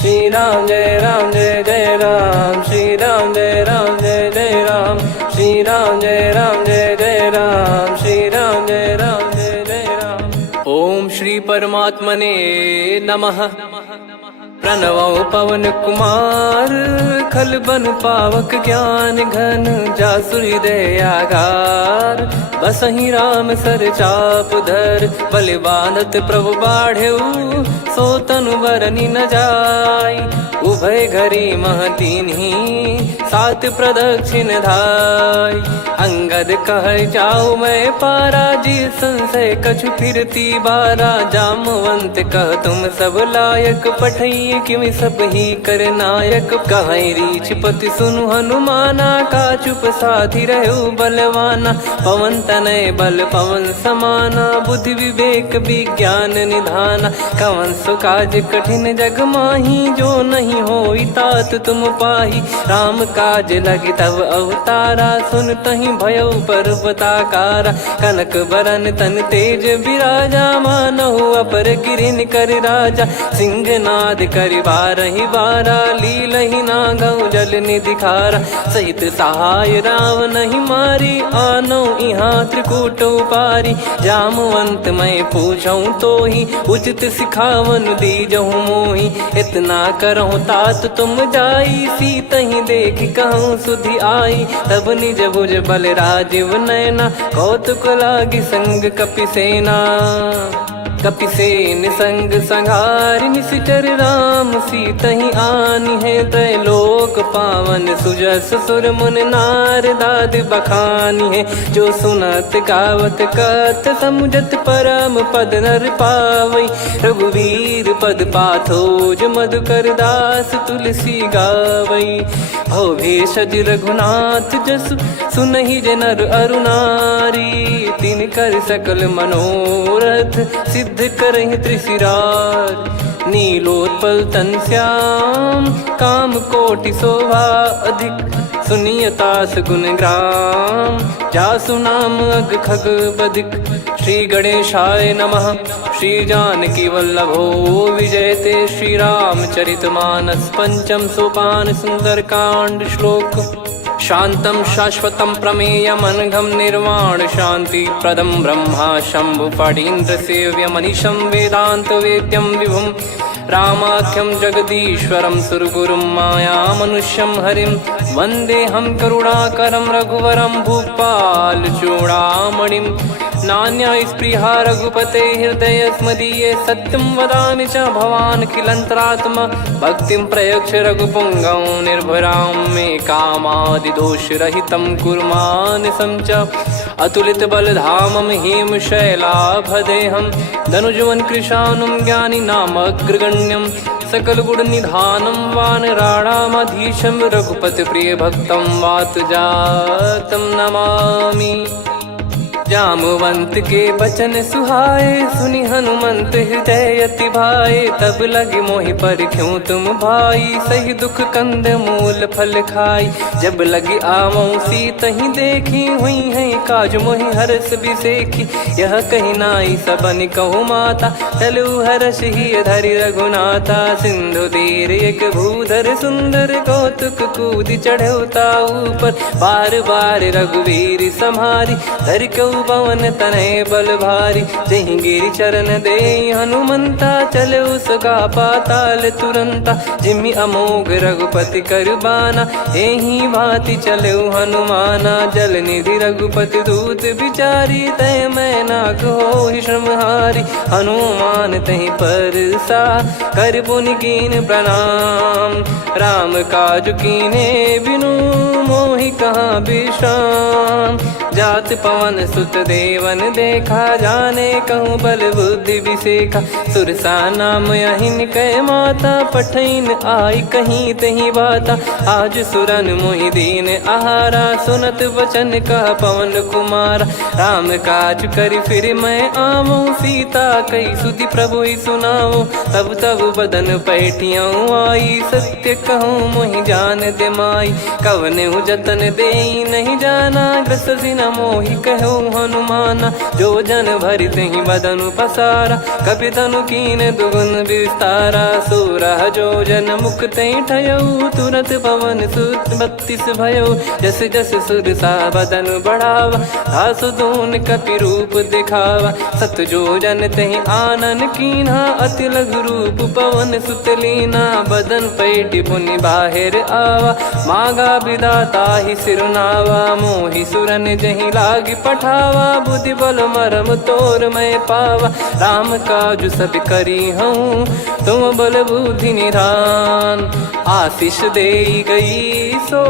श्री राम जय जय राम, श्री राम जय जय राम, श्री राम जय जय राम, श्री राम जय जय राम। ओम श्री परमात्मने नमः। प्रणवो पवन कुमार, खल बन पावक ज्ञान घन, जासु हृदय आगार। बसहि राम सर चाप धर, बलि बांधत प्रभु बाढ़ेऊ, सो तनु बरनि न जाय। उभय घरी महतीन्ही, सात प्रदक्षिण धाय। अंगद कह जाऊ मैं पारा, जी संशय कछु फिरती बारा। जामवंत कह तुम सब लायक, पठई किमि सब ही कर नायक। कहीं रीछ पति सुनु हनुमाना, का चुप साधि रहु बलवाना। पवन तनय बल पवन समाना, बुद्धि विवेक विज्ञान निधाना। कवन सो काज कठिन जग माही, जो नहीं होई तात तुम पाही। राम काज लगी तब अवतारा, सुन तहि भयउ पर्वताकारा। कनक बरन तन तेज बिराजा, मानहु अपर गिरिन कर राजा। सिंहनाद करि बारहि बारा, लीलहि नागौ जल निधि खारा। सहित सहाय राम नहीं मारी, आनो इहाँ त्रिकूट उपारी। जामवंत मैं पूछऊँ तोहि, उचित सिखावन दीजहु मोहि। इतना करहु तात तुम जाई, सीतहि देख कहूँ सुधि आई। तब निज भुज बल राजीव नयना, कौतुक लागी संग कपिसेना। कपिसेन संग संघारि, निशिचर राम सीतहि आनी है। त्रैलोक पावन सुजस सुर मुन नार, दाद बखानी है। जो सुनत गावत कथ, समुझत परम पद नर पावई। रघुवीर पद पाथोज, मधुकर दास तुलसी गावई। भव भेषज रघुनाथ जसु, सुनहि जे नर अरु नारी। तिन कर सकल मनोरथ, सिद्ध करहि त्रिशिरार। नीलोत्पल तन श्याम, काम कोटि शोभा अधिक। सुनियतास गुण ग्राम, जासु नाम अग खग बदिक। श्री गणेशाय नमः। श्री जानकी वल्लभो विजयते, श्री रामचरित मानस। पंचम सोपान सुंदर कांड श्लोक। शांतं शाश्वतं प्रमेयमनघं, निर्वाण शांति प्रदं ब्रह्मा शंभु फणीन्द्र सेव्यमनिशं। वेदांत वेद्यं विभुं रामाख्यं जगदीश्वरं, सुरगुरुं माया मनुष्यं हरिं। वन्देऽहं करुणाकरं रघुवरं, भूपाल चूडामणिं। नान्या स्पृहा रघुपते हृदय स्मदीये, सत्यं वदामि च भवान् खिलन्तरात्मा। भक्तिं प्रयच्छ रघुपुङ्गं, निर्भरां मे कामादिदोषरहितं कुर्मानिसं च। अतुलित बलधामं हेमशैलाभदेहं, धनुजवन कृशानुं ज्ञानी नामग्रगण्यं। सकल गुण निधानं वानराणामधीशं, रघुपति प्रिय भक्तं वातजातं नमामि। जामवंत के बचन सुहाए, सुनि हनुमंत हृदय अति भाए। तब लगे मोहि पर क्यों तुम भाई, सही दुख कंद मूल फल खाई। जब लगे आवऊं सीतहि देखी, हुई है काज मोहि हरस बिसेखी। यह कही नाई सबन कहु माता, चलु हरष ही धरि रघुनाथा। सिंधु तीर एक भूधर सुंदर, कौतुक कूद चढ़ौता ऊपर। बार बार रघुवीर सम्हारी, धर कऊ पवन तनय बल भारी। जहि गिरि चरण दे हनुमंता, चले उसका पाताल तुरंता। जिमि अमोघ रघुपति कर बाना, एहि भांति चले हनुमाना। जल निधि रघुपति दूत बिचारी, तय मैं नाग होहि श्रमहारी। हनुमान तहि परसा, कर पुनि कीन प्रणाम। राम काज कीने बिनु, मोहि कहाँ विश्राम। जात पवन सुत देवन देखा, जाने कहूँ बल बुद्धि विसेखा। सुरसा नाम अहिन कै माता, पठैन आई कहीं तही बाता। आज सुरन मोहि दीन आहारा, सुनत वचन कह पवन कुमारा। राम काज करि फिर मैं आवऊं, सीता कई सुधि प्रभु ही सुनाओ। तब तब बदन पैठियाँ आई, सत्य कहूँ मोहि जान दे माई। कवने जतन दे नहीं जाना, ग्रसि न मोहि कहो हनुमाना। जो जन भरि तेहि बदनु पसारा, कपि तनु कीन दुगुन विस्तारा। सोरह जो जन मुख तेहि ठयऊ, तुरत पवन सुत 32 भयऊ। जस जस सुरसा बदन बढ़ावा, आसु दून कपि रूप दिखावा। सत जो जन तेहि आनन कीन्हा, अति लघु रूप पवन सुत लीना। बदन पैटि पुनि बाहिर आवा, मागा विधाता ही सिरुनावा। मोहि सुरन जहि लागी पठावा, बुद्धि बल मरम तोर मैं पावा। राम काजु सब करी हूँ, तुम बल बुद्धि निधान। आशीष देई गई सो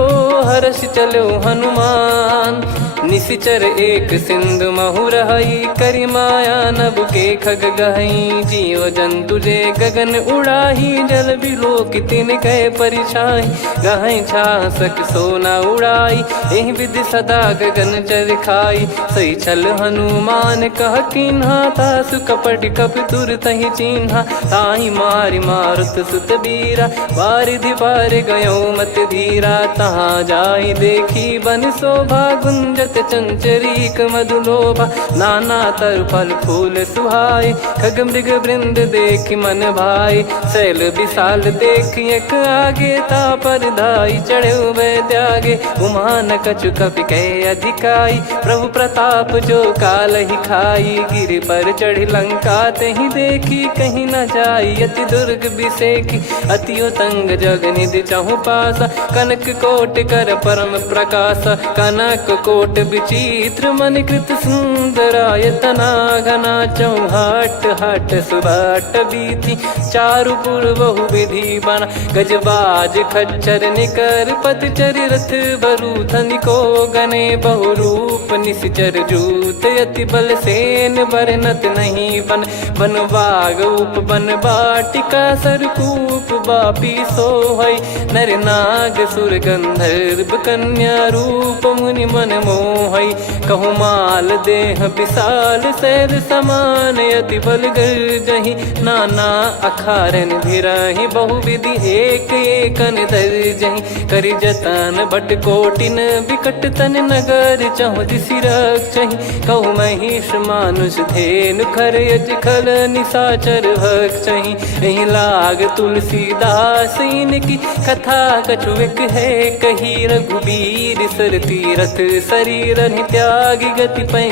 हर्ष चलो हनुमान। निशिचर एक सिंधु महु रहई, करी माया नभ के खग गहई। जीव जंतु जे गगन उड़ाही, जल बिलोक तिन कह परिछाई। गहई छासक सोना उड़ाई, एहि विधि सदा गगन चर खाई। सही छल हनुमान कह कीन्हा, तासु कपट कप तुर तहि चिन्हा। ताहि मारि मारुत सुत बीरा, वारिधि पार गयो मत धीरा। तहाँ जाई देखी बन शोभा, गुंजत चंचरीक मधुलोभा। नाना तर फल फूल सुहाए, खग मृग वृंद देख मन भाई। शैल विशाल देख एक आगे, तापर धाई चढ़े वै त्यागे। उमान कछु कपि कह अधिकाई, प्रभु प्रताप जो काल ही खाई। गिर पर चढ़ी लंका तेहि देखी, कहीं न जाई अति दुर्ग बिसेकी। अति उतंग जग निधि चहु पासा, कनक कोट कर परम प्रकाश। कनक कोट विचित्र मन कृत सुंदरायतना। घना चौहाट हाट सुबाट बीती, चारु पुर बहु विधि बना। गजबाज खच्चर निकर पतचर, रथ बरु धनिको गने। बहु रूप निशिचर जूत, अति बल सेन बरनत नहीं बन। बन बाग उप बन बाटिका, सरकूप बापी सोहई। नर नाग सुर गंधर्व कन्या, रूप मुनि मन मोहई। कहु माल देह विशाल, शैल समान अति बल गर्जहि। नाना अखारन भिरहि, बहु विधि एक एकन दर्जहि। करि जतन बट कोटिन, बिकट तन नगर चहु दिसि रक्षहि। कहु महिष मानुष धेनु, खर यज खल निशाचर भक्षहि। एहि लाग तुलसीदास इनकी, कथा कछु एक है कही। रघुबीर सर तीरथ शरीर, त्यागी गति पै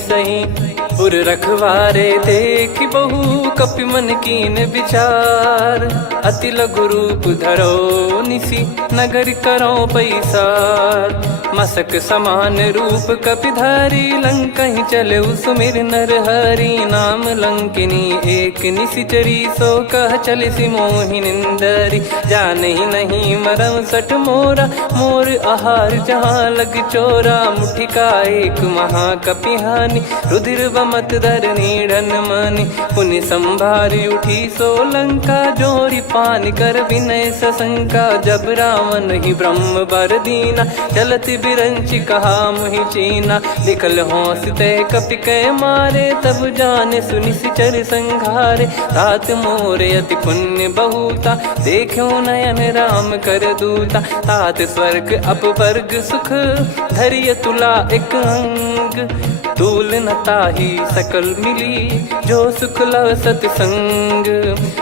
सही। पुर रखवारे देख बहु, कपि मन कीन विचार। अति लघु रूप धरो निसी, नगर करो पैसार। मसक समान रूप कपि धारी, लंकहि चले सुमिर नर हरि। नाम लंकिनी एक निशिचरी, सो कह चलिसि मोहि निंदरी। जानहि नहीं मरम सठ मोरा, मोर आहार जहाँ लग चोरा। मुठिका एक महाकपिहानि, रुधिर बमत धरनी ढन मानि। पुनि संभारी उठी सो लंका, जोरी पान कर विनय सशंका। जब रावण ही ब्रह्म बर दीना, चलत बिरंचि कहा मुहि चीना। लिखल होंस ते कपि कै मारे, तब जाने सुनि सिचर संघारे। तात मोरे अति पुण्य बहुता, देखो नयन राम कर दूता। तात स्वर्ग अपवर्ग सुख, धरिय तुला एक अंग। तूल न ताहि सकल मिली, जो सुख लव सतसंग।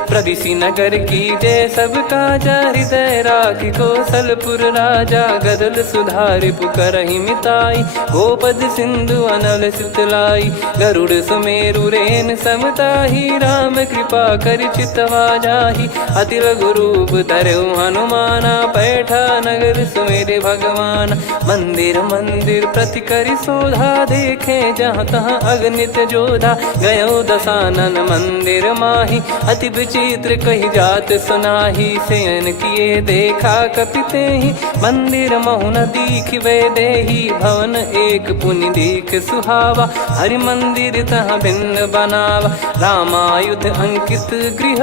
प्रविशि नगर की जय सब काजा, हृदय राखि कौशलपुर राजा। गदल सुधारि पुकरहि मिताई, गोपद सिंधु अनल सितलाई। गरुड़ सुमेरु रेन समताहि, राम कृपा करि चितवा जाहि। अति लघु रूप धरऊ हनुमाना, पैठा नगर सुमेरे भगवान। मंदिर मंदिर प्रति करि शोधा, देखे जहाँ तहाँ अगणित जोधा। गयो दशानन मंदिर माही, अति विचित्र कही जात सुनाही। शयन किए देखा कपि तेहि, मंदिर महु न दीख वे देही। भवन एक पुनि दीख सुहावा, हरि मंदिर तहाँ भिन्न बनावा। रामायुध अंकित गृह,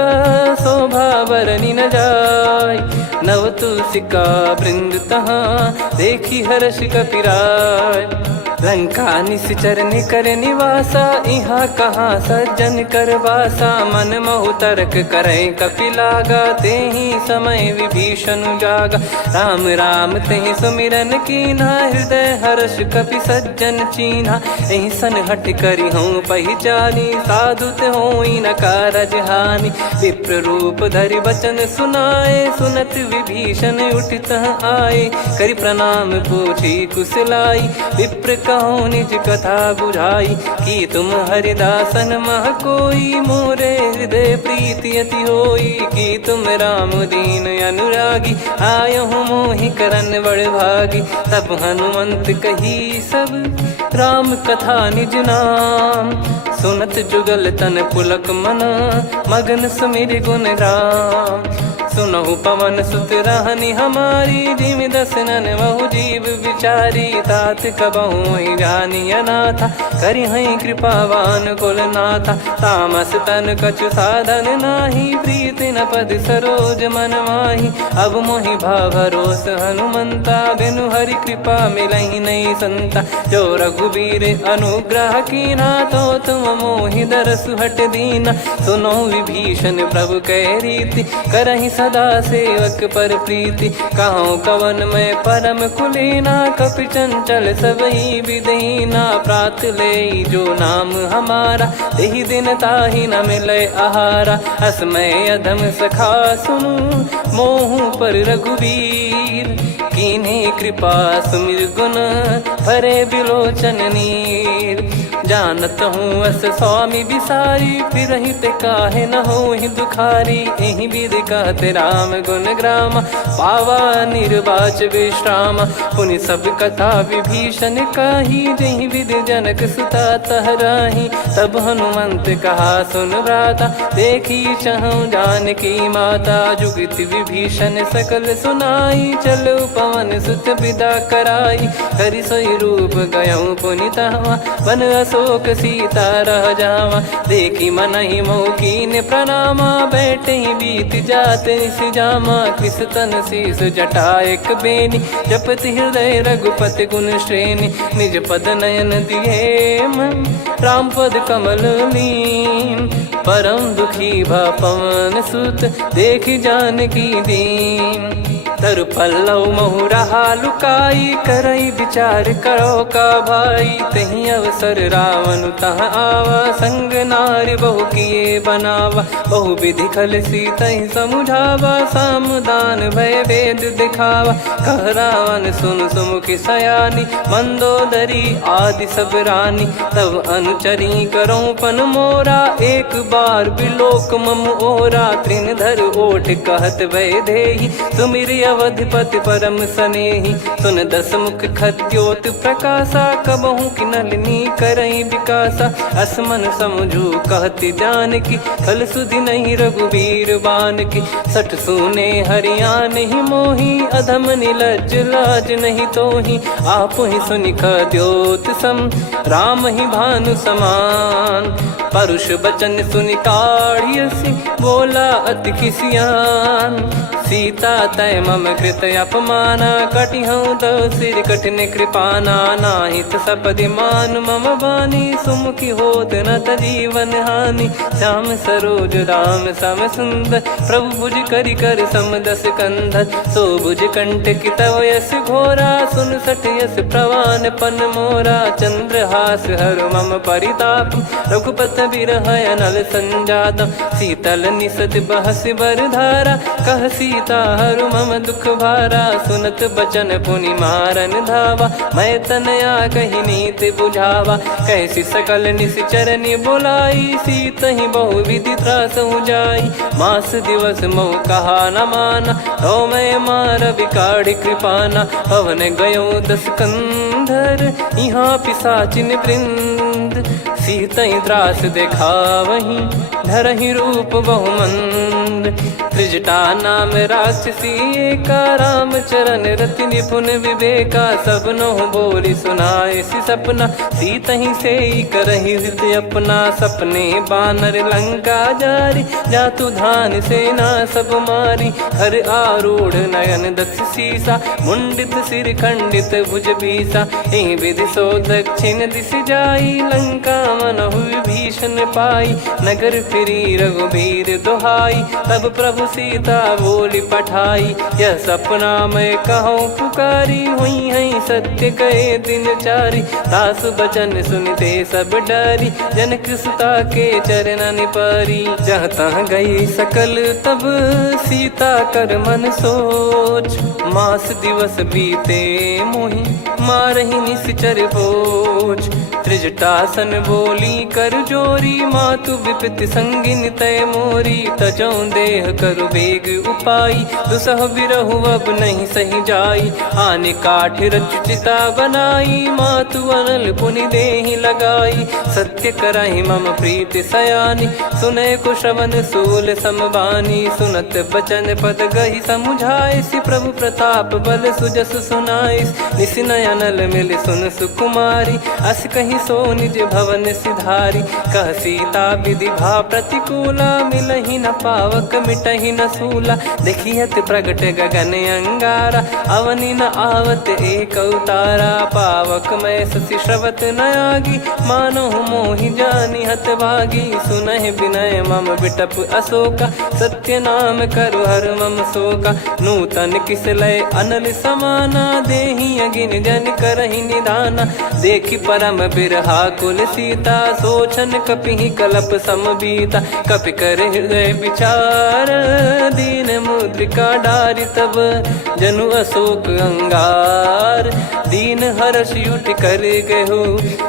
शोभा बरनि न जाय। नव तुलसी का वृंद तहाँ, देखी हर्ष कपिराय। लंका निश्चर निकर निवासा, इहाँ कहाँ सज्जन कर वासा। मन महु तर्क करे कपिलागा, तेहि समय विभीषण जागा। राम राम तेहि सुमिरन कीन्हा, हृदय हर्ष कपि सज्जन चीन्हा। एहि सन हट करि हूँ पहिचानी, साधु ते होई न कारज हानि। विप्र रूप धरि वचन सुनाए, सुनत विभीषण उठित आए। करि प्रणाम पूछी कुशलाई, विप्र कहो निज कथा बुझाई। कि तुम हरिदासन मह कोई, मोरे हृदय प्रीति अति होई। कि तुम राम दीन अनुरागी, आयहु मोहि करन बड़ भागी। तब हनुमंत कही सब राम कथा निज नाम, सुनत जुगल तन पुलक मना, मगन सुमिर गुण राम। सुनहु पवन सुत रहनी हमारी, जिमि दसनन महु जीव विचारी। तात कबहु ही जानी अनाथा, करि हई कृपावान कुल नाथा। तामस तन कछु साधन नाही, प्रीति न पद सरोज मन माही। अब मोहि भाव भरोस हनुमंता, बिनु हरि कृपा मिलहि नहीं संता। जो रघुबीर अनुग्रह कीन्हा, तो तुम मोहि दरसु हट दीना। सुनो विभीषण प्रभु कह रीति, करहि सदा सेवक पर प्रीति। कहूँ कवन में परम कुलीना, कपि चंचल सबही विदहीना। प्रात ले जो नाम हमारा, तेहि दिन ताहि न मिले आहारा। असमय अधम सखा सुनु, मोहु पर रघुवीर। कीन्ही कृपा सुमिर गुण, भरे बिलोचन नीर। जानत हूँ अस स्वामी बिसारी, फिरहि ते काहे न होहि दुखारी। एहि विधि कहते राम गुण ग्राम, पावा निर्वाच विश्राम। पुनि सब कथा विभीषण काही, जहि विधि जनक सुता तहराही। तब हनुमंत कहा सुन भ्राता, देखी चहु जानकी माता। जुगति विभीषण सकल सुनाई, चलो पवन सुत विदा कराई। करि सोई रूप गयऊँ पुनि तहवा, वन अशोक सीता रह जावा। देखी मनहि मोह कीन्ह प्रणामा, बैठे ही बीत जात निस जामा। कृस तन शीस जटा एक बेनी, जपति हृदय रघुपति गुण श्रेणी। निज पद नयन दिए मन, राम पद कमल लीन। परम दुखी भा पवन सुत, देखि जानकी दीन। तरु पल्लव महु रहा लुकाई, करई विचार करो का भाई। तहि अवसर रावण तह आवा, संग नारी बहु किए बनावा। बहु विधि खल सीतहि समुझावा, सामदान भय वेद दिखावा। कह रावण सुन सुमुखि सयानी, मंदोदरी आदि सब रानी। तब अनुचरी करो पन मोरा, एक बार बिलोक मम ओरा। तृण धर ओठ कहत भय देहि, सुमिर अवधिपति परम सनेहि। सुन दस मुख खद्योत प्रकाशा, कबहु कि नलिनी करई विकासा। असमन समझू कहति जानकी, खल सुधि नहीं रघुवीर बानकी। सठ सुने हरियाण ही मोही, अधम निलज्ज लाज नहीं तोही। आप ही सुनि खद्योत सम, राम ही भानु समान। परुष बचन सुनि काढ़ियसि, बोला अति किसियान। सीता तय मम कृत अपमाना, कटिहऊँ तव सिर कठिन कृपाना। नाहित सपदि मान मम बानी, सुमुखी होत न जीवन हानि। श्याम सरोज राम सम सुंदर, प्रभु भुज करि कर सम दस कंधर। सो भुज कंठ की तव यस घोरा, सुन सठ यस प्रवान पन मोरा। चंद्रहास हर मम परिताप, रघुपत बिरह अनल संजातम। शीतल निसत बहस बर धारा, कह सीता हरु मम दुख भारा। सुनत बचन पुनि मारन धावा, मैं तनया कहि नीति बुझावा। कैसी सकल निश्चरनि बुलाई, सीतहि बहु विधि त्रासहु जाई। मास दिवस मोह कहा न माना, तो मैं मार बिकाढ़ि कृपाना। पवन गयो दस कंधर, यहाँ पिशाचिन वृंद। मंद, सीतई त्रास देखावहीं धरहि रूप बहुमंद। त्रिजटा नाम राक्षसी एका, राम चरण रति निपुण विवेका। सबनो बोली सुनाए सि सपना, सीतहि से करहि हृद अपना। सपने बानर लंका जारी, जातु धान सेना सब मारी। हर आरूढ़ नयन दक्ष सीसा, मुंडित सिर खंडित भुज बीसा। एहि विधि सो दक्षिण दिश जाई, लंका मनहु विभीषण पाई। नगर फिरी रघुबीर दुहाई, तब प्रभु सीता बोली पठाई। यह सपना मैं कहूँ पुकारी, हुई है सत्य कहे दिन चारी। दास बचन सुनते सब डरी, जनक सुता के चरण पारी। जहाँ तहाँ गई सकल तब सीता कर मन सोच, मास दिवस बीते मोहि मारहि निश्चर बोझ। त्रिजटासन बोली कर जोरी, मातु विपत्ति संगिन तय मोरी। तजौ देह करु बेग उपाई, दुसह बिरहु अब नहीं सही जाई। आने काठ रचिता बनाई, मातु अनल पुनि देहि लगाई। सत्य करहि मम प्रीति सयानी, सुनय को श्रवण सूल समबानी। सुनत बचन पद गहि समुझाए, सि प्रभु प्रताप बल सुजस सुनाइस। निस नयनल मिल सुन सुकुमारी, अस कहि सो निज भवन सिधारी। कह सीता विधि भा प्रतिकूला, मिलहि न पावक मिटहि न सूला। देखियत प्रगट गगन अंगारा, अवनि न आवत एक अवतारा। पावक मैं शशि श्रवत न आगी, मानो मोहि जानि हत भागी। सुनहि विनय मम बिटप अशोका, सत्य नाम करु हर मम शोका। नूतन किस लय अनल समाना, देहि अगिन जन करहि निदाना। देखि परम बिरहा कुल सीता, सोचन कपिहि कलप समबीता। कपि कर हृदय विचार, दीन मुद्रिका डारि तब जनु अशोक अंगार। दीन हर्ष उठ कर गहु,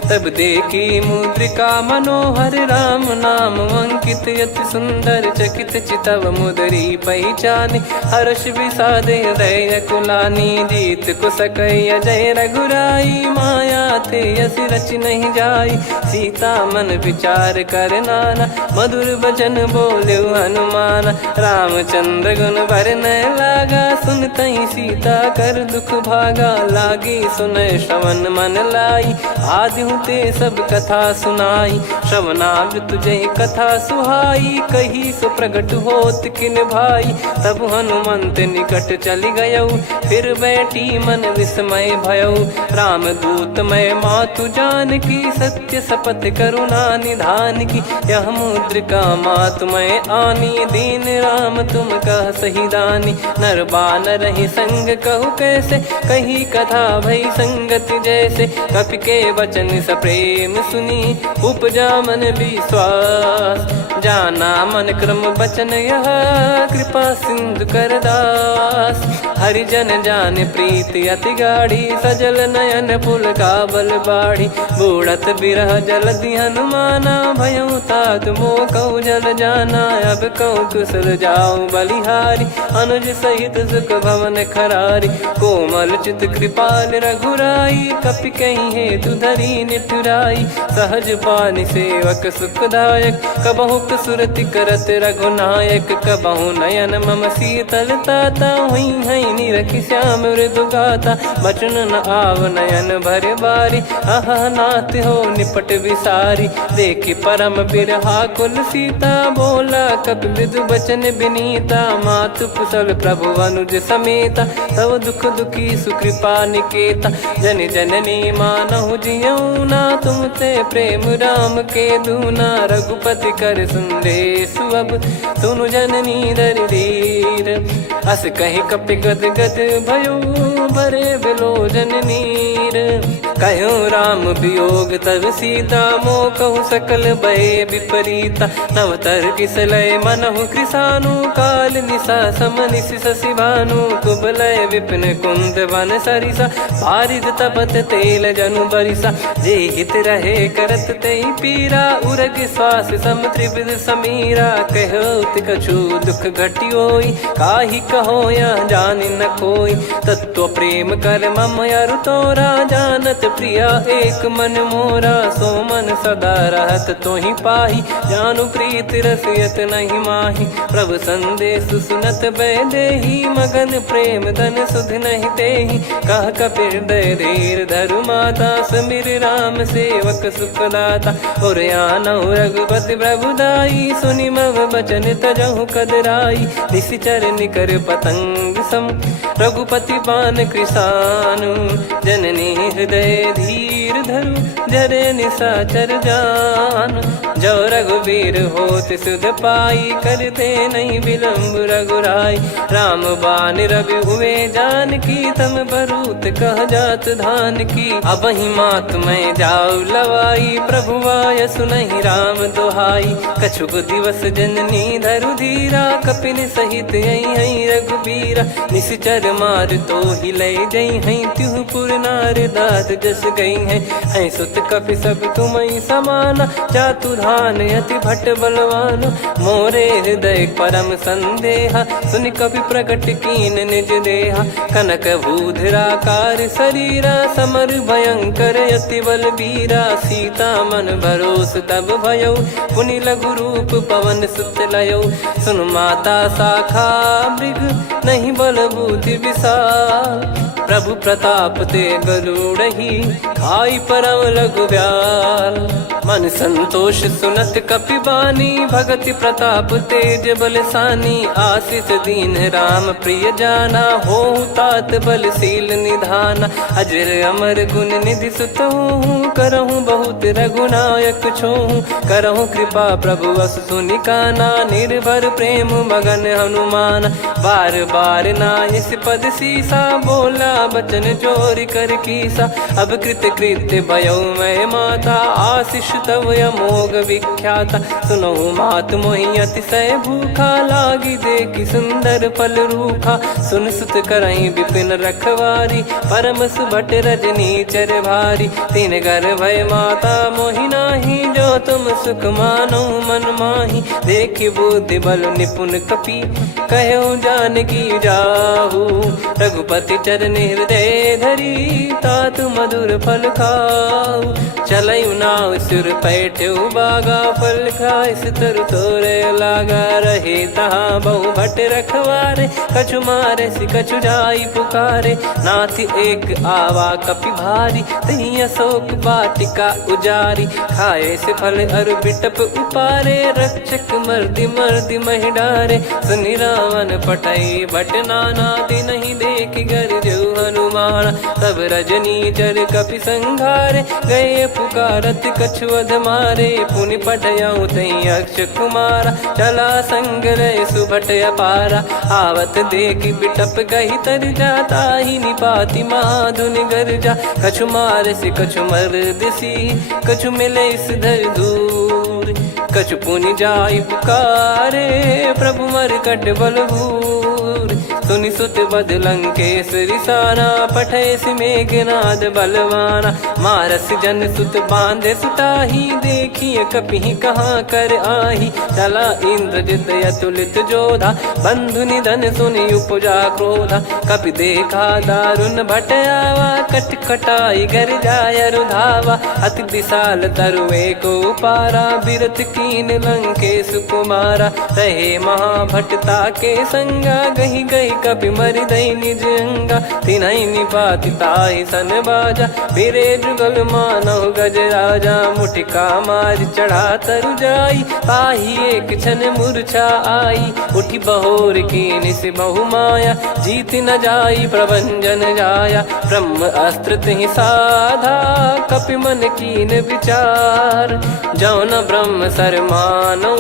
तब देखी मुद्रिका मनोहर। राम नाम अंकित अति सुंदर, चकित चितव मुदरी पहचान। हर्ष विषाद हृदय कुलानी, जीत को सकय जय रघुराई। माया थे यस रच नहीं जाई, सीता मन विचार कर नाना। मधुर बचन बोले हनुमान, रामचंद्र गुण बरनै लागा। सुनतहि सीता कर दुख भागा, लागी सुनय श्रवण मन लाई। आदिहु ते सब कथा सुनाई, श्रवणामृत जय कथा सुहाई। कही सो प्रगट होत किन भाई, तब हनुमंत निकट चली गयौ। फिर बैठी मन विस्मय भयौ, राम दूत मैं मातु जानकी। सत्य शपथ करुणा निधान की, यह मुद्रिका मातु मैं आनी। दीन राम तुम कह सही दानी, नर बानर ही संग कहु कैसे। कही कथा भई संगति जैसे, कपि के वचन सप्रेम सुनी। उपजा मन विश्वास, जाना मन क्रम बचन यह। कृपा सिंधु कर दास, हरिजन जान प्रीति अति गाढ़ी। सजल नयन पुल का बल बाढ़ी, बूढ़त बिरह जल दी हनुमाना। भयउ तात मोह कहु जल जाना, अब कहु कुशल जाऊं बलिहारी। अनुज सहित सुख भवन खरारी, कोमल चित कृपाल रघुराई। कपि कहीं हेतु धरी निठुराई, सहज पानि सेवक सुखदायक। कबहु सुरति करत रघुनायक, कबहु नयन मम शीतल ताता। हुई है निरखि श्याम मृदु गाता, बचन न आव नयन भर बारी। आहा नाथ हो निपट विसारी, देखि परम बिरहा कुल सीता। बोला कपि मृदु बचन बिनीता, मातु कुशल प्रभु अनुज समेता। तव दुख दुखी सुकृपा निकेता, जन जननी मानहु जियऊ ना। तुम ते प्रेम राम के दूना, रघुपति कर संदेश अब सुनु जननी दर धीर। अस कहि कपि गद गद भयो, भरे बिलोचन नीर। कहो राम वियोग तब सीता, मोह कहु सकल भय विपरीता। नवतर किसलय मनहु कृसानु, काल निशा समनिशि शशि भानु। कुबलय विपिन कुंद वन सरिसा, पारिद तपत तेल जनु बरिसा। जे हित रहे करत तेहि पीरा, उरग श्वास सम त्रिविध समीरा। कहो कछु दुख घटियोई, काहि कहो या जान न कोई। तत्व प्रेम कर मम अरु तोरा, जानत प्रिया एक मन मोरा। सो मन सदा रहत तो ही पाही, जानु प्रीत रसियत नहीं माही। प्रभु संदेश सुनत बैदेही, मगन प्रेम धन सुध नहीं तेही। कह कपिर दय धीर धरु माता, समिर राम सेवक सुखदाता। और आनौ रघुपति प्रभुदाई, सुनि मव बचन तजहु कदराई। निशिचर निकर पतंग सम, रघुपति पान कृसानु। जननी हृदय धीर धरु, जरे निशाचर जान। जो रघुवीर होत सुध पाई, करते नहीं विलम्ब रघुराई। राम बान रवि हुए जानकी, तम बरूत कह जात धान की। अब ही मात मैं जाऊ लवाई, प्रभु आय सुनहि राम दोहाई। कछुक दिवस जननी धरु धीरा, कपिन सहित यही रघुबीरा। निशिचर मार तो ही ले जई हैं, त्युह पुर नार दाद जस गई हैं। सुत कपि सब तुमहि समाना, जातु धान अति भट बलवान। मोरे हृदय परम संदेहा, सुनि कपि प्रकट कीन निज देहा। कनक भूधराकार शरीरा, समर भयंकर अति बलबीरा। सीता मन भरोस तब भयउ, पुनि लघु रूप पवन सुत लयउ। सुन माता शाखा मृग, नहीं बल बुद्धि विशाल। प्रभु प्रताप ते गरुड़ही, खाई परम लघु ब्याल। मन संतोष सुनत कपि बानी, भगति प्रताप तेज बलसानी। आशीष दीन राम प्रिय जाना, होहु तात बलशील निधाना। अजर अमर गुण निधि सुतहु, करहु बहुत रघुनायक छोहु। करहु कृपा प्रभु अस सुनि काना, निर्भर प्रेम मगन हनुमान। बार बार नायस पद सीसा, बोला बचन चोरी कर कीसा। अब कृत कृत्य भयउ मैं माता, आशीष तव अमोघ विख्याता। सुनहु मात मोहि अतिशय भूखा, लागी देखि सुंदर फल रूखा। सुन सुत करहि विपिन रखवारी, परम सुभट रजनी चर भारी। तीन घर भय माता मोहि नाही, जो तुम सुख मानो मन माही। देखि बुद्धि बल निपुण कपि, कहु जानकी जाहु। रघुपति चरण हृदय धरी, तात मधुर फल खाऊ। चलयु नाव सुर पैठ्यु बागा, फल खाइस तरु तोरे लागा। रहे तहाँ बहु भट रखवारे, कछु मारे सि कछु जाई पुकारे। नाथ एक आवा कपि भारी, तही अशोक वाटिका उजारी। खाए से फल अरु बिटप उपारे, रक्षक मर्दि मर्दि महि डारे। सुनि रावण पटई भट नाना, तिनहि देखि गरजउ हनुमान। तब रजनी चर कपि संघारे, गए पुकारत कछु अध मारे। पुनि पठयउ तई अक्ष कुमारा, चला संग रहे सुभट अपारा। आवत देखि बिटप गही तर जाता, ही निपाति महाधुनि गर्जा। कछु मार से कछु मर्दिसी, कछु मिले इस धर दूर। कछु पुनि जाई पुकारे, प्रभु मरकट बलभूर। सुनि सुत बद लंकेश्वरी साना, पठय मेघनाद बलवाना। मारस जन सुत बांधे सुताही, देखिए कपि कहाँ कर आही। चला इंद्रजित अतुलित जोधा, बंधु निधन सुनि उपजा क्रोधा। कपि देखा दारुण भट आवा, कट कटाई गर जाय रुधावा। अति विशाल तरुए को पारा, बिरत कीन लंकेश कुमारा। रहे महाभटता के संगा, गही गही कपि मरि दई निज अंगा। तिन्हि निपाति ताहि सन बाजा, फिरे जुगल मानव गज राजा। मुटिका मार चढ़ा तरु जाई, ताहि एक क्षण मूर्छा आई। उठि बहोर कीन से बहु माया, जीत न जाई प्रभंजन जाया। ब्रह्म अस्त्र तिहि साधा, कपि मन कीन विचार। जौ न ब्रह्म सर मानौ,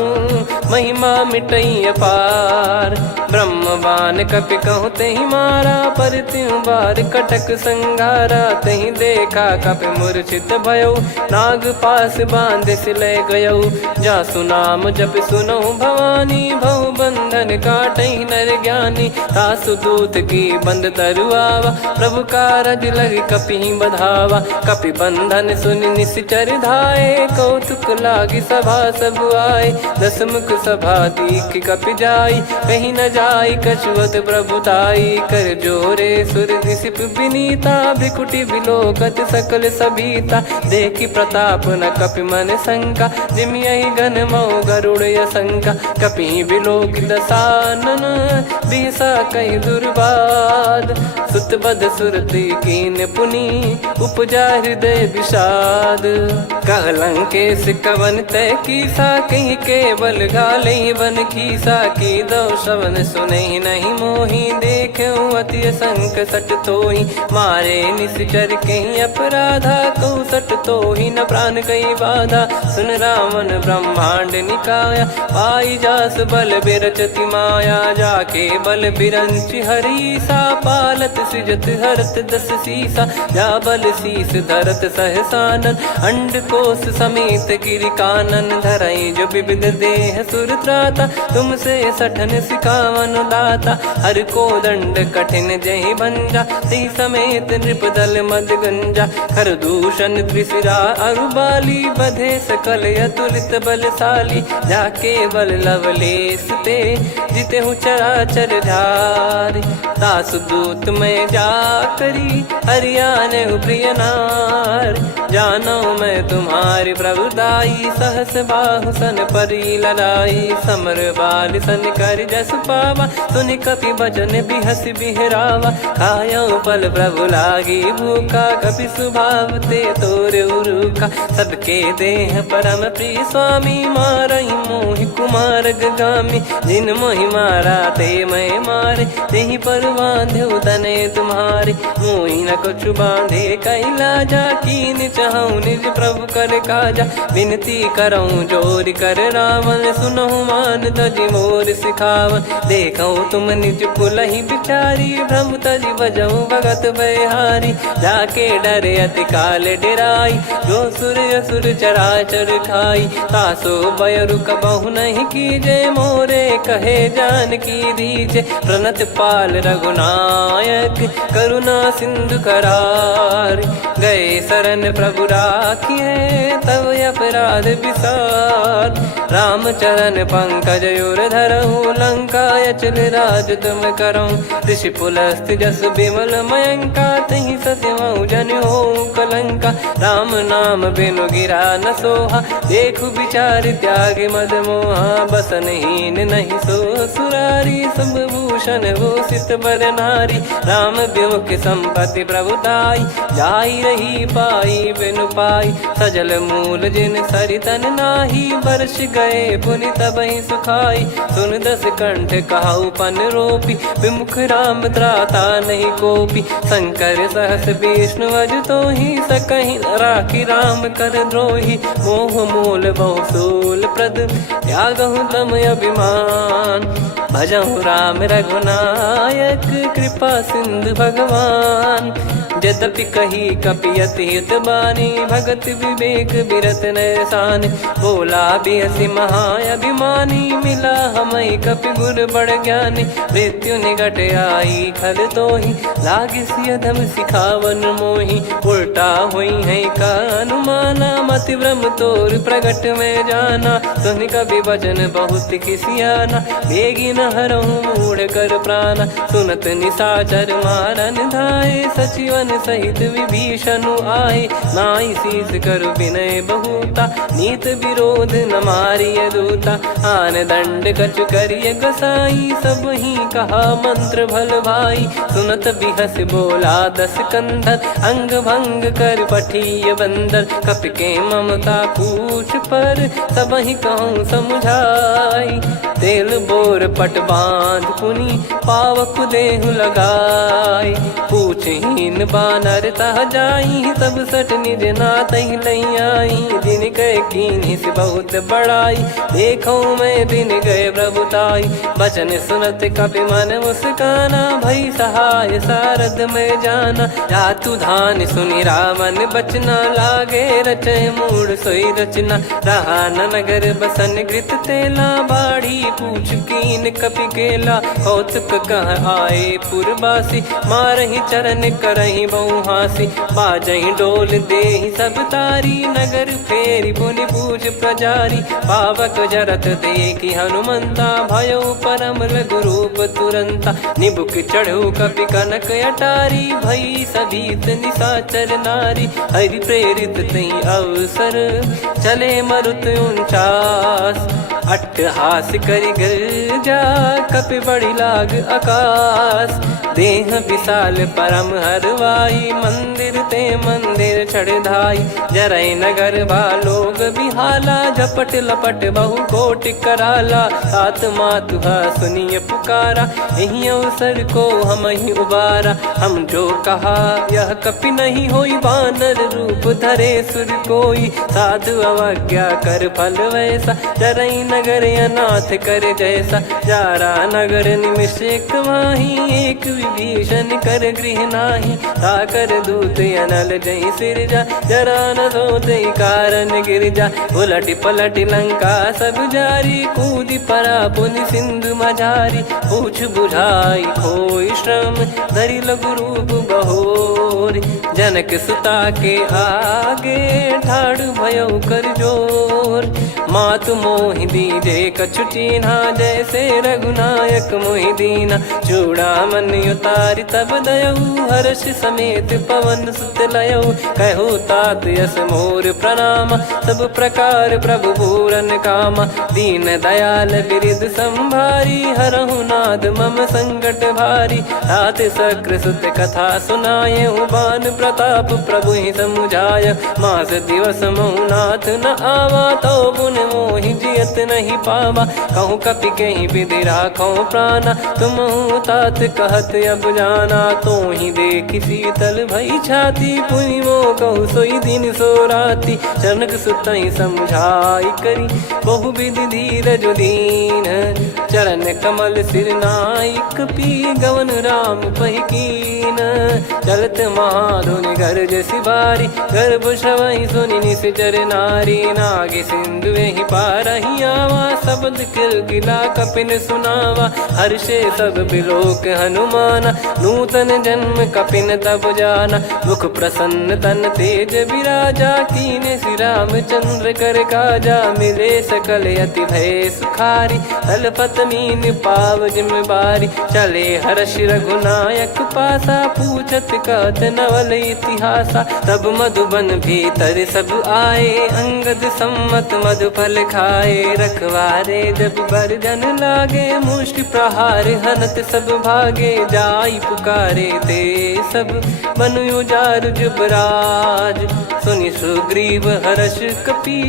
महिमा मिटई अपार। ब्रह्म बान कपि कहु तहि मारा, पर त्यों बार कटक संगारा। तहि देखा कपि मूर्छित भयउ, नाग पास बांध सिले गयउ। जासु नाम जप सुनहु भवानी, भव बंधन काटहि नर ज्ञानी। तासु दूत की बंद तरुआवा, प्रभु कारज लग कपि बधावा। कपि बंधन सुनि निश्चर धाये, कौतुक लागी सभा सब आए। दस मुख सभा दीख कपि जाई, कहीं न जाई कछुवत प्रभुताई। कर जोरे सुर दिसिप विनीता, भ्रिकुटि बिलोकत सकल सबीता। देखि प्रताप न कपि मन शंका, जिमियहि गन मऊ गरुड़ असंका। कपि बिलोक दसानन, बिहसा कहि दुर्वाद। सुत बध सुरति कीन पुनि, उपजा हृदय विषाद। कहलंकेश कवन तय कीसा, कहीं केवल गाले बन खीसा। की दो श्रवण सुने नहीं मोही, देखे अति संक सट तोही। मारे निश्चर कहीं अपराधा, कहूँ सट तोही न प्राण कहीं बाधा। सुन रावण ब्रह्मांड निकाया, पाई जास बल बिरचति माया। जाके बल बिरंच हरीसा, पालत सृजत हरत दस सीसा। जा बल शीस धरत सहसानन, अंड कोश समेत गिरि कानन। धरई जो विविध देह सुर त्राता, तुमसे सठन सिखावन दाता। हर को दंड कठिन जहि भंजा, ती समेत नृप दल मद गंजा। खर दूषण त्रिशिरा अरुबाली, बधे सकल अतुलित बलशाली। जाके बल लवलेश ते, जिते हूँ चराचर धारी। दास दूत में जा करी, हरियाने प्रिय नार। जानो मैं तुम्हारी प्रभुताई, सहस बाहु सन परी लड़ाई। समर बाल सन कर जस पावा, सुनि कपि भजन बिहस बिहरावा। खायो पल प्रभु लागी भूखा, कपि स्वभाव ते तोर उरुखा। सबके देह परम प्रिय स्वामी, मारई मोहि कुमार गगामी। जिन मोहि मारा ते मैं मारे, तेहि पर बांधो तने तुम्हारे। मोहि न कुछ बांधे कैलाजा, कीन चाहूँ निज प्रभु कर काजा। विनती करऊँ जोर कर रावण, सुनहु मान तजि मोर सिखावन। देखऊँ तुम निज पुलहि बिचारी, भ्रम तजि बजऊँ भगत बहारी। जाके डरे अति काल डेराई, जो सुर असुर चराचर खाई। तासो बयरु कबहु नहीं कीजे, मोरे कहे जान की दीजे। प्रणत पाल रघुनायक, करुणा सिंधु करार। गए शरण प्रभु राखिए, तब अपराध विसार। राम चरण पंकज उर धरऊँ, लंका अचल राज तुम करऊँ। ऋषि पुलस्त जस विमल मयंका, तहि सत्यमऊ जन हो कलंका। राम नाम बिनु गिरा न सोहा, देखु विचार त्याग मद मोहा। बसनहीन नहीं सो सुरारी, सब भूषण भूषित बर नारी। राम विमुख संपत्ति प्रभुताई, जाई रही पाई बिनु पाई। सजल मूल जिन सरितन नाही, वर्ष गए पुनि तबहि सुखाई। सुन दस कंठ कहाऊ पन रोपी, विमुख राम त्राता नहीं कोपी। शंकर सहस विष्णु अज तोहि, सकहि न राखी राम कर द्रोही। मोह मूल बहु सूल प्रद, त्यागहु तम अभिमान। भजहु राम रघुनायक, कृपा सिंधु भगवान। यद्यपि कही कपियति हित बानी, भगत विवेक बिरत नैसान। बोला बिहसि महाअभिमानी, मिला हमई कपि गुर बड़ ज्ञानी। मृत्यु निकट आई खल तोहि, लागिसि अधम सिखावन मोहि। उल्टा हुई है का अनुमाना, मति भ्रम तोर प्रगट में जाना। सुन कवि वचन बहुत खिसियाना, बेगी न हरहु मूढ़ कर प्राणा। सुनत निशाचर मारन धाये, सचिवन सहित विभीषणु आए। नाई शीस कर विनय बहुता, नीत विरोध न मारिय दूता। आन दंड कछु करिय गसाई, सब ही कहा मंत्र भल भाई। सुनत बिहस बोला दस कंधर, अंग भंग कर पठिय बंदर। कपि के ममता पूछ पर, सब ही कहूँ समुझाई। तेल बोर पट बांध पुनि, पावक देहु लगाई। पूछहीन बानर तह जाई, सब सट निज नातहि लई आई। दिन गए कीन्ही से बहुत बड़ाई, देखो मैं दिन गए प्रभुताई। बचन सुनत कपि मन मुस्काना, भई सहाय सारद में जाना। जातु धान सुनि रावण बचना, लागे रचय मूढ़ सोई रचना। रहा न नगर बसन घृत तेला, बाढ़ी पूछ कीन कपि केला कौतुक कह आए पुरबासी मारही चरण करही बहु हासी बाजही डोल देहि सब तारी नगर फेरी पुनि पूज प्रजारी पावक जरत देखी हनुमंता भयो परम लघु रूप तुरंता निबुक चढ़ू कपि कनक अटारी भई सभीत निशाचर नारी हरि प्रेरित तई अवसर चले मरुत 49 अट्टहास करि गिरजा कपि बड़ी लाग आकाश देह विशाल परम हरवाई मंदिर ते मंदिर चढ़ाई जरई नगर बालोग बिहाला झपट लपट बहु कोट कराला सात मातुहा सुनिय पुकारा यही अवसर को हम ही उबारा हम जो कहा यह कपि नहीं होई बानर रूप धरे सुर कोई साधु अवज्ञा कर फल वैसा जरई नगर अनाथ कर जैसा जारा नगर निमिष एक माही एक विभीषण कर गृह नाही ताकर दूत अनल जय सिरजा जरा न सोते कारण गिरजा उलट पलट लंका सब जारी कूदी परा पुनि सिंधु मझारी पूछ बुझाई खोई श्रम धरि लघु रूप बहोरी जनक सुता के आगे ठाड़ भयो कर जोर मातु मोहि दीजे कछु चीन्हा जैसे रघुनायक मोहि दीना चूड़ामन उतारि तब दयऊ हर्ष समेत पवन सुत लयऊ कहु तात यस मोर प्रणाम सब प्रकार प्रभु पूरन कामा दीन दयाल बिरिद संभारी हरहु नाद मम संकट भारी तात सक्र सुत कथा सुनाये बान प्रताप प्रभु ही समुझाय मास दिवस महु नाथ न आवा तो पुन मोहि जियत नहीं पावा कहूँ कपि कहीं विधि राखो प्राणा तुम तात कहत अब जाना तो ही देख शीतल भई छाती पुनि मो कहु सोई दिन सो राती जनक सुतई समझाई करी बहु विधि धीरज दीन चरण कमल सिर नाइक पी गवन राम पहिकीन चलत महाधुनि गर्ज सिबारी गर्भ श्रवहि सुनि निश्चर नारी नागे सिंधु ही पारही आवा शब्द किलकिला कपिन सुनावा हर्षे सब बिलोक हनुमाना नूतन जन्म कपिन तब जाना मुख प्रसन्न तन तेज विराजा कीने श्री रामचंद्र कर काजा मिले सकल अति भय सुखारी तलपत मीन पाव जिम्मेवारी चले हर्ष रघुनायक पासा पूछत कहत नवल इतिहासा तब मधुबन भीतर सब आए अंगद सम्मत मधुफल खाए रखवारे जब बरजन लागे मुष्टि प्रहार हनत सब भागे जाई पुकारे ते सब मनु उजार जुबराज सुनि सुग्रीव हर्ष कपि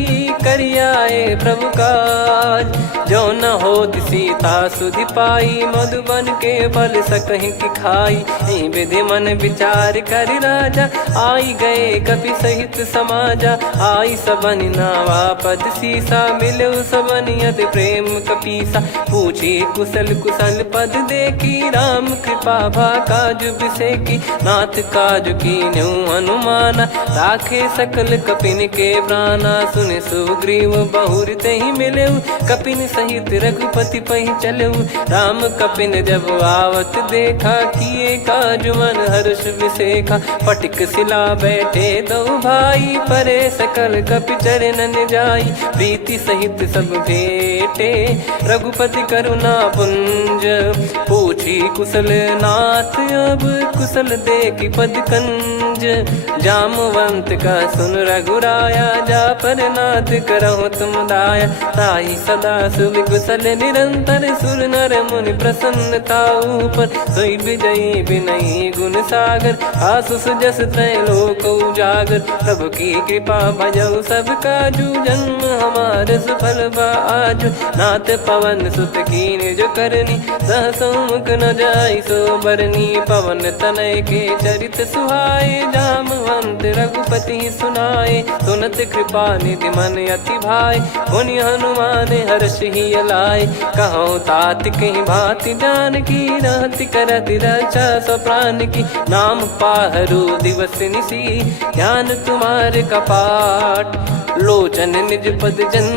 करियाए प्रभु काज जो न हो सीता सुधि पाई मधुबन के फल सकहि की खाई विधि मन विचार कर राजा आई गए कपि सहित समाजा आई सबन नावा पद सीसा मिलो सबनियत प्रेम कपीसा पूछी कुशल कुशल पद देखी राम कृपा भा काज बिसेकी नाथ काज की न्यू हनुमाना राखे सकल कपिन के प्राणा सुन सुग्रीव बहुर ते ही मिले कपिन सहित रघुपति पहि चले राम कपिन जब आवत देखा किए काज मन हर्ष विसेखा पटिक सिला बैठे दो भाई परे सकल कपि चरणन जाई प्रीति सहित सब भेटे रघुपति करुणा पुंज पूछी कुशल नाथ अब कुशल देखी पद कंज जामवंत का सुन रघुराया जा पर नाथ करहु तुम दाया ताई सदा सुभि कुशल निरंतर सुर नर मुनि प्रसन्नता ऊपर सोई विजयी विनयी गुण सागर आसु सुजस त्रैलोक उजागर प्रभु की कृपा भजऊ सब काजू जन्म हमार सफल बाजू नाथ पवन सुत कीन जो करनी सहसो मुख न जाई सो बरनी पवन तनय के चरित सुहाए जामवंत रघुपति सुनाए सुनत कृपा निधि मन अति भाई पुनि हनुमान हर्ष ही लाए कहो तात कहीं भांति जान की रहति करति रक्षा सो प्राण की नाम पाहरू दिवस निसी ध्यान तुम्हारे कपाट लोचन निज पद जन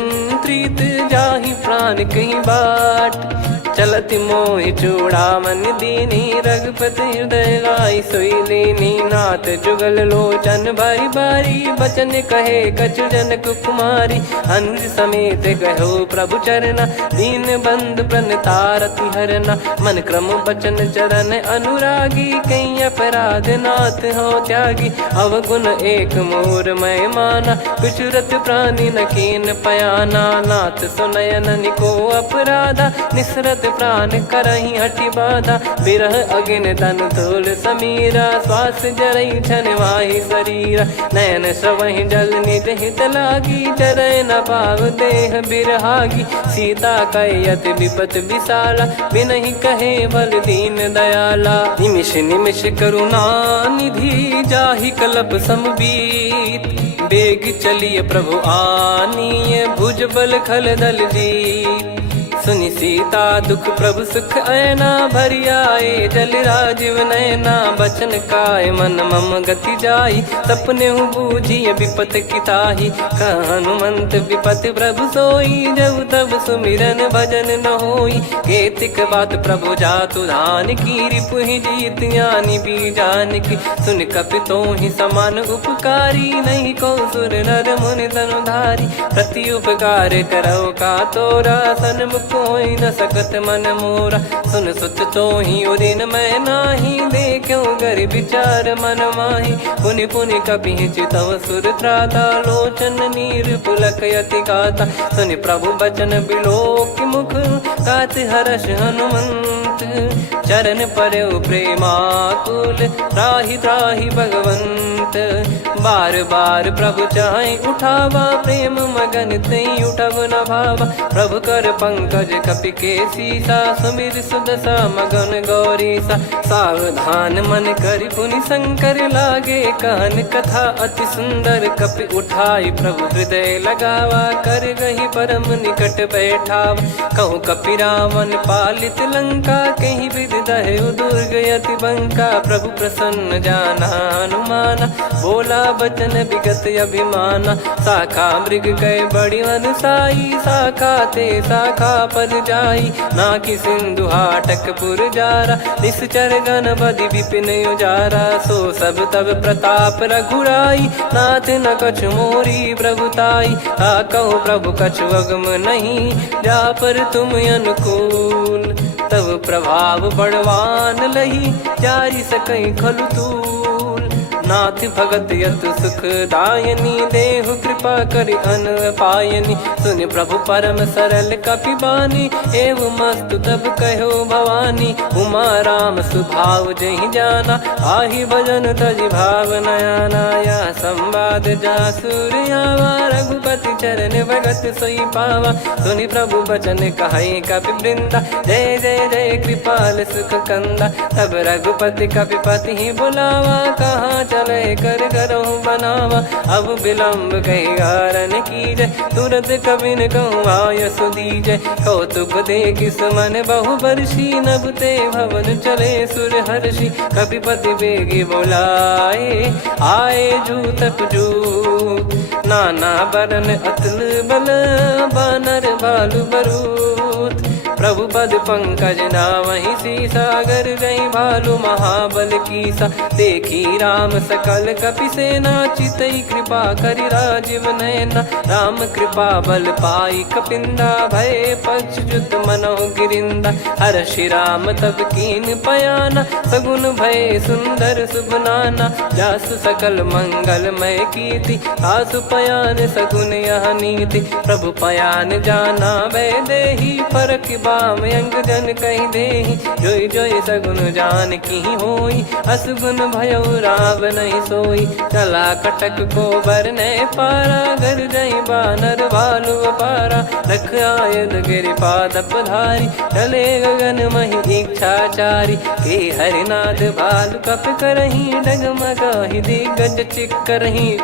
प्रीत जाहि प्राण कहीं बाट। चलत मोहि चूड़ामन दीनी रघुपति हृदय लाई सोई लीनी। नाथ जुगल लोचन बारी बारी बचन कहे कछु जनक कुमारी। हंस समेत गहो प्रभु चरना दीन बंद प्रणतारति हरना। मन क्रम बचन चरण अनुरागी कहीं अपराध नाथ हो त्यागी। अवगुण एक मोर मैं माना विचुरत प्राणी न कीन पयाना। नाथ सुनयन निको अपराधा निसरत प्राण करही हटि बाधा। बिरह अगिन तन तोल समीरा श्वास जरई छन वाहि शरीरा। नयन सवहि जल निज हित लागी चरय न पाव देह बिरहागी। सीता कयत विपत विशाला बिनहि कहे बल दीन दयाला। निमिष निमिष करुणा निधि जाहि कलप समबीत। बेग चलिए प्रभु आनीय भुज बल खल दल जीत। सुनि सीता दुख प्रभु सुख ऐना भरि आए जल राजीव नैना। बचन काय मन मम गति जाई सपने बूझी विपत किताही। हनुमंत विपत प्रभु सोई जब तब सुमिरन भजन न होई। केतिक बात प्रभु जातु धान की रिपुहि जीत ज्ञानी बीजान की। सुन कपितो ही समान उपकारी नहीं को सुर नर मुनि तनुधारी। प्रति उपकार करो का तोरा सन्मुख कोई न सकत मन मोरा। सुन सुत तो ही उदिन मैं नाही देखो गर विचार मन माही। पुनि पुनि कपि चितव सुर त्राता लोचन नीर पुलक यति गाता। सुनि प्रभु बचन बिलोक मुख गात हर्ष हनुमंत। चरण परयो प्रेमाकुल त्राहि त्राहि भगवंत। बार बार प्रभु चाहि उठावा प्रेम मगन तई उठब न भावा। प्रभु कर पंकज कपि के सीसा सुमिर सुदशा मगन गौरीसा। सावधान मन करि पुनि शंकर लागे कहन कथा अति सुंदर। कपि उठाई प्रभु हृदय लगावा कर गही परम निकट बैठावा। कहूँ कपि रावण पालित लंका कहीं विधि दहु दुर्ग यति बंका। प्रभु प्रसन्न जाना हनुमाना बोला बचन विगत अभिमाना। शाखा मृग गए बड़ी अनुसाई शाखा ते शाखा पर जाई। ना कि सिंधु हाटक पुर जारा निश्चर गण बदि विपिन उजारा। सो सब तब प्रताप रघुराई नाथ न कछु मोरी प्रभुताई। कहूँ प्रभु कछु अगम नहीं जा पर तुम अनुकूल। तब प्रभाव बड़वान लही जारी सकई खलु तूल। नाथ भगत यत सुख दायनी देहु कृपा करि अन पायनी। सुन प्रभु परम सरल कपि बानी एवं मस्तु तब कहो भवानी। उमा राम सुभाव जहि जाना आहि भजन तजि भाव नयाना। या संवाद जासुर आवा रघुपति चरण भगत सोई पावा। सुनि प्रभु बचन कहै कपि वृंदा जय जय जय कृपाल सुख कंदा। तब रघुपति कपि पति बुलावा कहाँ चले कर करहु बनावा। अब विलम्ब कही कारण कीजय तुरत कबिन कहूँ आयस दीजय। कौतुक देख सुमन बहु बरसी नभ ते भवन चले सुर हर्षि। कपिपति बेगी बोलाए आए जूतक जूत। नाना बरन अतुल बल बानर बालु बरूत। प्रभु पद पंकज नावहि सीसागर गई भालु महाबल कीसा। देखी राम सकल कपि सेना चितई कृपा करि राजीव नयना। राम कृपा बल पाई कपिंदा भय पक्ष जुत मनो गिरिंदा। हर्षि राम तब कीन पयाना सगुन भय सुंदर शुभ नाना। जासु सकल मंगलमय कीर्ति आसु पयान सगुन यह नीति। प्रभु पयान जाना वै देहि फरक बाम अंग जन कहीं देहि। जोई जोई सगुन जान की होई असगुन भयो राव नहीं सोई। चला कटक को बरने पारा घर जई बानर भालु पारा। रख आयद गिरि पाद पधारी चले गगन मही इच्छाचारी। के हरिनाथ भालु कप करही डगमगाहि दिग्गज चिक्करही।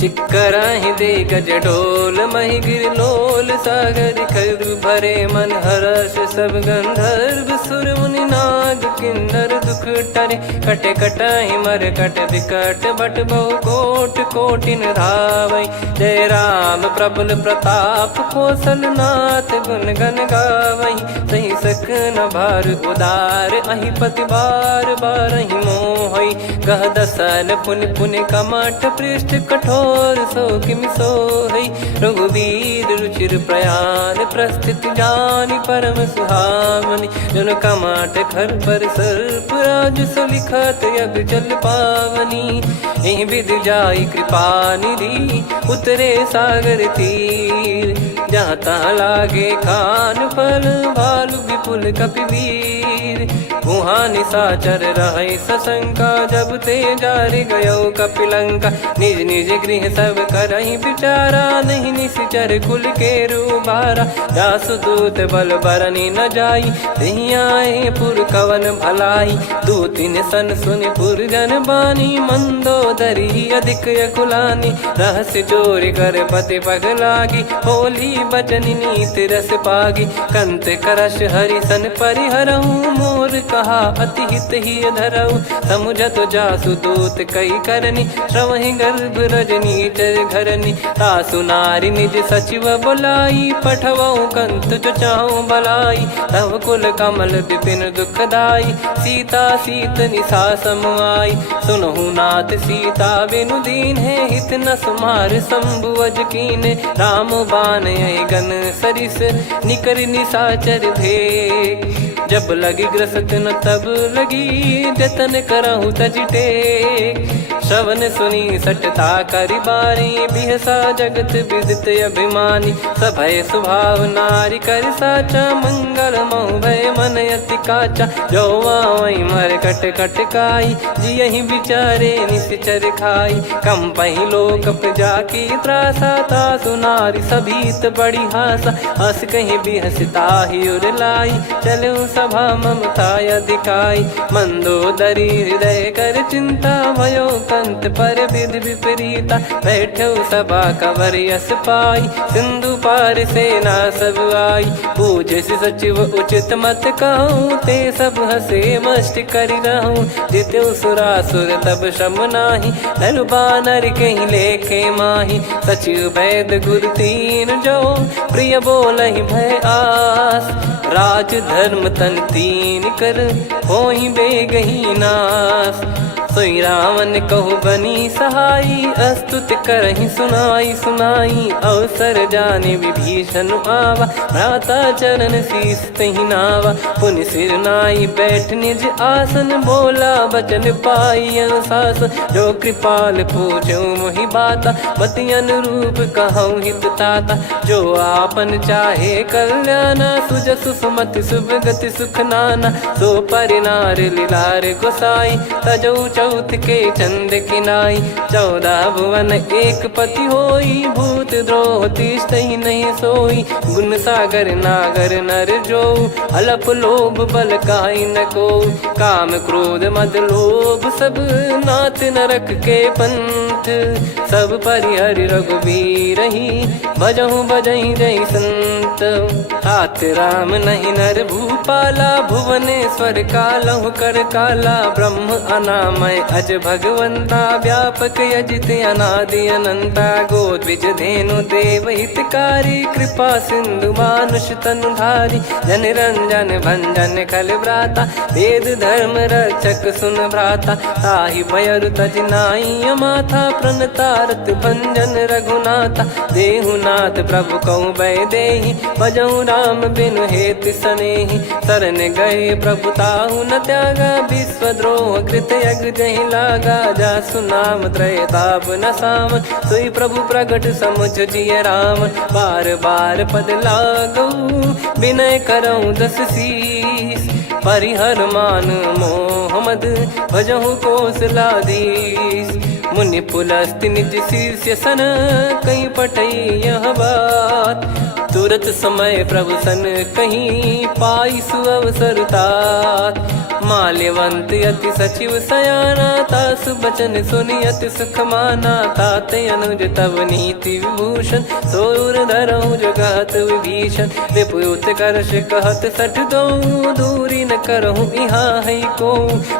चिक्कराहि दे गज डोल महि गिर लोल सागर खर भरे मन हर्ष सब गंधर्व सुर मुनि नार। नाग किन्नर दुख टरे, कटे कटहि मर कट विकट बट बहु कोट कोटिन धावै। जय राम प्रबल प्रताप कौशलनाथ गुण गण गावै। सही सकन भार उदार अहि पति बार बारहि मोहै। गह दसन पुन पुन कमठ पृष्ठ कठोर सो किमि सोहै। रघुवीर रुचिर प्रयाण प्रस्थित जानि परम सुहावनि। जन कमठ खर पर सर्प राज सलिखत यग जल पावनी। एहि विधि जाई कृपा निधि उतरे सागर तीर। जहाँ तहाँ लागे खान फल भालु विपुल कपिवीर। वहाँ निशाचर रहै सशंका जब ते जारि गयो कपिलंका। निज निज गृह सब करहि विचारा नहीं निश्चर कुल के रूबारा। जासु दूत बल बरनि न जाई तेहि आए पुर कवन भलाई। दूतिन सन सुनि पुर जन बानी मंदोदरी अधिक यकुलानी। रहस्य चोरी कर पति पगलागी होली बचन नीति रस पागी। कंत करश हरिसन परिहरहु मोर कहा अति हित ही धरऊ। समुझत जासु दूत कई करनी श्रवहि गर्भ रजनी चर घरनी। तासु नारी निज सचिव बुलाई पठवऊ कंत जो चाहूं बलाई। तव कुल कमल विपिन दुखदाई सीता सीत निशा समाई। सुनहु नाथ सीता बिनु दीन है हित न सुमार शंभु अज कीने। राम बाण गन सरिस निकर निशाचर भेग। जब लगी ग्रसत न तब लगी जतन करहु तज टेक। श्रवण सुनी सटता करि बारी बिहसा जगत विदित अभिमानी। सभय स्वभाव नारी कर साचा मंगल मऊ भय मन अति काचा। जो आवै मर कट कट काई जियहि विचारे निश्चर खाई। कम पहि लोक जाकी त्रासा तासु नारी सभीत बड़ी हासा। हस कहीं बिहसता ही उर लाई चलऊ सभा ममता अधिकाई। मंदोदरी हृदय कर चिंता भयो कंत पर विधि विपरीता। बैठो सभा कवर यस पाई सिंधु पार सेना सब आई। पूज्य सचिव उचित मत कहूँ ते सब हसे मष्ट करि रहूँ। जित्यु सुरासुर तब श्रम नाही नर बानर कहीं लेखे माही। सचिव वैद गुरु तीन जो प्रिय बोलहि भय आस। राज धर्म तन तीन कर होई बेगही नास। सोई रावण कहु बनी सहाई अस्तुत करहि सुनाई सुनाई। अवसर जाने विभीषण आवा भ्राता चरण शीस तहि नावा। पुनि सिर नाई बैठ निज आसन बोला बचन पाई अनुशासन। जो कृपाल पूछो मोहि बाता मति अनुरूप कहूँ हित ताता। जो आपन चाहे कल्याणा सुजसु सुमति सुभगति सुख नाना। सो परिनार लीलार गोसाई तजौ चौथ के चंद किनाई। 14 भुवन एक पति होई भूत द्रोह तिष्ठहि नहीं सोई। गुण सागर नागर नर जो अलप लोभ बल काई न को। काम क्रोध मद लोभ सब नाथ नरक के पंथ। सब परिहरि रघुबीर ही भजहु भजहि जय संत। तात राम नहीं नर भूपाला भुवनेश्वर कालहु कर काला। ब्रह्म अनामय अज भगवंता व्यापक यजित अनादि अनंता। गोद्विज धेनु देव हितकारी कृपा सिंधु मानुष तनुधारी। जन रंजन भंजन खल भ्राता वेद धर्म रक्षक सुन भ्राता। ताहि भयरु तज नाई माथा प्रणतारत भंजन रघुनाथा। देहुनाथ प्रभु कहु भय देहि भजहु राम बिनु हेतु सनेहि। शरण गए प्रभु ताहु न त्यागा विश्वद्रोह कृत यज्ञ जहि लागा। जासु नाम त्रय ताप न सावन सोई प्रभु प्रगट समुझ जिय राम। बार बार पद लागऊ विनय करऊँ 10 शीस। परिहर मान मोह मद भजहु कौशलाधीश। मुनि पुलस्त्य निज शिष्य सन कहीं पठई यह बात। तुरत समय प्रभु सन कहीं पाई सुअवसर तात। माल्यवंत अति सचिव सयाना तासु बचन सुनि अति सुख माना। ताते अनुज तव नीति विभूषण सोर धरऊ जगत विभीषण। विपुत करश कहत सठ दो दूरी न करहु यहाँ है को।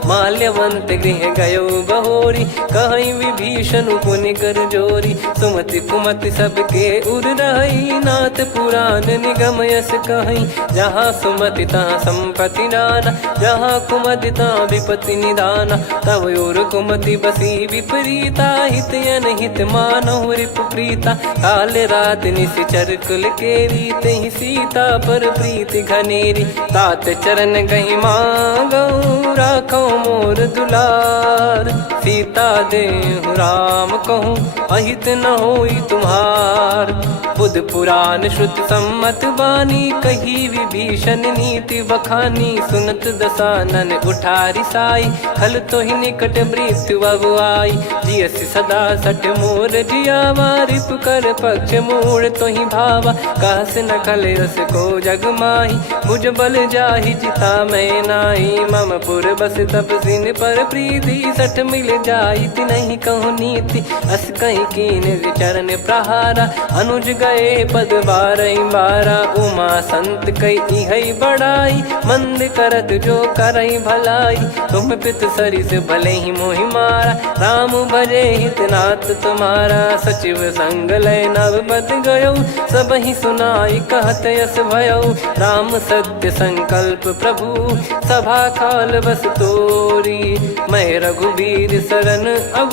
माल्यवंत गृह गयो बहोरी, कहीं विभीषण पुनि कर जोरी। सुमति कुमति सबके उर रही, नाथ पुराण निगम यस कहीं। जहाँ सुमति तहाँ संपत्ति नाना, जहाँ कुमति तहाँ विपत्ति निदाना। तब और कुमति बसी विपरीता, हित अनहित मानहु रिपु प्रीता। काल रात निश्चर कुल केरी, तहि सीता पर प्रीति घनेरी। तात चरण गही मांगऊ, राखो मोर दुलार। सीता देहु राम कहूँ, अहित न होई तुम्हार। बुध पुराण श्रुत सम्मत बानी, कही विभीषण नीति बखानी। सुनत दसानन उठारी साई, खल तो ही निकट मृत्यु अब आई। जियसि सदा सठ मोर जियावा, रिप कर पक्ष मूड़ तो ही भावा। कहस न खल रस को जग माही, मुझ बल जाहि जिता मैं नाई। मम पुर बस तपसिन पर प्रीति, सठ मिल जाई नहीं कहूँ नीति। अस कहीं कीन चरण प्रहारा, अनुज गए पद बारई बारा। उमा संत कई है बड़ाई, मंद करत जो करई भलाई। तुम पित सरिस भले ही मोहि मारा, राम भजे हित नाथ तुम्हारा। सचिव संग लय नव बद गयो, सब ही सुनाई कहत यस भयो। राम सत्य संकल्प प्रभु, सभा काल बस तोरी। मैं रघुबीर शरण अब,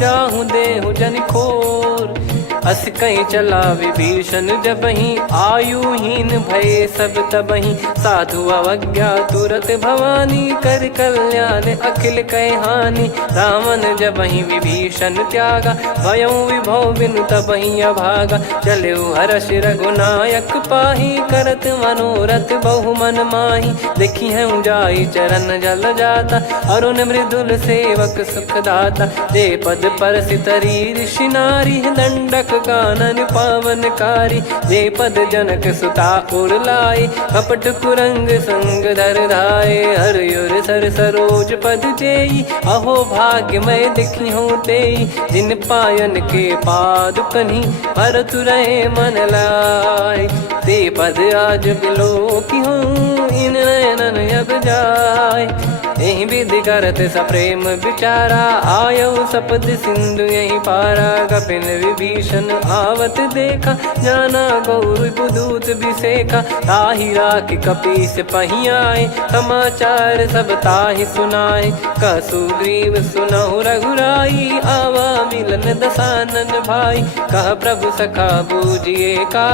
जाहूँ देहु जन खोर। अस कहीं चला विभीषण जबहि, आयुहीन भय सब तबहि। साधु अवज्ञा तुरत भवानी, कर कल्याण अखिल कह हानि। रावण जबहि विभीषण त्यागा, भयउ विभव बिनु तबहि अभागा। चलऊ हर्ष रघुनायक पाही, करत मनोरथ बहु मन माही। देखी है जाई चरण जल जाता, अरुण मृदुल सेवक सुखदाता। जे पद पर सितरी ऋषि नारी, दंडक कानन पावनकारी। जे पद जनक सुता उर लाए, कपट कुरंग संग धर धाये। हरियुर सर सरोज पद जेई, अहो भाग्य मैं दिखी हूँ तेई। जिन पायन के पाद कन्ही, भरत रहे मन लाए। ते पद आज बिलो की हूँ, इन नयनन अब जाय। यही विधि करत सप्रेम विचारा, आयऊ सपद सिंधु यही पारा। कपिन विभीषण आवत देखा, जाना गौर बुदूत बिसेखा। ताहि राख कपीस पही आए, समाचार सब ताहि सुनाए। कह सुग्रीव सुनहु रघुराई, आवा मिलन दसानन भाई। कह प्रभु सखा बूझिए का,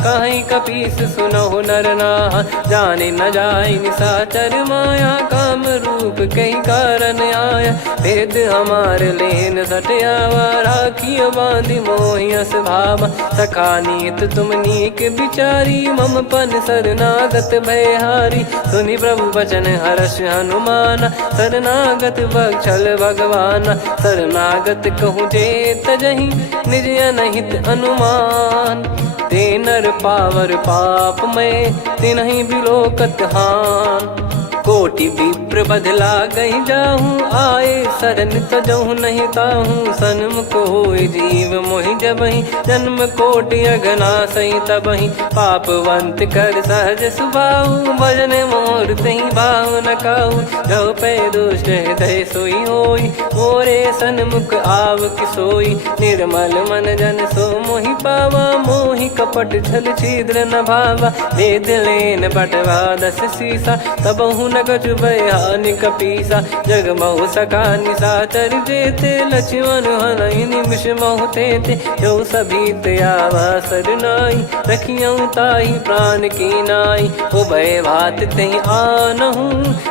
कहीं कपीस सुनहु नर नाहा। जाने न जाय निशाचर माया, काम रूप कई कारण आया। भेद हमार लेन सटयावा, राखियो बांधि मोहियस भावा। सखा नीत तुम नीक बिचारी, मम पन शरणागत भयहारी। सुनि प्रभु वचन हर्ष हनुमाना, शरणागत बक्षल भगवाना। शरणागत कहूँ जे तजहि, निज अनहित अनुमान। ते नर पावर पाप में, तिन्हि बिलोकत हान। कोटि विप्र बदला गई जाहूँ, आए शरण तजहु नहीं ताहूँ। सन्मुख होय जीव मोहि जबहि, जन्म कोटि अगना सही तबहि। पापवंत कर सहज सुभाऊ, भजन मोर तहि भाव न काहू। जो पै दुष्ट हृदय सोई होई, मोरे सन्मुख आव किसोई। निर्मल मन जन सो मोहि पावा, मोहि कपट छल छिद्र न भावा। वेद लेन बटवा दस सीसा, तबहु न कछु भयानि कपीसा। जग महु सखा निशाचर जेते, लक्ष्मण हनहि निमिष महु तेते। जो सभी त्यावा सरनाई, रखियऊ ताहि प्राण की नाई। उभय भात तहि आनहु,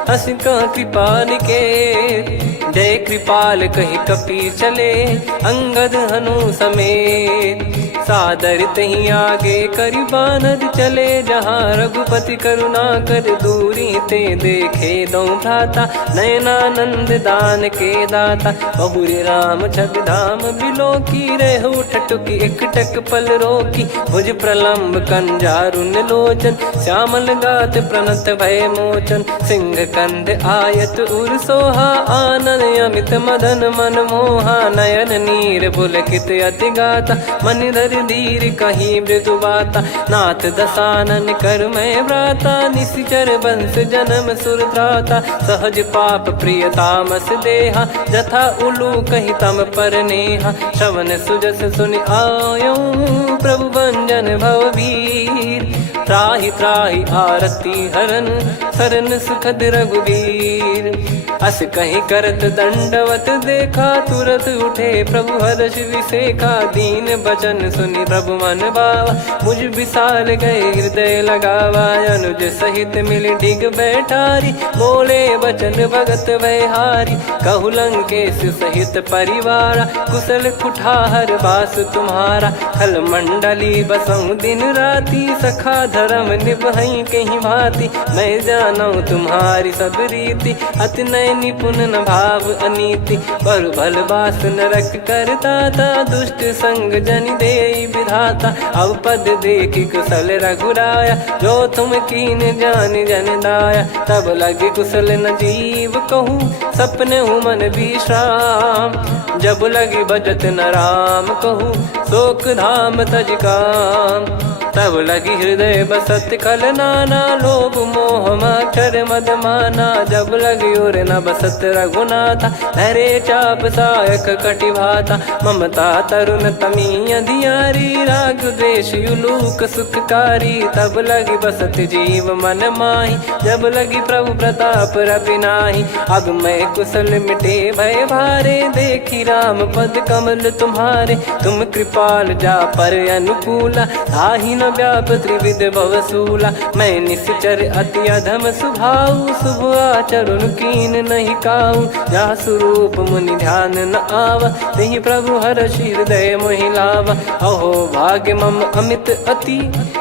हस कह कृपाल के। जय कृपाल कहि कपी चले, अंगद हनु समेत। सादर तही आगे करि बानर चले, जहाँ रघुपति करुणा कर दूरी ते देखे दो भ्राता। नयनानंद दान के दाता, बहुरी राम छग धाम बिलो की। रेहु ठटुकी एकटक पल रोकी, भुज प्रलम्ब कंजारुन लोचन। श्यामल गात प्रणत भय मोचन, सिंह कंध आयत उर सोहा। आनन अमित मदन मन मोहा, नयन नीर पुलकित अति गाता। मनिधर कर धीर कहीं मृदु बाता, नाथ दसानन कर मैं व्राता, निशिचर बंस जन्म सुर त्राता, सहज पाप प्रिय तामस देहा, जथा उलू कही तम पर नेहा, श्रवण सुजस सुनि आयो प्रभु भंजन भववीर, त्राहि त्राहि आरती हरन सरन सुखद रघुवीर, अस कहीं करत दंडवत देखा, तुरत उठे प्रभु हर्ष विसेखा, दीन बचन सुनि प्रभु मन भावा, मुझ विशाल गए हृदय लगावा, अनुज सहित मिल डिग बैठारी, बोले बचन भगत वैहारी, कहु लंकेश सहित परिवारा, कुशल कुठार बास तुम्हारा, खल मंडली बसऊं दिन राती, सखा धर्म निभई कहीं भांति, मैं जानू तुम्हारी सब रीति, अति नय निपुण न भाव अनीति, पर भल बास नरक करता था, दुष्ट संग जन दे विधाता, अब पद देखी कुशल रघुराया, जो तुम कीन जान जन दाया, तब लगे कुशल न जीव कहूँ, सपने हूँ मन विश्राम, जब लगी बजत न राम कहूँ, शोक धाम तज काम, तब लगी हृदय बसत खल नाना, लोभ मोह मक्षर मद माना, जब लगी और न बसत रघुनाथा, धरे चाप सायक कटि भाता, ममता तरुण तमी अधियारी, राग द्वेष युलूक सुखकारी, तब लगी बसत जीव मन माही, जब लगी प्रभु प्रताप रवि नाही, अब मैं कुशल मिटे भय भारे, देखी राम पद कमल तुम्हारे, तुम कृपाल जा पर अनुकूला, ताहि न व्याप त्रिविध भवसूला, मैं निश्चर अति अधम सुभाऊ, शुभ आचरण कीन नहीं काऊ, जा स्वरूप मुनि ध्यान न आवा, तेहि प्रभु हर्ष हृदय मोहि लावा, अहो भाग्य मम अमित अति,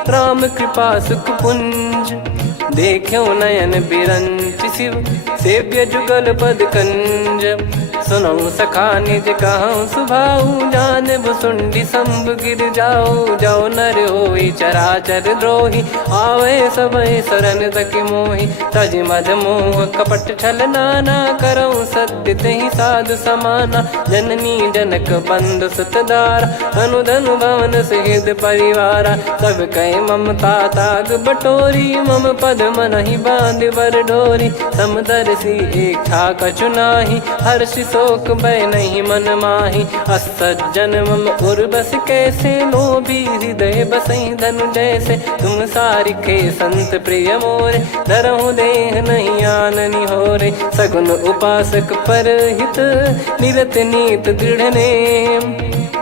राम कृपा सुख पुंज, देखो नयन बिरंच शिव, सेव्य जुगल पद कंज, सुनऊ सखा निज कहूँ सुभाऊ, जान भुसुंडी संभ गिर जाओ, जाओ नर होई चराचर द्रोही, आवे सबय शरण तक मोहि, तज मद मोह कपट छल नाना, करऊँ सत्य तेहि साधु समाना, जननी जनक बंधु सुतदारा, अनु धनु भवन सहित परिवारा, सब कहे ममता ताग बटोरी, मम पद मनहि बांध बर डोरी, समदर्शी इच्छा कछु नाही, हर्ष शोक भय नहीं मन माही, असज्जन मम उर्वश कैसे, लोभी हृदय बसई धनु जैसे, तुम सारिखे संत प्रिय मोरे, धरहु देह नहीं आननि होरे, सगुन उपासक पर हित, निरत नीत दृढ़ नेम,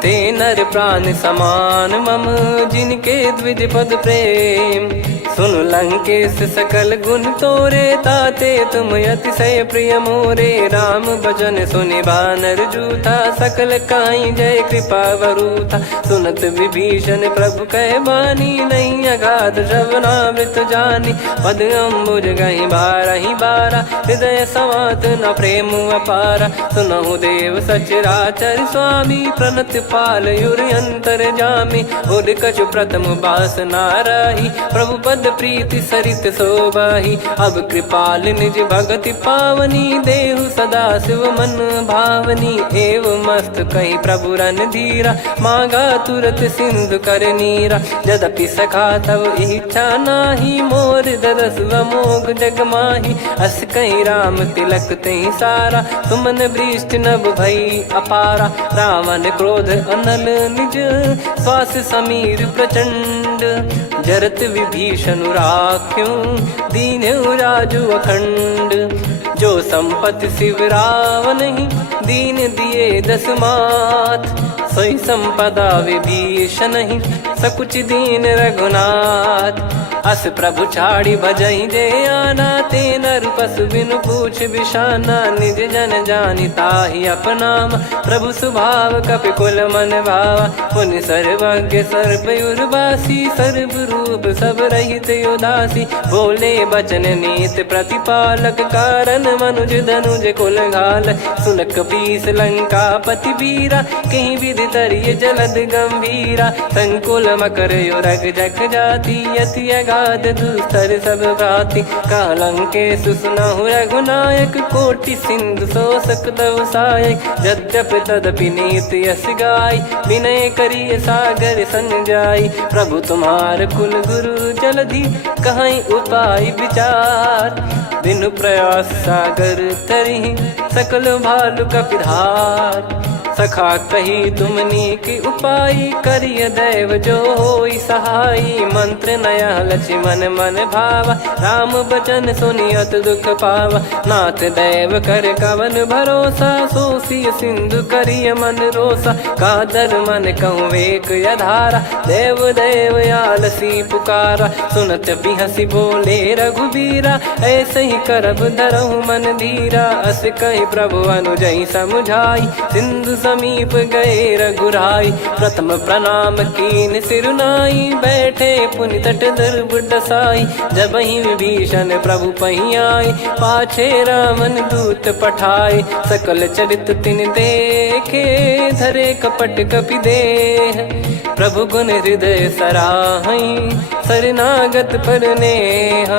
ते नर प्राण समान मम, जिनके द्विज पद प्रेम, सुन लंकेश सकल गुण तोरे, ताते तुम अतिशय प्रिय मोरे, राम भजन सुनि बानर जूथा, सकल काई जय कृपा वरूथा, सुनत विभीषण प्रभु कह बानी, नहीं अगाध श्रवणामृत जानी, पद अम्बुज गहि बारहि बारा, हृदय समात न प्रेम अपारा, सुनहु देव सचराचर स्वामी, प्रणत पाल युर अंतर जामी, उद कछु प्रथम बास नाराही, प्रभु पद प्रीति सरित शोभाही, अब कृपाल निज भगति पावनी, देहु सदा शिव मन भावनी, एव मस्त कही प्रभु रन धीरा, मांगा तुरत सिंधु कर नीरा, यद्यपि सखा तब इच्छा नाही, मोर दरस अमोघ जग माही, अस कहीं राम तिलक तहि सारा, सुमन वृष्ट नभ भई अपारा, रावण क्रोध अनल निज, श्वास समीर प्रचंड, जरत विभीषण राख्यों, दीन्हु राजु अखंड, जो संपत्ति शिव रावण ही, दीन दिए दस मात, सोई संपदा विभीषण ही, सकुच दीन रघुनाथ, अस प्रभु छाड़ी भजई जे आना, ते नर पशु बिनु पूछ बिशाना, निज जन जानि ताहि अपनाम, प्रभु स्वभाव कपि कुल मन भावा, मुनि सर्वज्ञ सर्वयुर्वासी, सर्व रूप सब रहित उदासी, बोले बचन नीत प्रतिपालक, कारण मनुज धनुज कुल घाल, सुन कपीस लंका पति वीरा, कहीं विधि तरिय जलद गंभीरा, संकुल मकर युरग जख जाति, यति गाद दुस्तर सब भांति कालंके सुसुनाहु रघुनायक कोटि सिंधु शोषक तव सहायक यद्यपि तदपि नीत यस गाय विनय करिय सागर सन जाई प्रभु तुम्हार कुल गुरु जलधि कहीं उपाय विचार बिनु प्रयास सागर तरिहि सकल भालु कपिधार सखा कही तुमनी की उपाय करिय दैव जो होई सहाई मंत्र नया लक्ष्मण मन भावा राम बचन सुनियत दुख पावा नाथ दैव कर कवन भरोसा सोसिय सिंधु करिय मन रोसा कादर मन कहूँ वेक यधारा देव देव आलसी पुकारा सुनत बिहसी बोले रघुबीरा ऐसे ही करब धरहु मन धीरा अस कही प्रभु अनुजई समुझाई सिंधु समीप गए रघुराई प्रथम प्रणाम कीन सिरुनाई बैठे पुनि तट दर्भ डसाई जब ही विभीषण प्रभु पही आए पाछे रामन दूत पठाए सकल चरित तिन देखे धरे कपट कपि देह प्रभु गुण हृदय सराहई शरणागत पर नेह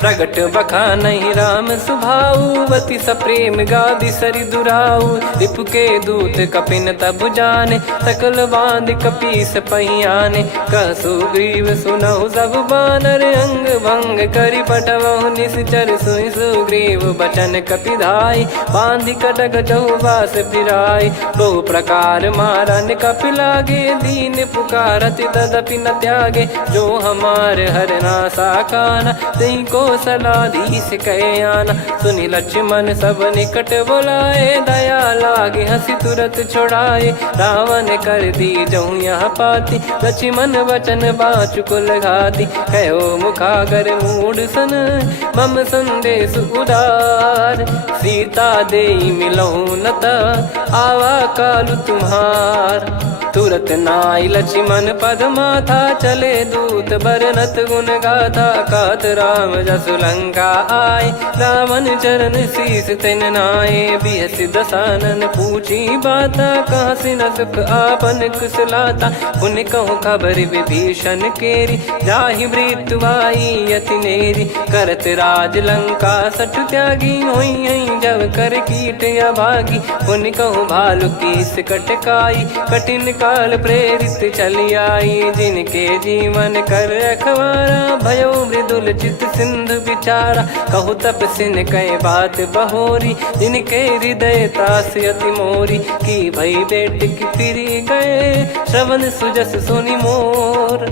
प्रगट बखानहि राम सुभाऊ वति सप्रेम गादि सरि दुराऊ रिपु के दूत कपिन तब जाने सकल बांध कपीस पहियाने कह सुग्रीव सुनहु सब बानर अंग भंग करि पटवहु निश्चर सुनि सुग्रीव बचन कपिधाई बांधि कटक चहुबास फिराई बहु प्रकार मारन कपि लागे दीन पुकारति तदपि न त्यागे जो हमार हरना साकाना तई को सलाधीश कहे आना सुनि लक्ष्मण सब निकट बुलाए दया लागे हंसी तुरत छोड़ाए रावण कर दी जहूँ यहाँ पाती लक्ष्मण वचन बाचु कुल घाती कहो मुखागर मूड सन मम संदेश उदार सीता देई मिलहु नता आवा कालु तुम्हार तुरत नाई लक्ष्मण पद माथा चले दूत बरनत गुण गाथा कात राम जसु लंका आए रावण चरण शीस तिन नाये बिहसि दसानन पूछी बाता कहाँ से न सुख आपन कुशलाता पुन कहूँ खबर विभीषण केरी जाहि मृत्यु आई यति नेरी करत राज लंका सठ त्यागी होई जब कर कीट अभागी पुन कहूँ भालु कीस कटकाई कठिन काल प्रेरित चली आई जिनके जीवन कर रखवारा भयो मृदुल चित सिंधु विचारा कहु तप सिन कई बात बहोरी जिनके हृदय तास अति मोरी की भई बेट की फिरी गए श्रवण सुजस सुनि मोर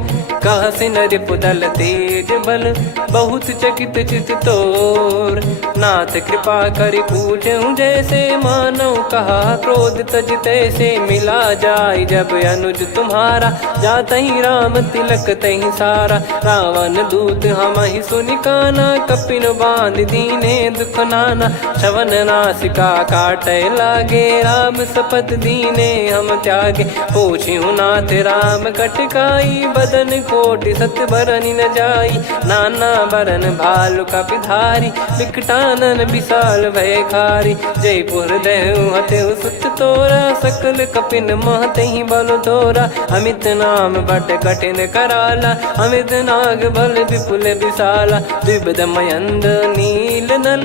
कह सिन रिपुदल तेज बल बहुत चकित चित तोर नाथ कृपा करि पूछूं जैसे मानव कहा क्रोध तज तैसे मिला जाय जब अनुज तुम्हारा जात ही राम तिलक तही सारा रावण दूत हम ही सुनि काना कपिन बांध दीने दुख नाना श्रवण नासिका काटे लागे राम सपत दीने हम त्यागे पूछ्यू नाथ राम कटकाई बदन कोटि सत बरनि न जाई नाना बरन भालु कपिधारी विकटानन विशाल भय खारी जयपुर देहु हतेउ सुत तोरा सकल कपिन महतहि बल तोरा अमित नाम बट कठिन कराला अमित नाग बल विपुल विशाला द्विपद मयंद नील नल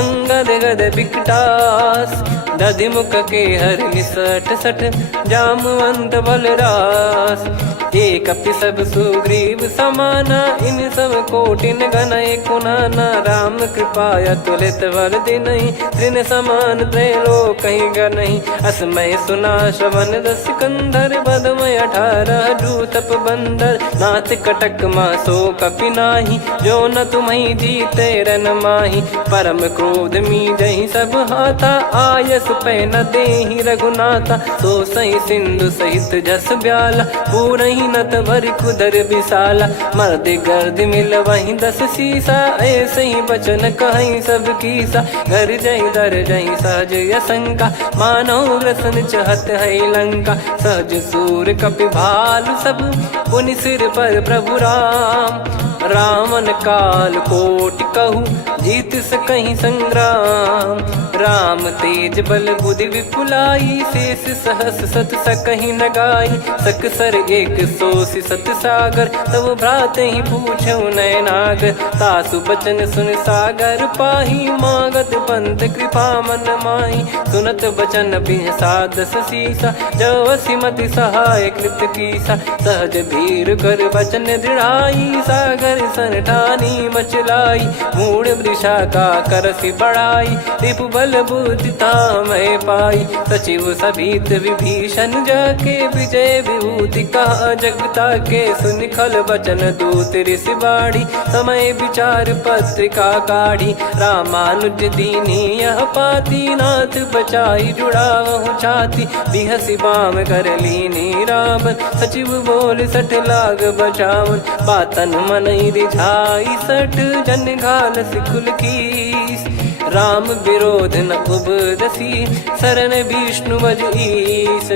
अंगद गद विकटास दधि मुख के हर निसठ सठ जामवंत बलरास एक अपि सब सुग्रीव समाना इन सब कोटिन गनय कुनाना राम कृपा अतुलित बल दिनहि त्रिन समान त्रैलोक कहीं गनहि असमय सुना श्रवण दस कंधर बदमय 18 जूतप बंदर नाथ कटक मासो कपि नाही जो न तुम्हि जीते रन माही परम क्रोध मी जहि सब हाथा आयस पै न देहि रघुनाथा सो सही सिंधु सहित जस ब्याला पूरहि नत भरि कुदर विशाला मर्द गर्द मिल वहीं 10 सीसा ऐसे ही बचन कहीं सब कीसा घर जहि दर जहि सहज यसंका मानव रसन चहत है लंका सहज सूर कपि भालु सब पुनि सिर पर प्रभु राम रावण काल कोटि कहु जीत सकहीं संग्राम। राम तेज बल बुद्धि विपुलाई, शेष सहस सत सकहीं न गाई। सकसर एक सोसी सत सागर, तब भ्रात ही पूछो नयनागर। तासु बचन सुन सागर पाही, मागत पंथ कृपा मन माही। सुनत बचन बिहसादस सीसा, जव सिमति सहाय कृत कीसा। सहज भीर कर बचन दृढ़ाई, सागर सन ठानी मचलाई। मूढ़ वृषा का करसि बढ़ाई, रिपु बल बुद्धि तामय पाई। सचिव सभीत विभीषण जाके, विजय विभूति कहा जगता के। सुनि खल बचन दूत ऋषि बाड़ी, समय विचार पत्रिका काढ़ी। रामानुज दीनी यह पाती, नाथ बचाई जुड़ावहु छाती। बिहसि बाम कर लीनी रावण, सचिव बोल सठ लाग बचावन। बातन मनई रिझाई सठ, जन घाल सिकुल कीस। राम विरोध न उपदसी, शरण विष्णु बज ईस।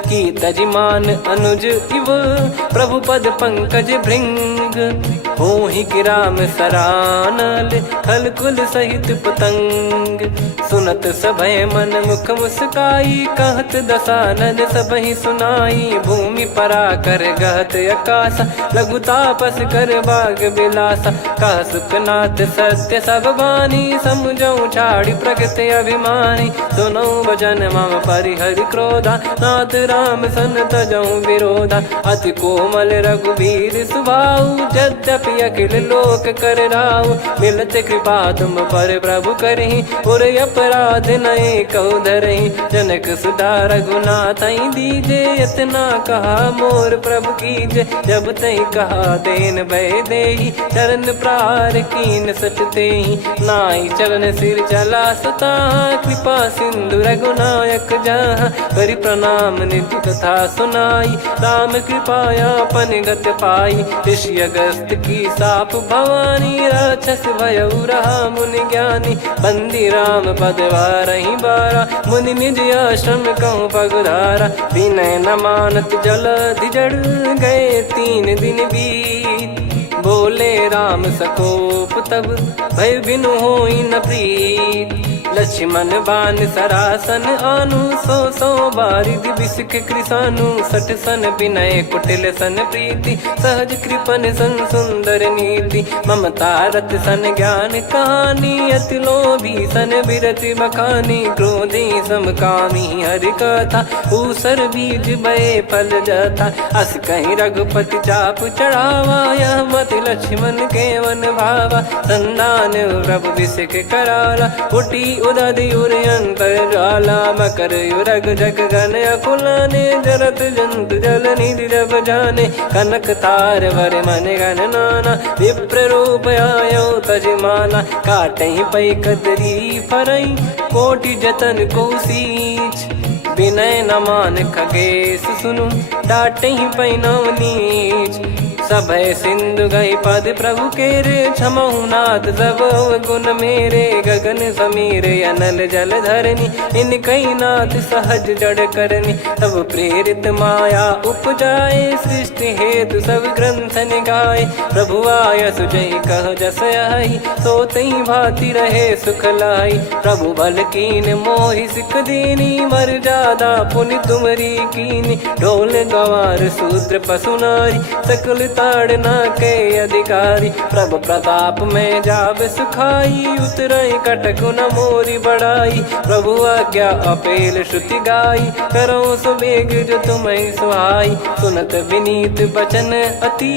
की तजिमान अनुज इव, प्रभु पद पंकज भृंग। होहि कि राम सरानल, खल कुल सहित पतंग। सुनत सभय मन मुख मुस्काई, कहत दसानन सबहि सुनाई। भूमि परा कर गहत आकाशा, लघु तापस कर बाग बिलासा। कह सुखनाथ सत्य सब बानी, समुझौ छाड़ी प्रगति अभिमानी। सुनो भजन मम परिहरि क्रोधा, नाथ राम सन तजौ विरोधा। अति कोमल रघुवीर सुभाऊ, यद्यपि अखिल लोक कर राऊ। मिलत कृपा तुम पर प्रभु करहि, पुर अपराध नए कौ धरहि। जनक सुधा रघुनाथ दीजे, इतना कहा मोर प्रभु कीजे। जब तई कहा देन भय देहि, चरण प्रार कीन सट तेहि। नाई चरण सिर चला सता, कृपा सिंधु रघुनायक जहाँ। करि प्रणाम निधि कथा सुनाई, राम कृपाया पन गत पाई। ऋषि अगस्त की साप भवानी, राक्षस भयउ रहा मुनि ज्ञानी। बंदी राम पद वारहि बारा, मुनि निज आश्रम कहूँ पगुधारा। विनय न मानत जलधि जड़, गए 3 दिन बीत। बोले राम सकोप तब, भय बिनु होई न प्रीत। लक्ष्मण बान सरासन आनु, 100 बारिधि बिसक कृसानु। 60 सन विनय कुटिल सन प्रीति, सहज कृपन सन सुंदर नीति। ममता रत सन ज्ञान कहानी, अति लोभी सन बिरति बखानी। क्रोधी समकामी हरि कथा, ऊसर बीज बये फल जथा। अस कहीं रघुपति चाप चढ़ावा, यह मत लक्ष्मण के वन भावा। संदान प्रभु बिसक कराला, उठी उदधि उर अंतर ज्वाला। मकर युरग जग गण अकुलाने, जरत जंतु जल निधि जब जाने। कनक तार वर मन गण नाना, विप्र रूप आयो तजमाना। काटहि पै कदरी फरई, कोटि जतन को सींच। विनय न मान खगेश सुनु, डांटहि पै नव नीच। सभय सिंधु गई पद प्रभु केरे, क्षमहु नाथ सब गुण मेरे। गगन समीरे अनल जल धरनी, इन कई नाथ सहज जड़ करनी। तब प्रेरित माया उपजाए, सृष्टि हेतु सब ग्रंथ निगाए। प्रभु आय सुजई कह जस आई, सोतई भांति रहे सुख लाई। प्रभु बल कीन मोहि सिख दीनी, मर्यादा पुनि तुमरी कीनी। ढोल गवार शूद्र पशु नारी, सकल ताड़ना के अधिकारी। प्रभु प्रताप में जाब सुखाई, उतरई कटक न मोरी बढ़ाई। प्रभु आज्ञा अपेल श्रुति गाई, करो सुबेग जो तुम्हें सुहाई। सुनत विनीत बचन अति,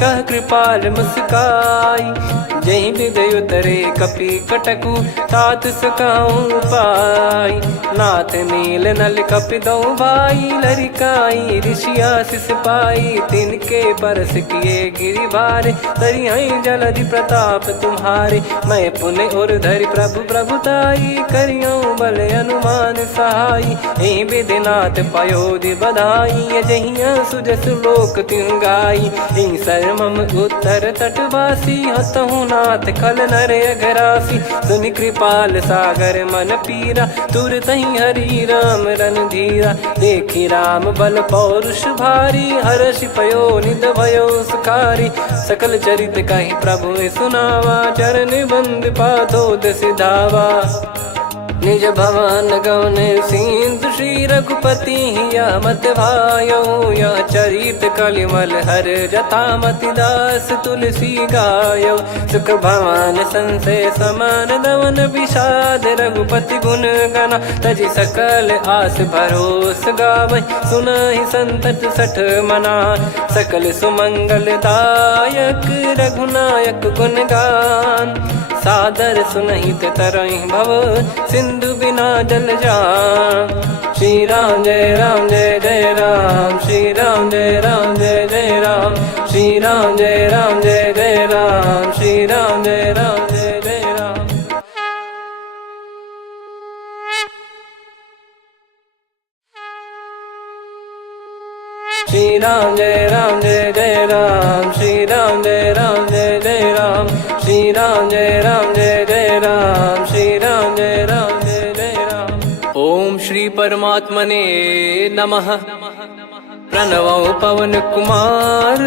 कह कृपाल मुस्काई। जहि हृदय उतरे कपि कटकु, तात सकाऊं पाई। नाथ नील नल कपि दो भाई, लरिकाई ऋषि आशीष पाई। तिनके परस किए गिरि भारे, तरिहै जलधि प्रताप तुम्हारे। मैं पुन और धरि प्रभु प्रभुताई, करियौ बल अनुमान सहाई। एहि विधिनाथ पयोधि बधाई, जहिया सुजस लोक तिहुँ गाई। एहि सरमम उत्तर तटवासी, हतहु रघुनाथ खल नर अघरासी, सुनि कृपाल सागर मन पीरा, तुरतहि हरि राम रणधीरा। देखि राम बल पौरुष भारी, हर्षि पयो निध भयो सुखारी। सकल चरित कहि प्रभु सुनावा, चरण बंद पादोद सिधावा। निज भवन गौन सिंधु श्री रघुपति हिया मत भायो, यह चरित कलिमल हर जथा मति दास तुलसी गायो। सुख भवन संशय समान दवन विषाद, रघुपति गुण गना तजि सकल आस भरोस गावै। सुनहि संतत सठ मना, सकल सुमंगल दायक रघुनायक गुण गान। सादर सुनहित तरहि भव, सिंधु बिना जल जान। श्री राम जय जय राम, श्री राम जय जय राम, श्री राम जय जय राम, श्री राम जय जय राम। श्री राम जय जय राम, श्री राम जय जय राम, श्री राम जय जय राम, श्री राम जय जय राम। ओम श्री परमात्मने नमः। प्रणवो पवन कुमार,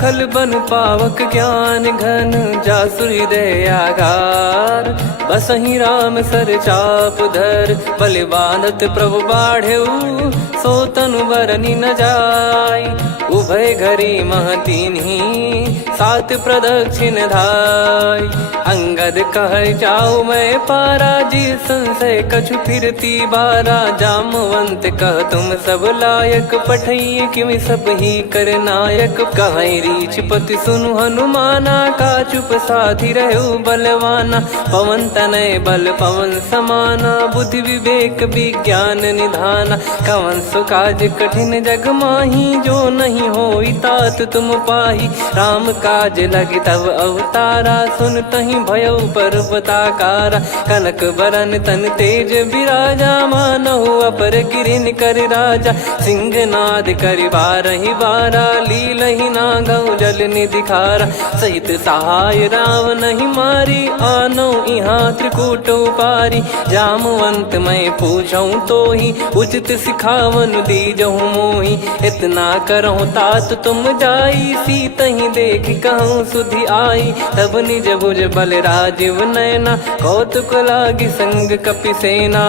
खल बन पावक ज्ञान घन, जासु हृदय आगार। बसहि राम सर चाप धर, बलि बांधत प्रभु बाढ़ऊ, सो तनु बरनि न जाय। उभय घरी महतीन्ही, सात प्रदक्षिण धाय। अंगद कह जाऊ मैं पारा, जी संशय कछु फिरती बारा। जामवंत कह तुम सब लायक, पठई किमि सब ही कर नायक। कहै रीछ पति सुनु हनुमाना, का चुप साधि रहु बलवाना। पवन तनय बल पवन समाना, बुद्धि विवेक विज्ञान निधाना। कवन सो काज कठिन जग माही, जो नहीं होई तात तुम पाही। राम काज लगी तब अवतारा, सुन तहि भयउ पर्वताकारा। कनक बरन तन तेज बिराजा, मानहु अपर गिरिन कर राजा। सिंहनाद करि बारहि बारा, लीलहि नागौ जल निधि खारा। सहित सहाय राम नहीं मारी, आनो इहाँ त्रिकूट उपारी। जामवंत मैं पूछऊँ तोहि, उचित सिखावन दीजहु मोहि। इतना करहु तात तुम जाई, सीतहि देख कहूँ सुधि आई। तब निज भुज बल राजीव नयना, कौतुक लागी संग कपिसेना।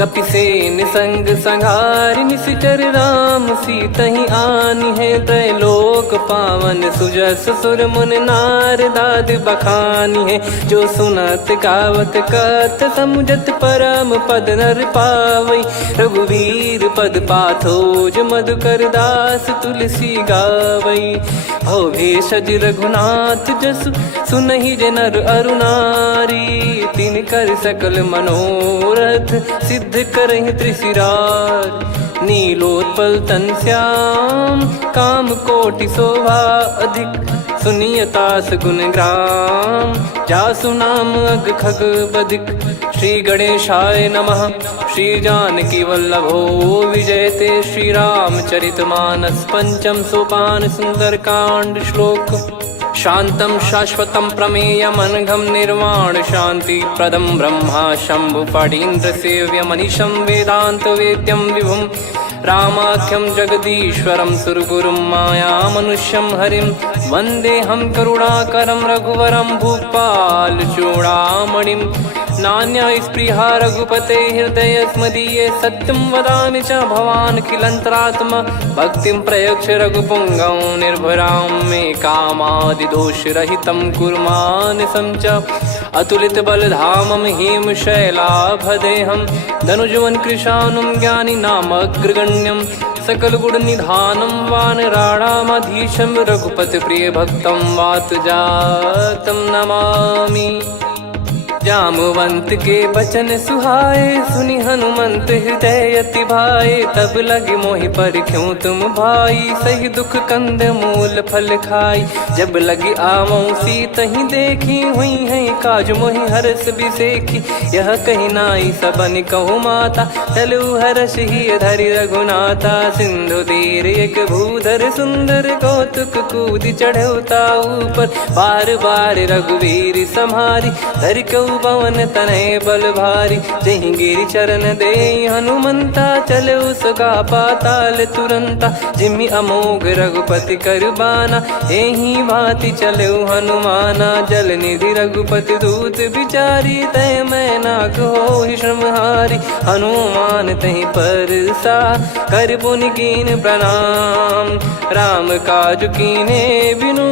कपिसेन संग संघारि निशिचर राम, सीतहि आनि है त्रैलोक पावन। सुजस सुर मुन नार दाद बखानी है, जो सुनत गावत कथ समुझत परम पद नर पावै। रघुवीर पद पाथोज मधुकर दास तुलसी गावै। भव भेषज रघुनाथ जसु, सुनहि जे नर अरु नारी। तिन कर सकल मनोरथ, सिद्ध करहि त्रिशिरार। नीलोत्पल तन श्याम, काम कोटि शोभा अधिक। सुनियतास गुण ग्राम, जासु नाम अग खग बधिक। श्री गणेशाय नमः। श्री जानकी वल्लभो विजयते, श्री रामचरित मानस पंचम सोपान सुंदरकांड श्लोक। शांतं शाश्वतं प्रमेयमनघं निर्वाण शांति प्रदं ब्रह्मा शंभु फणीन्द्र सेव्य मनीषं वेदांत वेद्यं विभुं। रामाख्यं जगदीश्वरं सुरगुरुं माया मनुष्यं हरिं। वन्देऽहं करुणाकरं रघुवरं भूपाल चूडामणिं। नान्या स्पृहा रघुपते हृदय स्मदीये, सत्यं वदामि च भवान् खिलन्तरात्मा। भक्तिं प्रयच्छ रघुपुङ्गं निर्भरां मे कामादिदोषरहितं कुर्मानसं च। अतुलित बलधामं हेमशैलाभदेहं, धनुजवन कृशानुं ज्ञानिनामग्रगण्यं। सकल गुण निधानं वानराणामधीशं, रघुपति प्रिय भक्तं वातजातं नमामि। जामवंत के बचन सुहाए, सुनि हनुमंत हृदय अति भाए। तब लगे मोहि पर क्यों तुम भाई, सही दुख कंद मूल फल खाई। जब लगी आवऊं सीत ही देखी, हुई है काज मोहि हरस बिसेखी। यह कही नाई सबन कहु माता, चलू हरष ही धरि रघुनाथा। सिंधु तीर एक भूधर सुंदर, कौतुक कूद चढ़ौता ऊपर। बार बार रघुवीर सम्हारी, धरि कहु पवन तनय बल भारी। जहि गिरि चरण दे हनुमंता, चलो सगा पाताल तुरंता। जिमि अमोघ रघुपति कर बाना, एहि भांति चलो हनुमाना। जल निधि रघुपति दूत बिचारी, तय मैं नाग होहि श्रमहारी। हनुमान तहि परसा, कर पुनि कीन प्रणाम। राम काज कीने बिनु,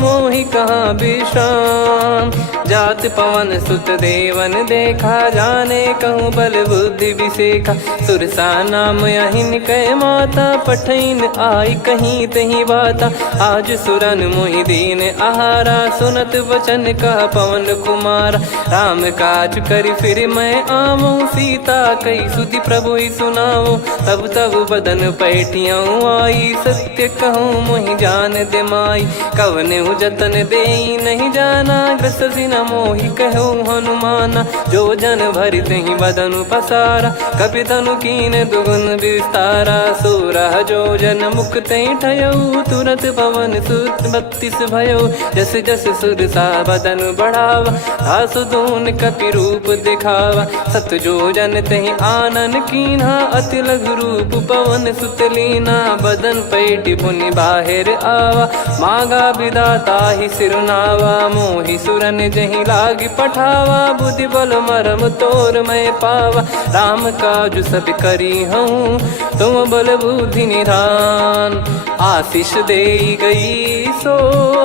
मोहि कहाँ विश्राम। जात पवन सुत देवन देखा, जाने कहूँ बल बुद्धि विसेखा। सुरसा नाम अहिन कै माता, पठैन आई कहीं तहीं बाता। आज सुरन मोहि दीन आहारा, सुनत वचन कह पवन कुमारा। राम काज करि फिर मैं आवऊं, सीता कई सुधि प्रभु ही सुनाओ। तब तब बदन पैठियाँ आई, सत्य कहूँ मोहि जान दे माई। कवने जतन देई नहीं जाना, ग्रसि न मोहि कहूँ हनुमाना। जो जन भरि तहि बदनु पसारा, कपि तनु कीन दुगुन विस्तारा। सोरह जो जन मुख तहि ठयऊ, तुरत पवन सुत 32 भयऊ। जस जस सुरसा बदन बढ़ावा, आसु दून कपि रूप दिखावा। सत जो जन तहि आनन कीन्हा, अति लघु रूप पवन सुत लीना। बदन पैठि पुनि बाहिर आवा, मांगा विधाता ही सिरुनावा। मोहि सुरन जहि लागी पठावा, बुद्धि बल मरम तोर मैं पावा। राम काज सब करी हूँ, तुम बल बुद्धि निधान। आशीष देई गई सो,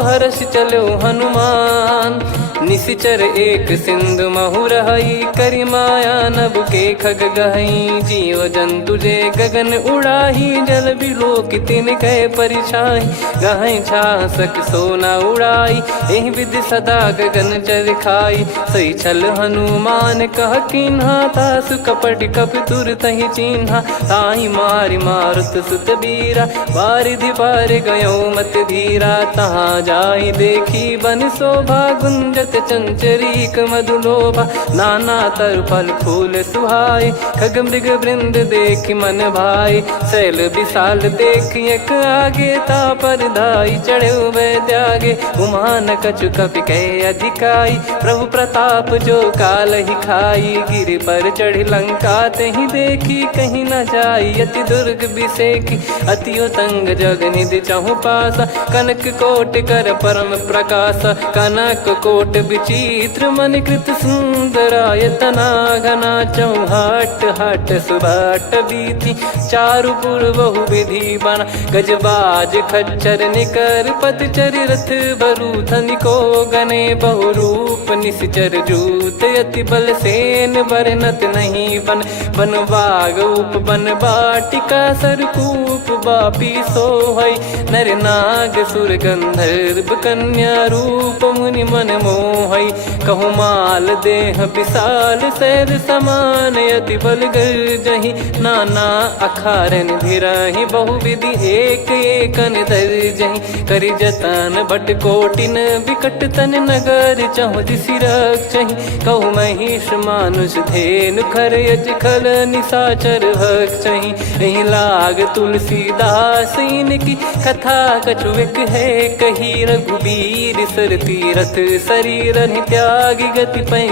हर्ष चलो हनुमान। निशिचर एक सिंधु महु रहई, करि माया नभ के खग गहई। जीव जंतु जे गगन उड़ाही, जल बिलोक तिन कह परिछाई। गहई छासक सोना उड़ाई, एहि विधि सदा गगन चर खाई। सही छल हनुमान कह कीन्हा, तासु कपट कपि तुर तहि चिन्हा। ताहि मारि मारुत सुत बीरा, बारिधि पार गयो मत धीरा। तहाँ जाई देखी बन शोभा, गुंजत चंचरीक मधुलोभा। नाना तरु फल फूल सुहाए, खग मृग वृंद देख मन भाई। शैल विशाल देख एक आगे, तापर धाई चढ़े वै त्यागे। उमान कछु कपि कह अधिकाई, प्रभु प्रताप जो काल ही खाई। गिर पर चढ़ी लंका तहि देखी, कहीं न जाई अति दुर्ग बिसेखी। अति उतंग जग निधि चहु पासा, कनक कोट कर परम प्रकाशा। कनक कोट विचित्र मन कृत सुंदरायतना। घना चौहाट हाट सुबाट बीथी, चारु पुर बहु विधि बना। गजबाज खच्चर निकर पतचर, रथ बरु धनिको गने। बहु रूप निश्चर जूत, अति बल सेन बरनत नहीं बन। बन बाग उप बन बाटिका, सरकूप बापी सोहई। नर नाग सुर गंधर्व कन्या, रूप मुनि मन मोहई। कहु माल देह विशाल, शैल समान अति बल गर्जहि। नाना अखारन भिराहि, बहु विधि एक एकन दर्जहि। करि जतन भट कोटिन, विकट तन नगर चहु दिसि रक्षहि। कहु महिष मानुष धेनु, खर यज खल निशाचर भक्षहि। एहि लाग तुलसीदास इनकी, कथा कछु एक है कही। रघुबीर सर तीरथ शरीर, त्यागी गति पै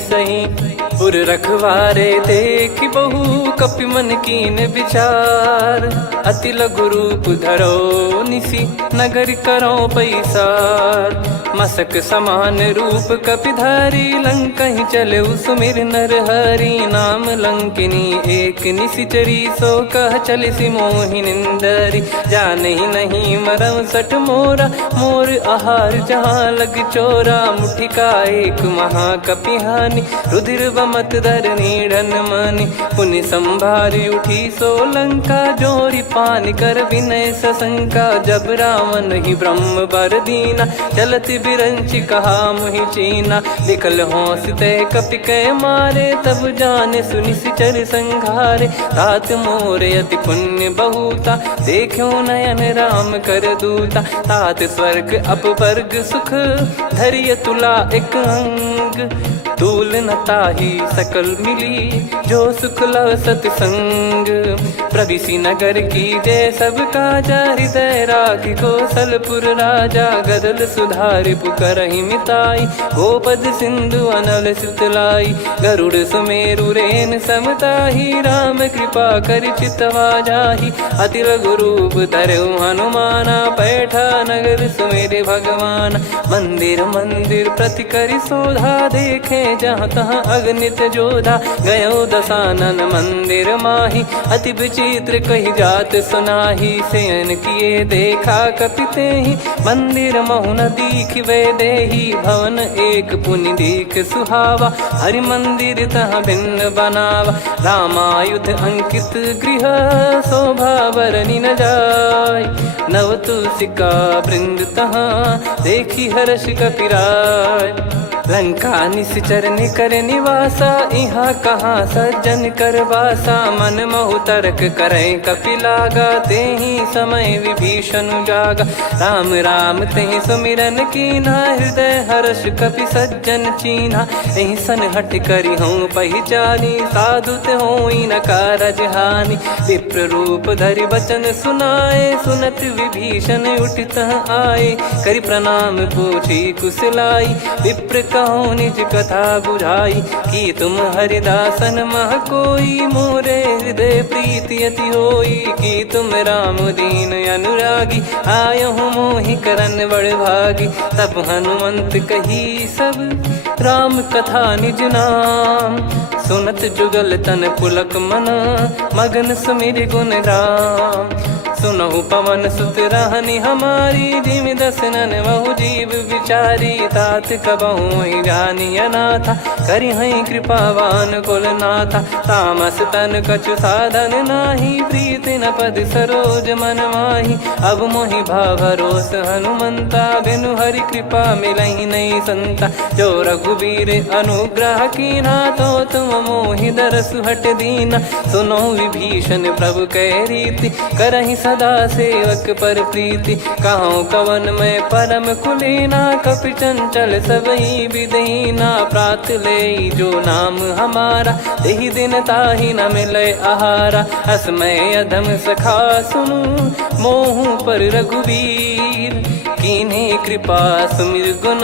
सही। पुर रखवारे देख बहु, कपि मन कीन विचार। अति लघु रूप धरो निसी, नगर करो पैसार। मसक समान रूप कपि धारी, लंकहि चले सुमिर नर हरि। नाम लंकिनी एक निशिचरी, सो कह चलिसि मोहि निंदरी। जानहि नहीं मरम सठ मोरा, मोर आहार जहाँ लग चोरा। मुठिका एक महाकपि हानि, रुधिर बमत धरनी ढन मनि पुनि संभारी उठी सोलंका जोरी पानी कर विनय सशंका जब रावण ही ब्रह्म बर दीना चलत बिरंची कहा मुहि चीना निकल होंस ते कपि कै मारे तब जाने सुनि सिचर संघारे तात मोरे अति पुण्य बहुता देखो नयन राम कर दूता तात स्वर्ग अपवर्ग सुख धरिय तुला एक अंग तूल न ताही सकल मिली जो सुख लव सतसंग प्रविसी नगर की जय सब काजा हृदय राखी कौशलपुर राजा गदल सुधारि पुकरहि मिताई गोपद सिंधु अनल सितलाई गरुड़ सुमेरु रेन समताही राम कृपा कर चितवा जाही अति लघु रूप धरऊ हनुमाना बैठा नगर सुमेरे भगवान मंदिर मंदिर प्रति करि शोधा देखे जहाँ तहाँ अगणित जोधा गयो दशानन मंदिर माही अति विचित्र कही जात सुनाही सेन किए देखा कपिते ही मंदिर महु न दीख वे देही भवन एक पुनि दीख सुहावा हरि मंदिर तहाँ भिन्न बनावा रामायुध अंकित गृह शोभा बरनी न जाय नव तुलसी का वृंद तहाँ देखी हर्ष कपिराय लंका निश्चर निकर निवासा यहाँ कहाँ सज्जन कर वासा मन महु तर्क करे कपिलागा ते ही समय विभीषण जागा राम राम ते सुमिरन कीना हृदय हर्ष कपि सज्जन चीन्हा यही सन हट करी हूँ पहचानी साधु ते होई न कारज हानि विप्र रूप धरि वचन सुनाए सुनत विभीषण उठित आए करि प्रणाम पूछी कुशलाई विप्र कहो निज कथा बुझाई कि तुम हरिदासन मह कोई मोरे हृदय प्रीति अति होई कि तुम राम दीन अनुरागी आयहु मोहि करन बड़ भागी तब हनुमंत कही सब राम कथा निज नाम सुनत जुगल तन पुलक मन मगन सुमिर गुण राम सुनहु पवन सुत रहनी हमारी जिमि दसनन बहु जीव विचारी तात कबहु ही जानी अनाथा करि हई कृपावान कुल नाथा तामस तन कछु साधन नाही प्रीति न पद सरोज मन माही अब मोहि भाव भरोस हनुमंता बिनु हरि कृपा मिलहि नहीं संता जो रघुबीर अनुग्रह कीना तो तुम मोहि दरस हट दीना सुनो विभीषण प्रभु कह रीति करहि सदा सेवक पर प्रीति कहूँ कवन में परम कुलीना कपि चंचल सबही विदहीना प्रात ले जो नाम हमारा तेहि दिन ताहि न मिले आहारा असमय अधम सखा सुनु मोहु पर रघुवीर कीन्हे कृपा सुमिर गुण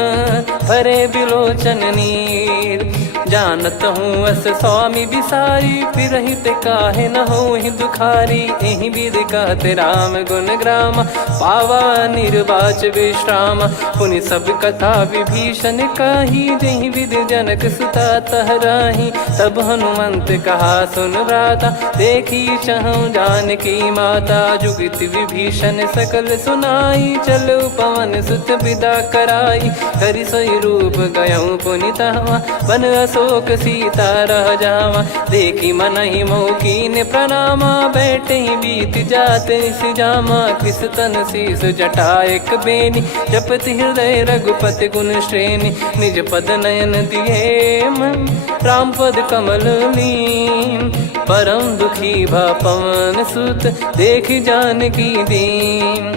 भरे बिलोचन नीर जानत हूँ अस स्वामी बिसारी फिर हित काहे न हो ही दुखारी एहि विध कहते राम गुण ग्राम पावा निर्वाच विश्राम पुनि सब कथा विभीषण काही जहि विध जनक सुता तहराही तब हनुमंत कहा सुन भ्राता देखी चहु जानकी माता जुगित विभीषण सकल सुनाई चलो पवन सुत विदा कराई करि सोई रूप गयऊँ पुनि तहवा बन अशोक सीता रह जावा देखी मन ही मौकीन प्रणामा बैठे ही बीत जाते जामा कृष तन शीस जटा एक बेनी जपति हृदय रघुपति गुण श्रेणी निज पद नयन दिए मन राम पद कमल लीन परम दुखी भा पवन सुत देखी जानकी दीन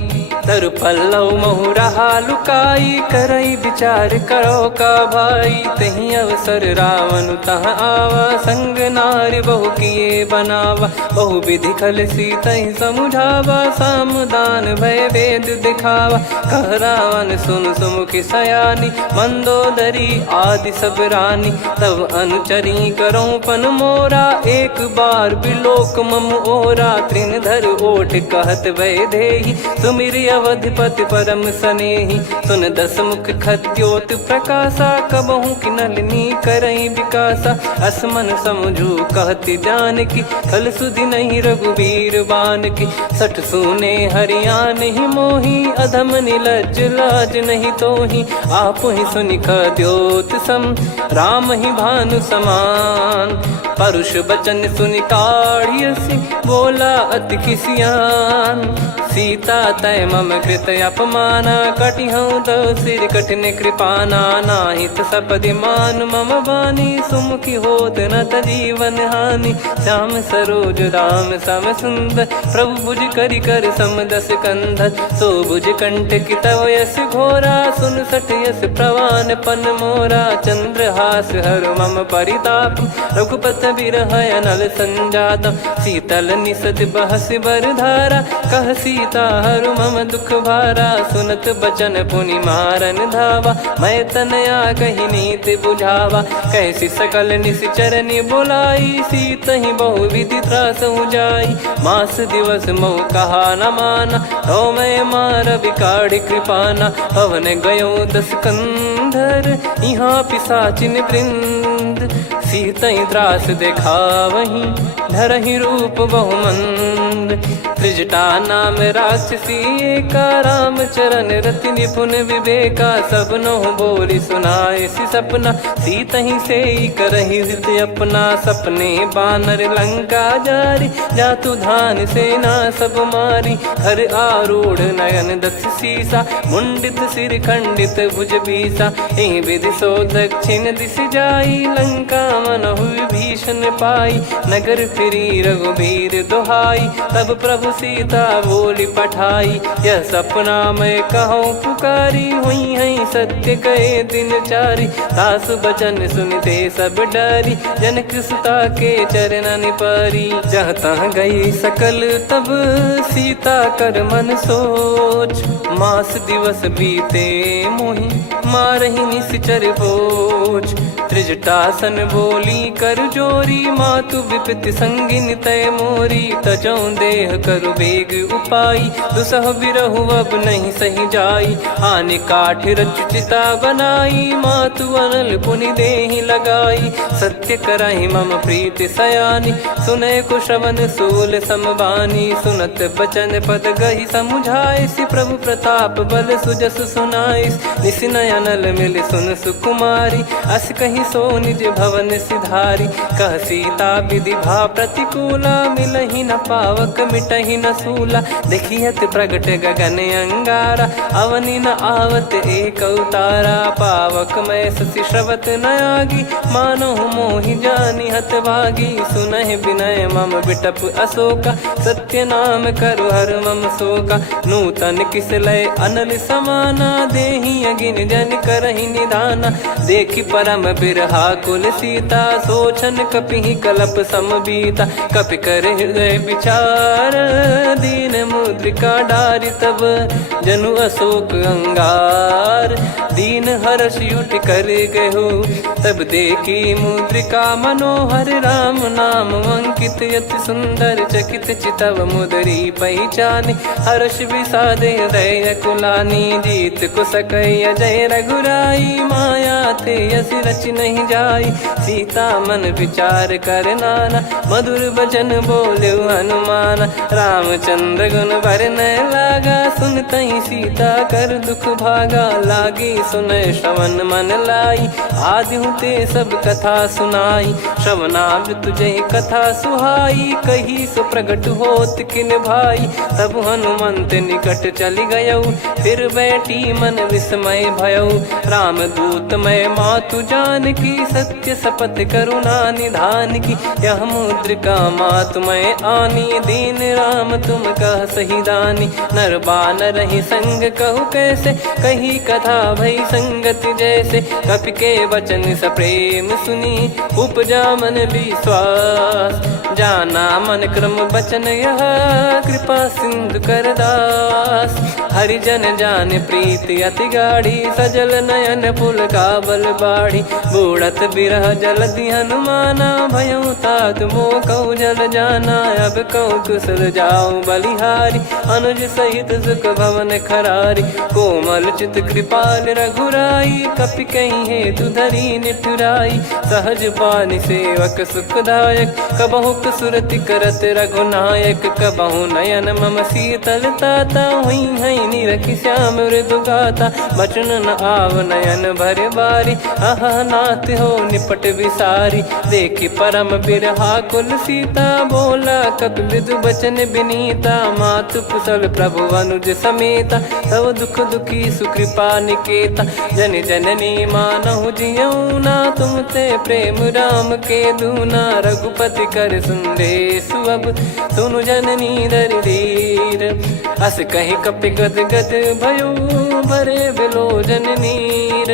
तरु पल्लव महु रहा लुकाई करई विचार करो का भाई तही अवसर रावण तह आवा संग नारी बहु किए बनावा बहु विधि खल सीतहि समुझावा सामदान भय वेद दिखावा कह रावण सुन सुमुखी सयानी मंदोदरी आदि सब रानी तब अनुचरी करो पन मोरा एक बार बिलोक मम ओरा तृण धर ओट कहत वै देहि सुमिर अवधिपति परम सनेही। सुन दस मुख खद्योत प्रकाशा, कबहू की नलिनी करई विकासा। असमन समझू कहती जान की, फल सुधि नहीं रघुबीर बान की। सठ सुने हरियाण ही मोही, अधम निलज लाज नहीं तोही। आप ही सुनि खद्योत सम, राम ही भानु समान। परुष बचन सुनि काढ़ियसि, बोला अति किसियान। सीता तय मम कृत अपमाना, कटिहऊँ तो सिर कठिन कृपाना। नाहित सपदि मान मम बानी, सुमुखी होत न जीवन हानि। श्याम सरोज राम सम सुंदर, प्रभु भुज करि कर सम दस कंधर। सो भुज कंठ की तव यस घोरा, सुन सठ यस प्रवान पन मोरा। चंद्रहास हर मम परिताप, रघुपत बिरह अनल संजात। शीतल निसत बहस बर धारा, कह सीता हरु मम दुख भारा। सुनत बचन पुनि मारन धावा, मैं तनया कही नीति बुझावा। कैसी सकल निश्चरनि बुलाई, सीत ही बहु विधि त्रास जाई। मास दिवस मोह कहा न माना, तो मैं मार बिकाढ़ी कृपाना। पवन गयो दस कंधर, यहाँ पिशाचिन वृंद। सीतहि त्रास देखावहीं, धरहि रूप बहुमंद। त्रिजटा नाम राक्षसी एका, राम चरण रति निपुण विवेका। सबनो बोली सुनाए सि सपना, सीतहि सेई करहि हृद अपना। सपने बानर लंका जारी, जातु धान सेना सब मारी। हर आरूढ़ नयन दस सीसा, मुंडित सिर खंडित भुज बीसा। एहि विधि सो दक्षिण दिश जाई, लंका मनहु भीषण पाई। नगर फिरी रघुबीर दुहाई, तब प्रभु सीता बोली पठाई। यह सपना मैं कहूँ पुकारी, हुई है सत्य कहे दिन चारी। सासु बचन सुनते सब डरी, जनक सुता के चरण परी। जहाँ तहाँ गई सकल तब, सीता कर मन सोच। मास दिवस बीते मोहि, मारहि निश्चर बोझ। त्रिजटासन बोली कर जोरी, मातु विपति संगिन तय मोरी। तजौ देह करु बेग उपाई, दुसह बिरहु अब नहीं सही जाई। आने काठ रचु चिता बनाई, मातु अनल पुनि देहि लगाई। सत्य करहि मम प्रीति सयानी, सुनय को श्रवण सूल समबानी। सुनत बचन पद गहि समुझाइसि, प्रभु प्रताप बल सुजस सुनाइस। निसिनय अनल मिल सुन सुकुमारी, अस कहि सो निज भवन सिधारी। कह सीता विधि भा प्रतिकूला, मिलहि न पावक मिटहि न सूला। देखियत प्रगट गगन अंगारा, अवनि न आवत एक अवतारा। पावक मैं ससि श्रवत न आगी, मानो मोहि जानि हत भागी। सुनहि विनय मम बिटप अशोका, सत्य नाम करु हर मम शोका। नूतन किस लय अनल समाना, देहि अगिन जन करहि निधाना। देखि परम बिरहा कुल सीता, सोचन कपिहि कलप समबीता। कपि कर हृदय विचार, दीन मुद्रिका डारि तब। जनु अशोक अंगार, दीन हर्ष उठ कर गहो। तब देखी मुद्रिका मनोहर, राम नाम अंकित अति सुंदर। चकित चितव मुदरी पहचानी, हर्ष विषाद हृदय कुलानी। जीत को सकय जय रघुराई, माया थे यस रच नहीं जाई। सीता मन विचार कर नाना, मधुर बचन बोले हनुमान। रामचंद्र गुण बरनय लागा, सुनतहि सीता कर दुख भागा। लागी सुनय श्रवण मन लाई, आदिहु ते सब कथा सुनाई। श्रवणाब तुझे कथा सुहाई, कही सो प्रगट होत किन भाई। तब हनुमंत निकट चली गयऊ, फिर बैठी मन विस्मय भयऊ। राम दूत मैं मातु जान की, सत्य शपथ करुणा निधान की। यह मुद्रिका मातु मैं आनी, दीन राम तुम कह सही दानी। नर बानर ही संग कहु कैसे, कही कथा भई संगति जैसे। कपि के वचन सप्रेम सुनी, उपजा मन विश्वास। जाना मन क्रम बचन यह, कृपा सिंधु कर दास। हरिजन जान प्रीति अति गाढ़ी, सजल नयन पुल काबल बाढ़ी। बूढ़त बिरह जलधि हनुमाना, भयउ तात मोह कहु जल जाना। अब कहु कुशल जाऊं बलिहारी, अनुज सहित सुख भवन खरारी। कोमल चित कृपाल रघुराई, कपि कहीं हेतु धरी निठुराई। सहज पानि सेवक सुखदायक, कबहु सुरति करत रघुनायक। कबहु नयन मम शीतलता, हुई हई निरखि श्याम मृदु गाता। बचन न आव नयन भर बारी, आहा नाथ हो निपट विसारी। देखि परम बिरहा कुल सीता, बोला कपि मृदु बचन बिनीता। मातु कुशल प्रभु अनुज समेता, तव दुख दुखी सुकृपा निकेता। जन जननी मानहु जियऊ ना, तुम ते प्रेम राम के दूना। रघुपति कर संदेशु अब, सुनु जननी दर धीर। अस कहि कपि गद गद भयो, भरे बिलोचन नीर।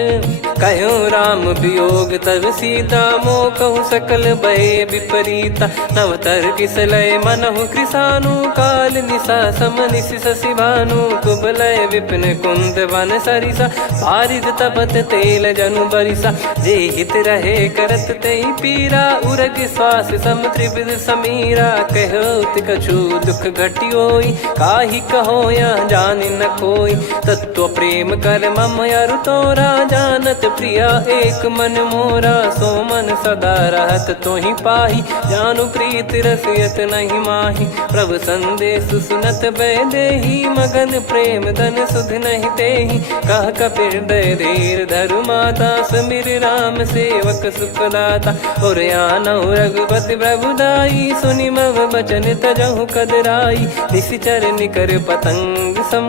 कहूँ राम वियोग तब सीता, मोह कहूँ सकल भय विपरीता। नवतर किसलय मनहु कृसानु, काल निशा समनिशि शशि भानु। कुबलय विपिन कुंद वन सरिसा, पारिद तपत तेल जनु बरिसा। जे हित रहे करत तेहि पीरा, उरग श्वास सम त्रिविध समीरा। कहत कछु दुख घटियोई, काहि कहो या जानि न कोई। तत्व प्रेम कर मम अरु तोरा, जानत प्रिया एक मन मोरा। सो मन सदा रहत तोहि पाही, जानु प्रीत रसियत नहीं माही। प्रभु संदेश सुनत बैदेही, मगन प्रेम धन सुध नहीं तेहि। कह कपिर दय धीर धरु माता, सुमिर राम सेवक सुखदाता। और आनहु रघुपति प्रभु दाई, सुनि मव बचन तजहु कदराई। निशिचर निकर पतंग सम,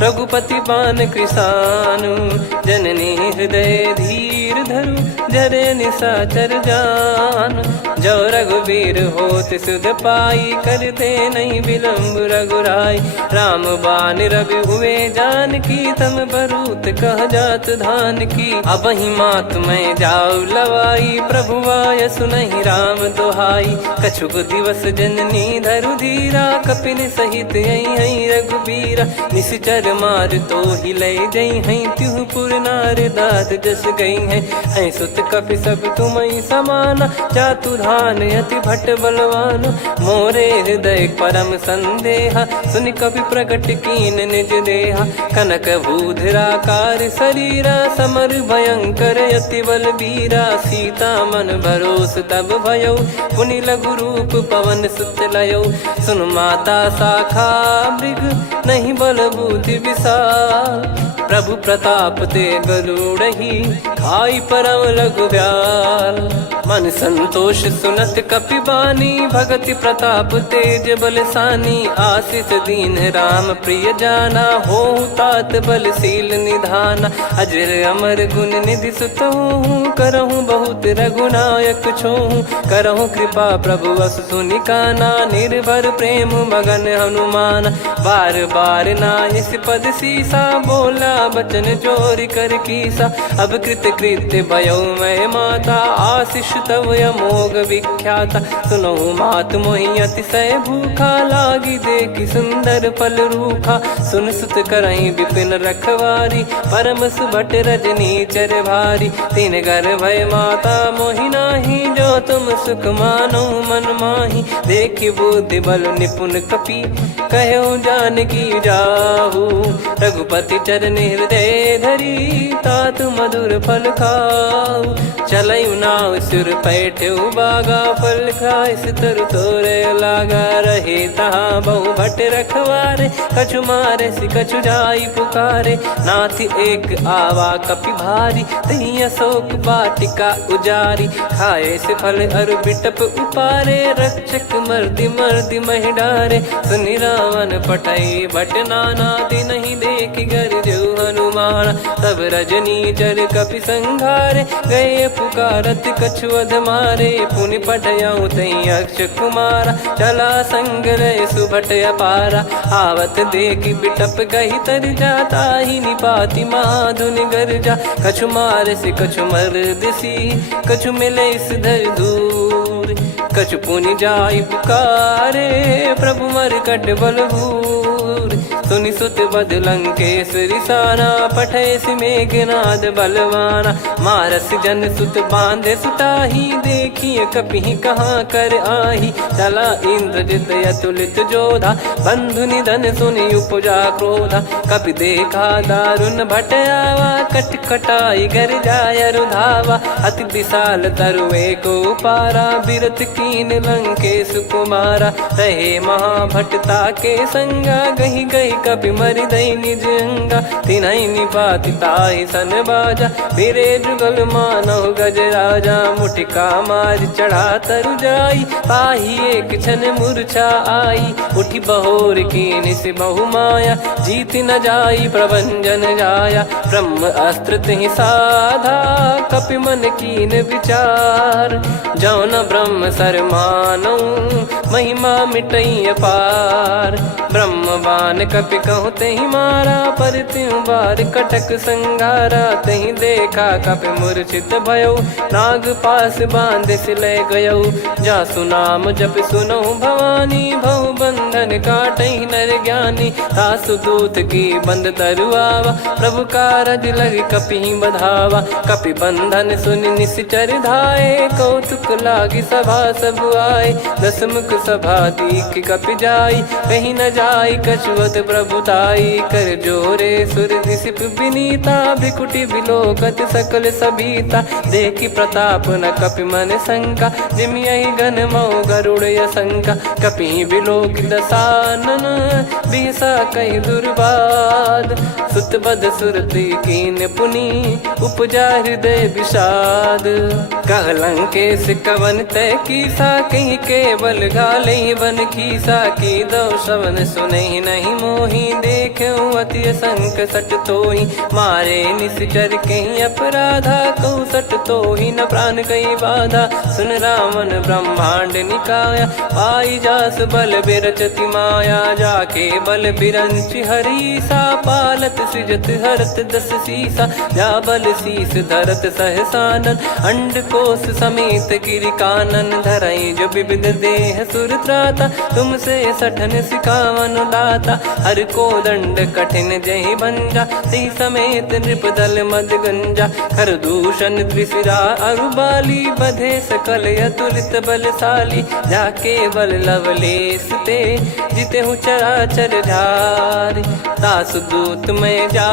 रघुपति पान कृसानु। जननी हृदय धीर धरु, जरे निशाचर जान। जो रघुवीर होत सुध पाई, कर दे नहीं विलम्ब रघुराई। राम बान रवि हुए जानकी, तम बरूत कह जात धान की। अब ही मात मैं जाऊ लवाई, प्रभु आय सुनहि राम दोहाई। कछुक दिवस जननी धरु धीरा, कपिन सहित यही रघुबीरा। निशिचर मार तो ही ले जई हैं, त्यों पुर नार दाद जस गई हैं। सुत कपि सब तुमहि समाना, चातुधान अति भट्ट बलवान। मोरे हृदय परम संदेहा, सुन कपि प्रकट कीन निज देहा। कनक भूधराकार शरीरा, समर भयंकर अति बलबीरा। सीता मन भरोस तब भयउ, पुनि लघु रूप पवन सुत लयउ। सुन माता शाखा मृग, नहीं बल बुद्धि विशाल। प्रभु प्रताप ते गरुड़हि, खाई परम लघु ब्याल। मन संतोष सुनत कपि बानी, भगति प्रताप तेज बलसानी। आशीष दीन राम प्रिय जाना, होहु तात बलशील निधाना। अजर अमर गुण निधि सुतहु, करहु बहुत रघुनायक छोहु। करहु कृपा प्रभु अस सुनि काना, निर्भर प्रेम मगन हनुमान। बार बार नायस पद सीसा, बोला बचन चोरी कर कीसा। अब कृत कृत्य भयो मैं माता, आशीष तव अमोघ विख्याता। सुनहु मात मोहि अतिशय भूखा, लागी देखि सुंदर फल रूखा। सुन सुत करहि विपिन रखवारी, परम सुभट रजनी चर भारी। तीन घर भय माता मोहि नाही, जो तुम सुख मानो मन माही। देखि बुद्धि बल निपुण कपि, कहु जानकी जाहु। रघुपति चरण हृदय धरी, तात मधुर फल खाऊ। चलऊ नाव सुर पैठऊ बागा, फल खाइस तरु तोरे लागा। रहे तहाँ बहु भट रखवारे, कछु मारे सि कछु जाई पुकारे। नाथ एक आवा कपि भारी, तही अशोक वाटिका उजारी। खाए से फल अरु बिटप उपारे, रक्षक मर्दि मर्दि महि डारे। सुनि रावण पटई भट नाना, तिनहि देखि गरजऊ हनुमान। तब रजनी चर कपि संघारे, गए पुकारत कछु अध मारे। पुनि पटयऊ तई अक्ष कुमारा, चला संग रहे सुभट अपारा। आवत देखि बिटप गही तर जाता, ही निपाति माधुन गर्जा। कछु मार से कछु मर्द सी, कछु मिले इस धर दूर। कछु पुनि जाई पुकारे, प्रभु मर कट बलभूर। सुनि सुत बद लंकेश्वरी साना, पठैसि मेघनाद बलवाना। मारस जन सुत बांधे सुताही, देखिए कपिहि कहाँ कर आही। चला इंद्रजित अतुलित जोधा, बंधु निधन सुनि उपजा क्रोधा। कपि देखा दारुण भट आवा, कट कटाई घर जाय रुधावा। अति विशाल तरुए को पारा, बिरत कीन लंकेश कुमारा। रहे महाभटता के संगा, गही गही कपि मरि दई निज अंगा। तिन्है निपाति ताहि सन बाजा, बिरे जुगल मानव गज राजा। मुटिका मार चढ़ा तरु जाई, पाही एक क्षण मूर्छा आई। उठी बहोर कीन से बहु माया, जीत न जाई प्रभंजन जाया। ब्रह्म अस्त्र तिहि साधा, कपि मन कीन विचार। जौ न ब्रह्म सर मानौ, महिमा मिटई अपार। ब्रह्म बान कपि कहु तेहि मारा, पर त्यों बार कटक संगारा। तेहि देखा कपि मूर्छित भयौ, नाग पास बांध सिले गयौ। जासु नाम जप सुनौ भवानी, भव बंधन काटहि नर ज्ञानी। तासु दूत की बंद तरुआवा, प्रभु कारज लग कपि बधावा। कपि बंधन सुनि निश्चर धाये, कौतुक लागी सभा सब आए। दसमुख सभा दीख कपि जाई, कहीं न जाई कछुवत प्रभुताई। कर जोरे सुर दिसिप विनीता, भ्रिकुटि बिलोकत सकल सबीता। देखि प्रताप न कपि मन शंका, जिमियहि घन मऊ गरुड़ असंका। कपि बिलोक दसानन, बिहसा कहि दुर्बाद। सुत बद सुरति कीन पुनि, उपजा हृदय विषाद। कह लंकेश कवन तय कीसा, कहीं केवल घाले बन खीसा। की दो श्रवण सुनहि नहीं मोही, देखऊं अति संक सट तोहि। मारे निश्चर कहीं अपराधा, कहूँ सट तोहि न प्राण कहीं बाधा। सुन रावण ब्रह्मांड निकाया, पाई जास बल बिरचति माया। जाके बल बिरंच हरीसा, पालत सृजत हरत दस सीसा। जा बल शीस धरत सहसानन, अंड कोश समेत गिरि कानन। धरई जो विविध देह सुर त्राता, तुमसे सठन सिखावन दाता। हर को दंड कठिन जहि भंजा, ती समेत नृप दल मद गंजा। कर दूषण त्रिशिरा अरुबाली, बधे सकल अतुलित बलशाली। जाके बल लवलेस ते, जिते हूँ चराचर झारी। दास दूत में जा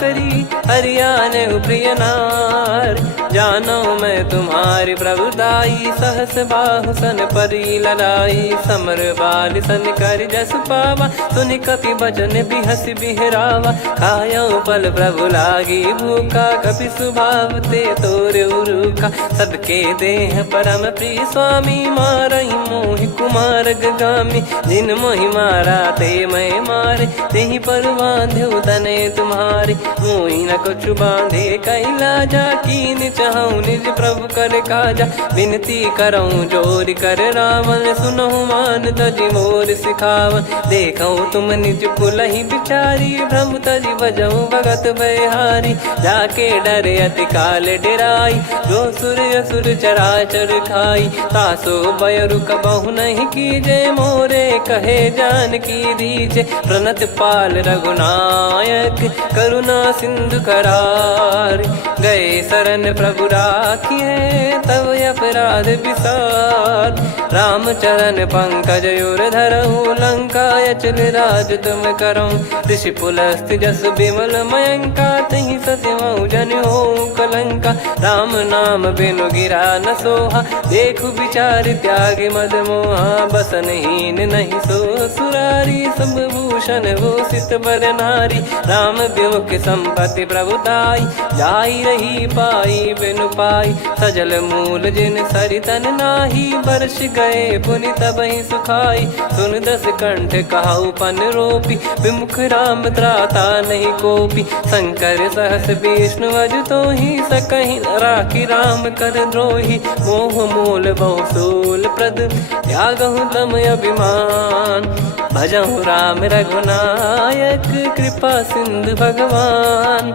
करी, हरियाने प्रिय नार। जानो मैं तुम्हारी प्रभुताई, सहस बाहु सन परी लड़ाई। समर बाल सन कर जस पावा, सुनि कपि बचन बिहस बिहरावा। खायो पल प्रभु लागी भूखा, कपि स्वभाव ते तोर उरुखा। सबके देह परम प्रिय स्वामी, मारहि मोहि कुमार गगामी। जिन मोहि मारा ते मैं मारे, तेहि पर बांधो तने तुम्हारे। मोहि न कछु बांधे कैलाजा, कीन चाहूं निज प्रभु कर काजा। विनती करऊं जोरि कर रावण, सुनहु मान तजि मोर सिखावन। देखऊं तुम निज कुलहि बिचारी, भ्रम तजि बजऊं भगत बयहारी। जाके डरे अति काल डेराई, जो सुर असुर चराचर खाई। तासो बयरु कबहु नहीं कीजे, मोरे कहे जान की दीजे। प्रणत पाल रघुनायक, करुणा सिंधु करार। गए शरण प्रभु राखिए, तब अपराध विसार। राम चरण पंकज उर धरऊं, लंका अचल राज तुम करऊं। ऋषि पुलस्त्य जस विमल मयंका, तहि ससिमऊ जन होऊं कलंका। राम नाम बिनु गिरा न सोहा, देखु विचार त्याग मद मोहा। बसनहीन नहीं सो सुरारी, सब भूषण भूषित बर नारी। राम विमुख संपत्ति प्रभुताई, जाई रही पाई बिनु पाई। सजल मूल जिन सरितन नाही, बरस गए पुनि तबहि सुखाई। सुन दस कंठ कहाऊ पन रोपी, विमुख राम त्राता नहीं कोपी। शंकर सहस विष्णु अज तोहि, सकहि न राखी राम कर द्रोही। मोह मूल बहु सूल प्रद, त्यागहु तम अभिमान। भजहु राम रघुनायक, कृपा सिंधु भगवान।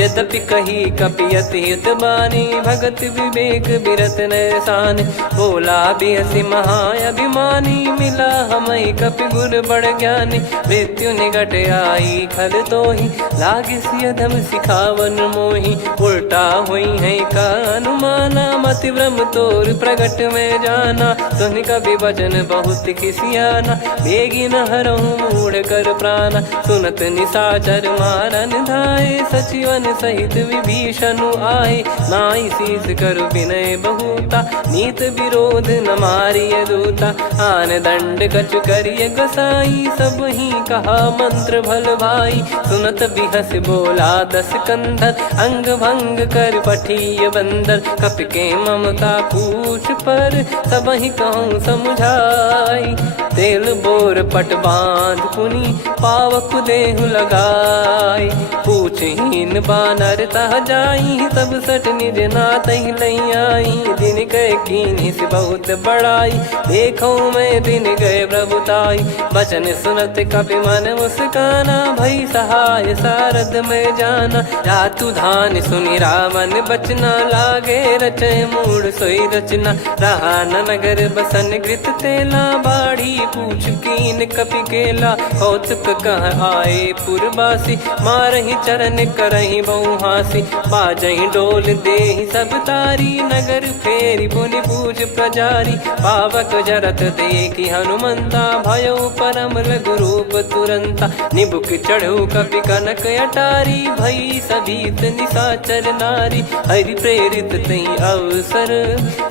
यद्यपि कही कपियत हित बानी भगत विवेक बिरत नैसान बोला बियसि महाअभिमानी मिला हमई कपि गुर बड़ ज्ञानी मृत्यु निकट आई खल तो ही लागिस अधम सिखावन मोही उल्टा हुई है का अनुमाना मति भ्रम तोर प्रगट में जाना सुन कवि वचन बहुत खिसियाना बेगी न हरहु मूढ़ कर प्राण सुनत निशाचर मारन धाये सचिवन सहित विभीषण आए नाई शीस कर विनय बहुता नीत विरोध न मारिय दूता आन दंड कछु करिय गोसाई सब ही कहा मंत्र भल भाई सुनत बिहस बोला दस कंधर अंग भंग कर पठिय बंदर कपि के ममता पूछ पर सब ही कहूँ समझाई तेल बोर पट बांध पुनी पावक देहु लगाई पूछहीन बानर तह जाई तब सट निज नाथ लई आई दिन गए कीनी से बहुत बड़ाई देखो मैं दिन गए प्रभुताई बचन सुनत कपि मन मुस्काना भई सहाय सारद में जाना जातु धान सुनि रामन बचना लागे रचय मूड सोई रचना रहा न नगर बसन कृत तेला बाड़ी पूछ कीन कपि केला कौतुक कह आए पुरबासी मारहि चरण करहि बहुहासी बाजहि डोल देहि सब तारी नगर फेरी पुनि पूज प्रजारी पावक जरत देखि हनुमंता भयो परम लघु रूप तुरंता निबुक चढ़ऊ कपि कनक अटारी भई सभीत निशाचर नारी हरि प्रेरित तई अवसर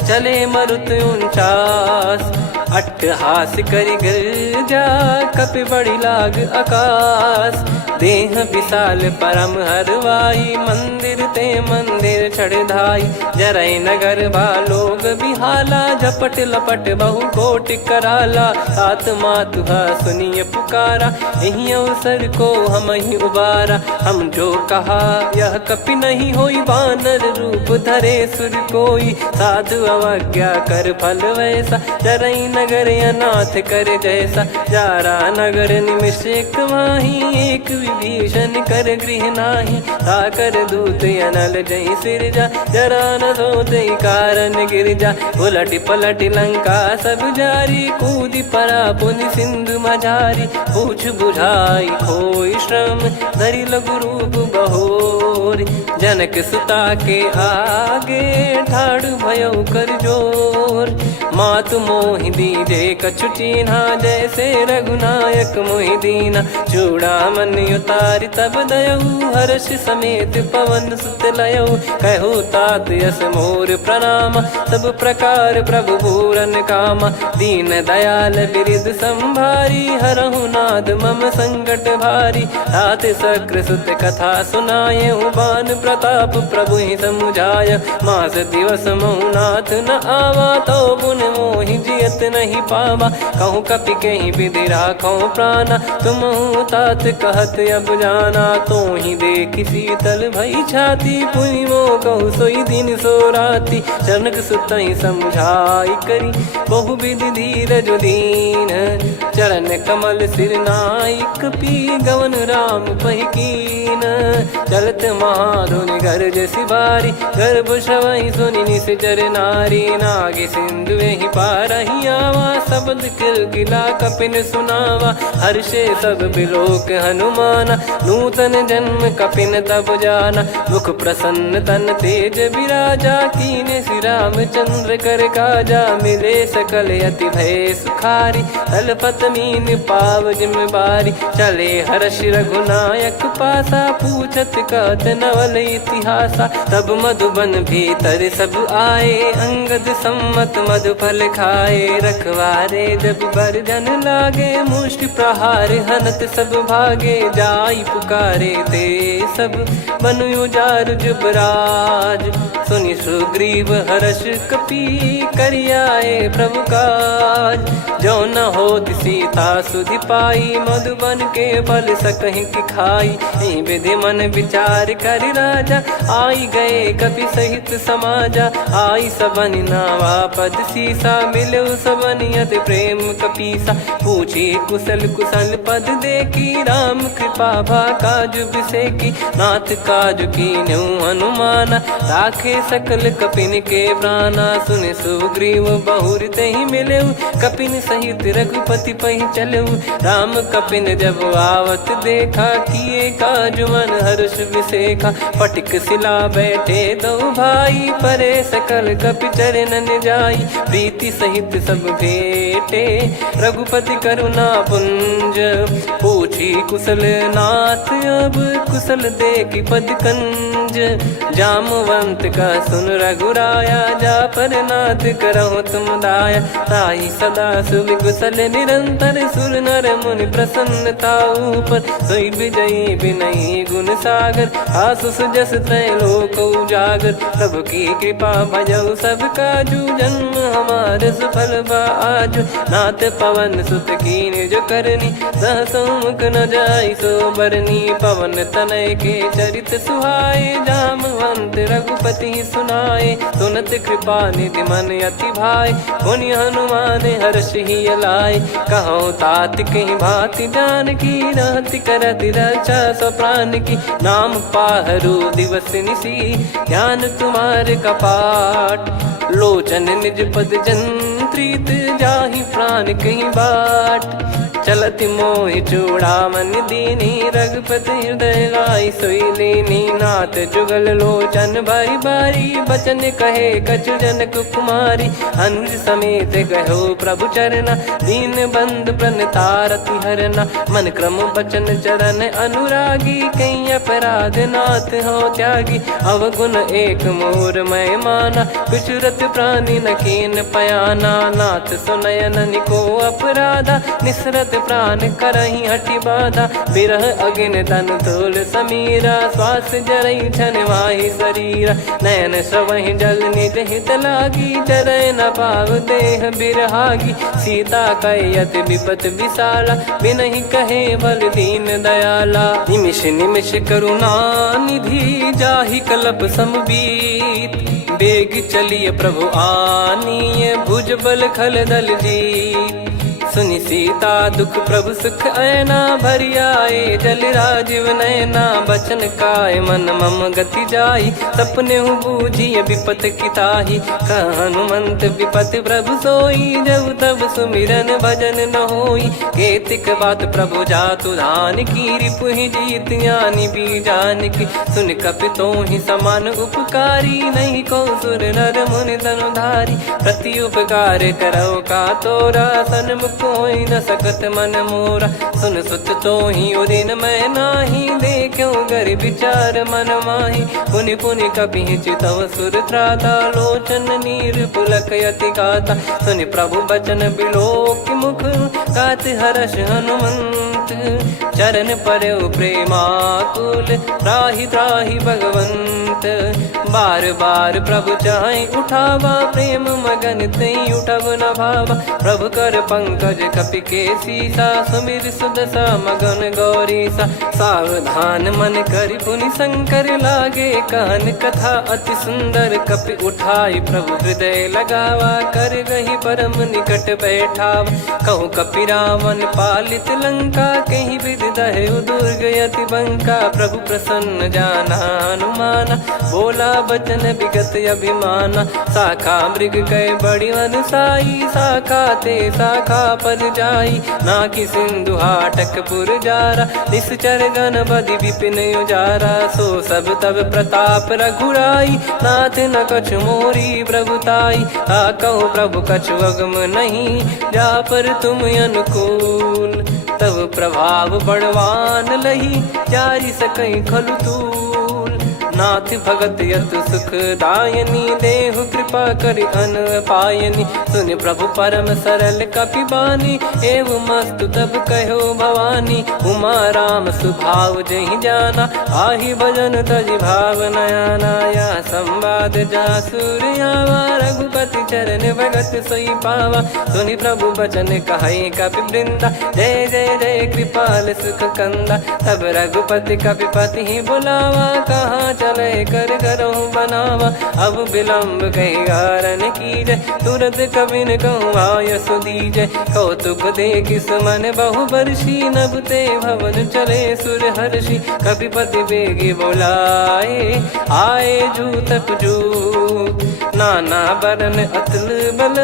चले मरुत 49 अट्टहास करि गिरजा कपि बड़ी लाग आकाश देह विशाल परम हरवाई मंदिर ते मंदिर चढ़ाई जरई नगर लोग बिहाला झपट लपट बहु कोट कराला सात मातुहा सुनिय पुकारा यही अवसर को हम ही उबारा हम जो कहा यह कपि नहीं होई बानर रूप धरे सुर कोई साधु अवज्ञा कर फल वैसा जरई नगर अनाथ कर जैसा जारा नगर निमिष एक माही एक विभीषण कर गृह नाही ताकर दूत अनल जय सिरजा जरा न सोते कारण गिरजा उलट पलट लंका सब जारी कूदी परा पुनि सिंधु मझारी पूछ बुझाई खोई श्रम धरि लघु रूप बहोरी जनक सुता के आगे ठाड़ भयो कर जोर मातु मोहि दीजे कछु चिन्हा जैसे रघुनायक मोहि दीना चूड़ामन उतारि तब दयऊ हर्ष समेत पवन सुत लयऊ कहु तात यस मोर प्रणाम सब प्रकार प्रभु पूरन कामा दीन दयाल बिरिद संभारी हरहु नाद मम संकट भारी तात सक्र सुत कथा सुनाये बान प्रताप प्रभु ही समुझाय मास दिवस मौनाथ न आवा तो पुन मोहि जियत नहीं पावा कहूँ कपि कहीं विधि राखो प्राणा तुम तात कहत अब जाना तो ही देख शीतल भई छाती पुनि मो कहु सोई दिन सो राती जनक सुतई समझाई करी बहु विधि धीरज दीन चरण कमल सिर नाइक पी गवन राम पहिकीन चलत महाधुनि गर्ज सिबारी गर्भ श्रवई सुनि निश्चर नारी नागे सिंधु ही पारही आवा शब्द किलकिला कपिन सुनावा हर्षे सब बिलोक हनुमाना नूतन जन्म कपिन तब जाना मुख प्रसन्न तन तेज विराजा कीने श्री रामचंद्र कर काजा मिले सकल अति भय सुखारी तलपत मीन पाव जिम्मेवारी चले हर्ष रघुनायक पासा पूछत कहत नवल इतिहासा तब मधुबन भीतर सब आए अंगद सम्मत मधुफल खाए रखवारे जब बरजन लागे मुष्टि प्रहार हनत सब भागे जाई पुकारे ते सब बनु उजार जुबराज सुनि सुग्रीव हर्ष कपि करियाए प्रभु काज जो न होत सीता सुधि पाई मधुबन के फल सकहि की खाई विधि मन विचार कर राजा आई गए कपि सहित समाजा आई सबन नावा पद सीसा मिलो सबन करत प्रेम कपीसा। पूछी कुशल कुशल पद देखी राम कृपा भा काज बिसेकी। नाथ काज कीन्हु हनुमाना राखे सकल कपिन के प्राणा। सुन सुग्रीव बहुर तेहि मिलेउ कपिन सहित रघुपति पहि चलेउ। राम कपिन जब आवत देखा किए काज मन हर्ष विसेखा। फटिक सिला बैठे दो भाई परे सकल कपि चरणन जाई। प्रीति सहित सब भेटे रघुपति करुणा पुंज। पूछी कुशल नाथ अब कुशल देखी पद कंज। जामवंत का सुन रघुराया जा पर नाथ करहु तुम दाया। ताई सदा सुविकुशल निरंतर सुर नर मुनि प्रसन्नता ऊपर। सोई विजयी विनयी गुण सागर आसु सुजस त्रैलोक उजागर। प्रभु की कृपा भजऊ सब काजू जन्म हमारे सफल बा आजु। नाथ पवन सुत कीन्ह जो करनी सहसो मुख न जाई सो बरनी। पवन तनय के चरित सुहाए जामवंत रघुपति सुनाए। सुनत कृपा निधि मन अति भाई पुनि हनुमान हर्ष ही लाए। कहो तात कहीं भांति जान की रहति करति रक्षा सो प्राण की। नाम पाहरु दिवस निसी ध्यान तुम्हारे कपाट। लोचन निज पद जंत्रित जाहि प्राण कहीं बाट। चलति मोहि चूड़ामन दीनी रघुपति हृदय लाई सोई लीनी। नाथ जुगल लोचन बारी बारी बचन कहे कछु जनक कुमारी। अनुज समेत गहो प्रभु चरना दीन बंद प्रणतारति हरना। मन क्रम बचन चरण अनुरागी कहीं अपराध नाथ हो त्यागी। अवगुण एक मोर मैं माना कुछुरत प्राणी न कीन पयाना। नाथ सुनयन निको अपराधा निसरत प्राण करही हटि बाधा। बिरह अगिन तन तोल समीरा श्वास जरई छन वाहि शरीरा। नयन श्रवहि जल निज हित लागी चरय न पाव देह बिरहागी। सीता कयत विपत विशाला बिनहि कहे बल दीन दयाला। निमिष निमिष करुणा निधि जाहि कलप समबीत। बेग चलिए प्रभु आनीय भुज बल खल दल जीत। सुनि सीता दुख प्रभु सुख ऐना भरि आए। जल राजीव नयना बचन काय मन मम गति जाई। सपने हूँ बूझिए विपत किताही हनुमंत विपत प्रभु सोई। जब तब सुमिरन भजन न होई केतिक बात प्रभु जातु धान की। रिपु ही जीत ज्ञानी बीजान की सुन कपि तो ही समान उपकारी। नहीं को सुर नर मुनि धनुधारी प्रति उपकार करो का तोरा। सन्मुख कोई न सकत मन मोरा सुन सुत तो ही उदिन मैं नाही। देखो गर विचार मन माही पुनि पुनि कपि चितव सुर त्राता। लोचन नीर पुलक यति गाता सुनि प्रभु बचन बिलोक मुख। गात हर्ष हनुमंत चरण परउ प्रेमाकुल। त्राहि त्राहि भगवंत बार बार प्रभु चाहि उठावा। प्रेम मगन तई उठब न भावा। प्रभु कर पंकज कपि के सीसा सुमिर सुदशा मगन गौरीसा। सावधान मन करि पुनि शंकर लागे कहन कथा अति सुंदर। कपि उठाई प्रभु हृदय लगावा कर गही परम निकट बैठावा। कहु कपि रावण पालित लंका कहीं विधि दहु दुर्ग यति बंका। प्रभु प्रसन्न जाना हनुमाना बोला बचन विगत अभिमाना। शाखा मृग कय बड़ी अनुसाई शाखा ते शाखा पर जाई। नाकि सिंधु हाटक पुर जारा निश्चर गण बदि विपिन उजारा। सो सब तब प्रताप रघुराई नाथ न कछु मोरी प्रभुताई। कहो प्रभु कछु अगम नहीं जा पर तुम अनुकूल। तब प्रभाव बड़वान लही जारी सकई खलु तूल। नाथ भगत यतु सुख दायनी देहु कृपा करि अन पायनी। सुन प्रभु परम सरल कपि बानी एवं मस्तु तब कहो भवानी। उमा राम सुभाव जहि जाना आहि भजन तजि भाव नयाना। या संवाद जासुर आवा रघुपति चरण भगत सोई पावा। सुनि प्रभु बचन कहै कपि वृंदा जय जय जय कृपाल सुख कंदा। तब रघुपति कपिपति बुलावा कहाँ चले कर करहु बनावा। अब विलम्ब कही कारण कीजय, तुरत कबिन कहूँ आयस दीजय। कौतुक देखिस मन बहु बरसी, नभ ते भवन चले सुर हर्षि। कपिपति बेगी बोलाए, आए जूतक जूत। नाना बरन अतुल बल,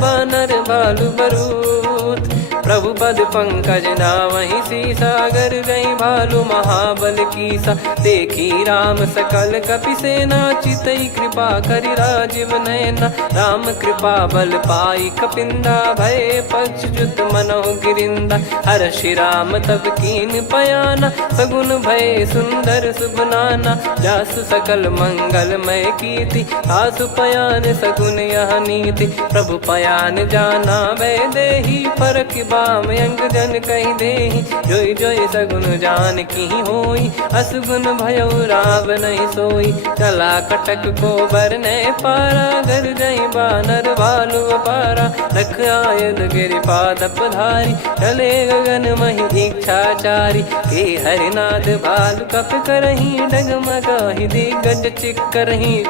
बानर भालु बरूत। प्रभु पद पंकज नावहि सीसा, गर गई भालु महाबल कीसा। देखी राम सकल कपि सेना, चितई कृपा करि राजीव नयना। राम कृपा बल पाई कपिंदा, भय पक्ष जुत मनोह गिरिंदा। हर्षि राम तब कीन पयाना, सगुन भय सुंदर शुभ नाना। जासु सकल मंगलमय कीर्ति, आसु पयान सगुन यह नीति। प्रभु पयान जाना वै देहि, फरक बाम अंग जन कहि देहि। जोई जोई सगुन जान की होई, असगुन भयो राव नहीं सोई। चला कटक को बरने पारा, घर जई बानर भालु अपारा। रख आयद गिरिपाद पधारी, चले गगन महि इच्छाचारी। के हरिनाथ भालु कप करही, डगमगाहि दिग्गज चिक्करही।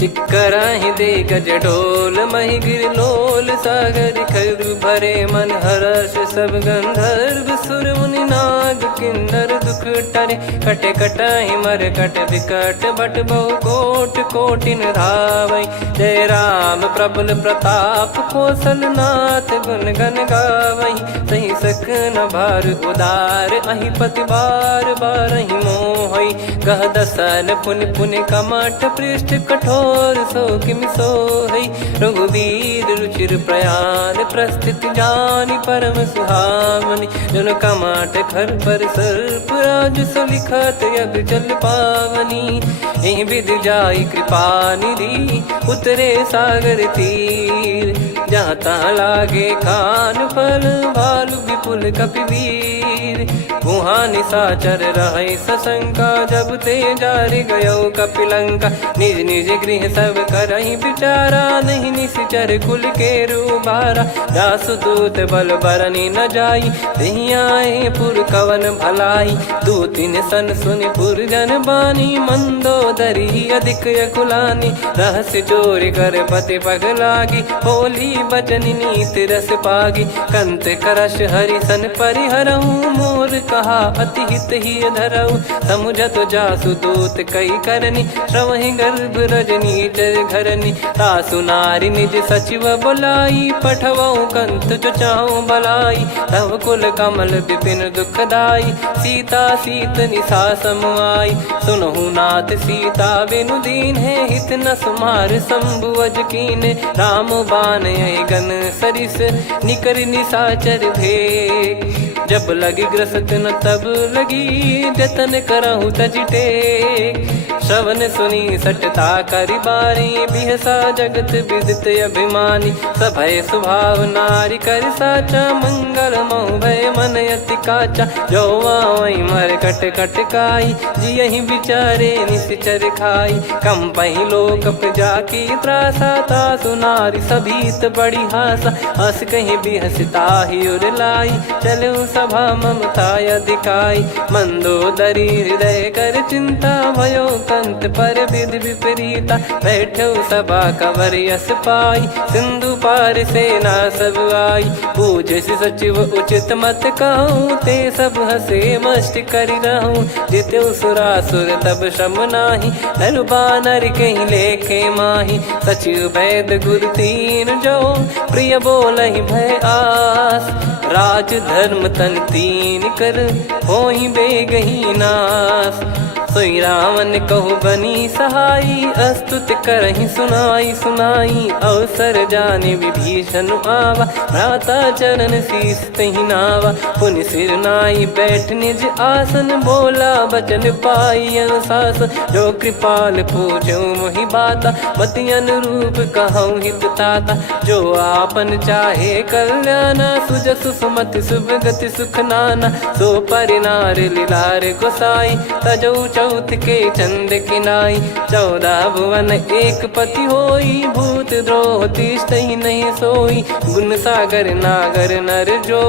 चिक्कराहि दे गज ढोल, महि गिर लोल। सागर खर भरे मन हर्ष, सब गंधर्व सुर मुनि नाग किन्नर दुख टरे। कटे कटाहि मर कट विकट, बट बहु कोट कोटिन धावै। जय राम प्रबल प्रताप, कौशल नाथ गुण गन गावै। सही सकन भार उदार, अहि पति बार बारहि मोहै। गह दसन पुन पुन कमठ, पृष्ठ कठोर सो किमि सोहै। रघुवीर रुचिर प्रयाण, प्रस्थित जानि परम सुहावनि। जन कमाट खर पर सर्प, राज सलिखत यग जल पावनी। एहि विधि जाई कृपा निधि, उतरे सागर तीर। जहाँ तहाँ लागे खान फल, भालु विपुल कपिवीर। गुहा निशाचर रहै सशंका, जब ते जारि गयो कपिलंका। निज निज गृह सब करहि विचारा, नहीं निश्चर कुल के रूबारा। जासुदूत बल बरनि न जाई, तेहि आए पुर कवन भलाई। दूतिन सन सुनि पुर जन बानी, मंदोदरी अधिक यकुलानी। रहस्य चोरी कर पति पग लागी, होली बचन नीत रस पागी। कंत करश हरिसन परिहरहु, मोर कहा अति हित ही धरऊ। समुझत जासुदूत कई करनी, श्रवहि गर्भ रजनी चर घरनी। तासु नारी निज सचिव बोलाई, पठवऊ कंत जो चाहूं बलाई। तव कुल कमल विपिन दुखदाई, सीता सीत निशा समाई। सुनहु नाथ सीता बिनु दीन है, हित न सुमार शंभु अज कीने। राम बान गन सरिस, निकर निशाचर भेग। जब लगी ग्रसत न तब लगी, जतन करहु तज टेक। श्रवण सुनी सटता करि बारी, बिहसा जगत विदित अभिमानी। सभय स्वभाव नारी कर साचा, मंगल महु भय मन अति काचा। जो आवै मर कट कट काई, जियहि विचारे निश्चर खाई। कम पहि लोक जाकी त्रासा, तासु नारी सभीत बड़ी हासा। हस कहीं बिहसता ही उर लाई, चलऊ सभा ममता अधिकाई। मंदोदरी हृदय कर चिंता, भयो कंत पर विधि विपरीता। बैठो सभा कवर यस पाई, सिंधु पार सेना सब आई। पूज्य सचिव उचित मत कहूँ, ते सब हसे मस्त करि रहूं। जित्यु सुरासुर तब श्रम नाही, नर बानर कहीं लेखे माही। सचिव वैद गुरु तीन जो, प्रिय बोलहि भय आस। राज धर्म तन तीन कर, होहि बेगहि नास। सोई रावण कहु बनी सहाई, अस्तुत करहि सुनाई सुनाई। अवसर जाने विभीषण आवा, भ्राता चरण शीस तहि नावा। पुनि सिर नाई बैठ निज आसन, बोला बचन पाई अनुशासन। जो कृपाल पूछो मोहि बाता, मति अनुरूप कहूँ हित ताता। जो आपन चाहे कल्याणा, सुजसु सुमति शुभ गति सुख नाना। सो परिनार लीलार गोसाई, तजौ चौथ के चंद किनाई 14 भुवन एक पति होई भूत द्रोह तिष्ठ ही नहीं सोई गुण सागर नागर नर जो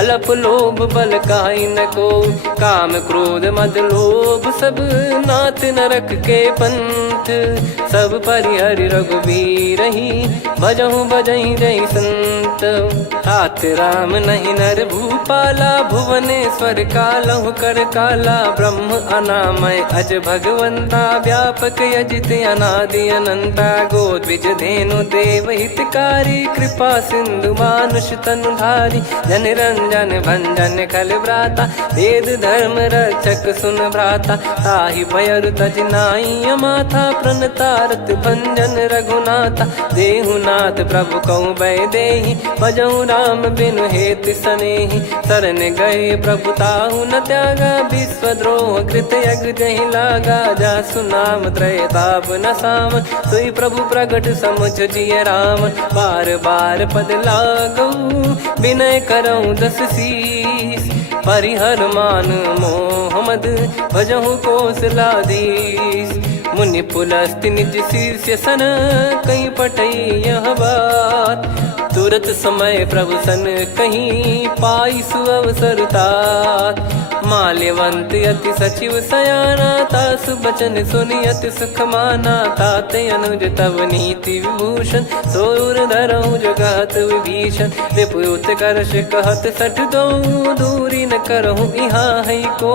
अलप लोभ बल काई न को काम क्रोध मद लोभ सब नाथ नरक के पंथ सब परिहरि रघुबीर ही भजहु भजहि जय संत तात राम नहीं नर भूपाला भुवनेश्वर कालहु कर काला ब्रह्म अनामय अज भगवंता व्यापक यजित अनादि अनंता गोद्विज धेनु देव हितकारी कृपा सिंधु मानुष तनुधारी जन रंजन भंजन खल भ्राता वेद धर्म रक्षक सुन भ्राता ताहि भयर तज नाई माथा प्रणतारत भंजन रघुनाथा देहुनाथ प्रभु कहु बै देहि भजहु राम बिनु हेत सनेहि शरण गए प्रभु ताहु न त्यागा विश्वद्रोह कृत यज्ञ जहि लागा जासु नाम त्रय ताप न साम सोई प्रभु प्रगट समुझ जिय राम बार बार पद लागऊ विनय करऊँ दस शीस परिहर मान मोह मद भजहु कौशलाधीश मुनि पुलस्ति निज शीर्ष सन कहीं पटई यह बात तुरत समय प्रभु सन कहीं पाई सुअवसर तात माल्यवंत अति सचिव सयाना तासु बचन सुनि अति सुख माना ताते अनुज तव नीति विभूषण सोर धरहु जगत विभीषण रिपुत करश कहत सठ दो दूरी न करहु इहाँ है को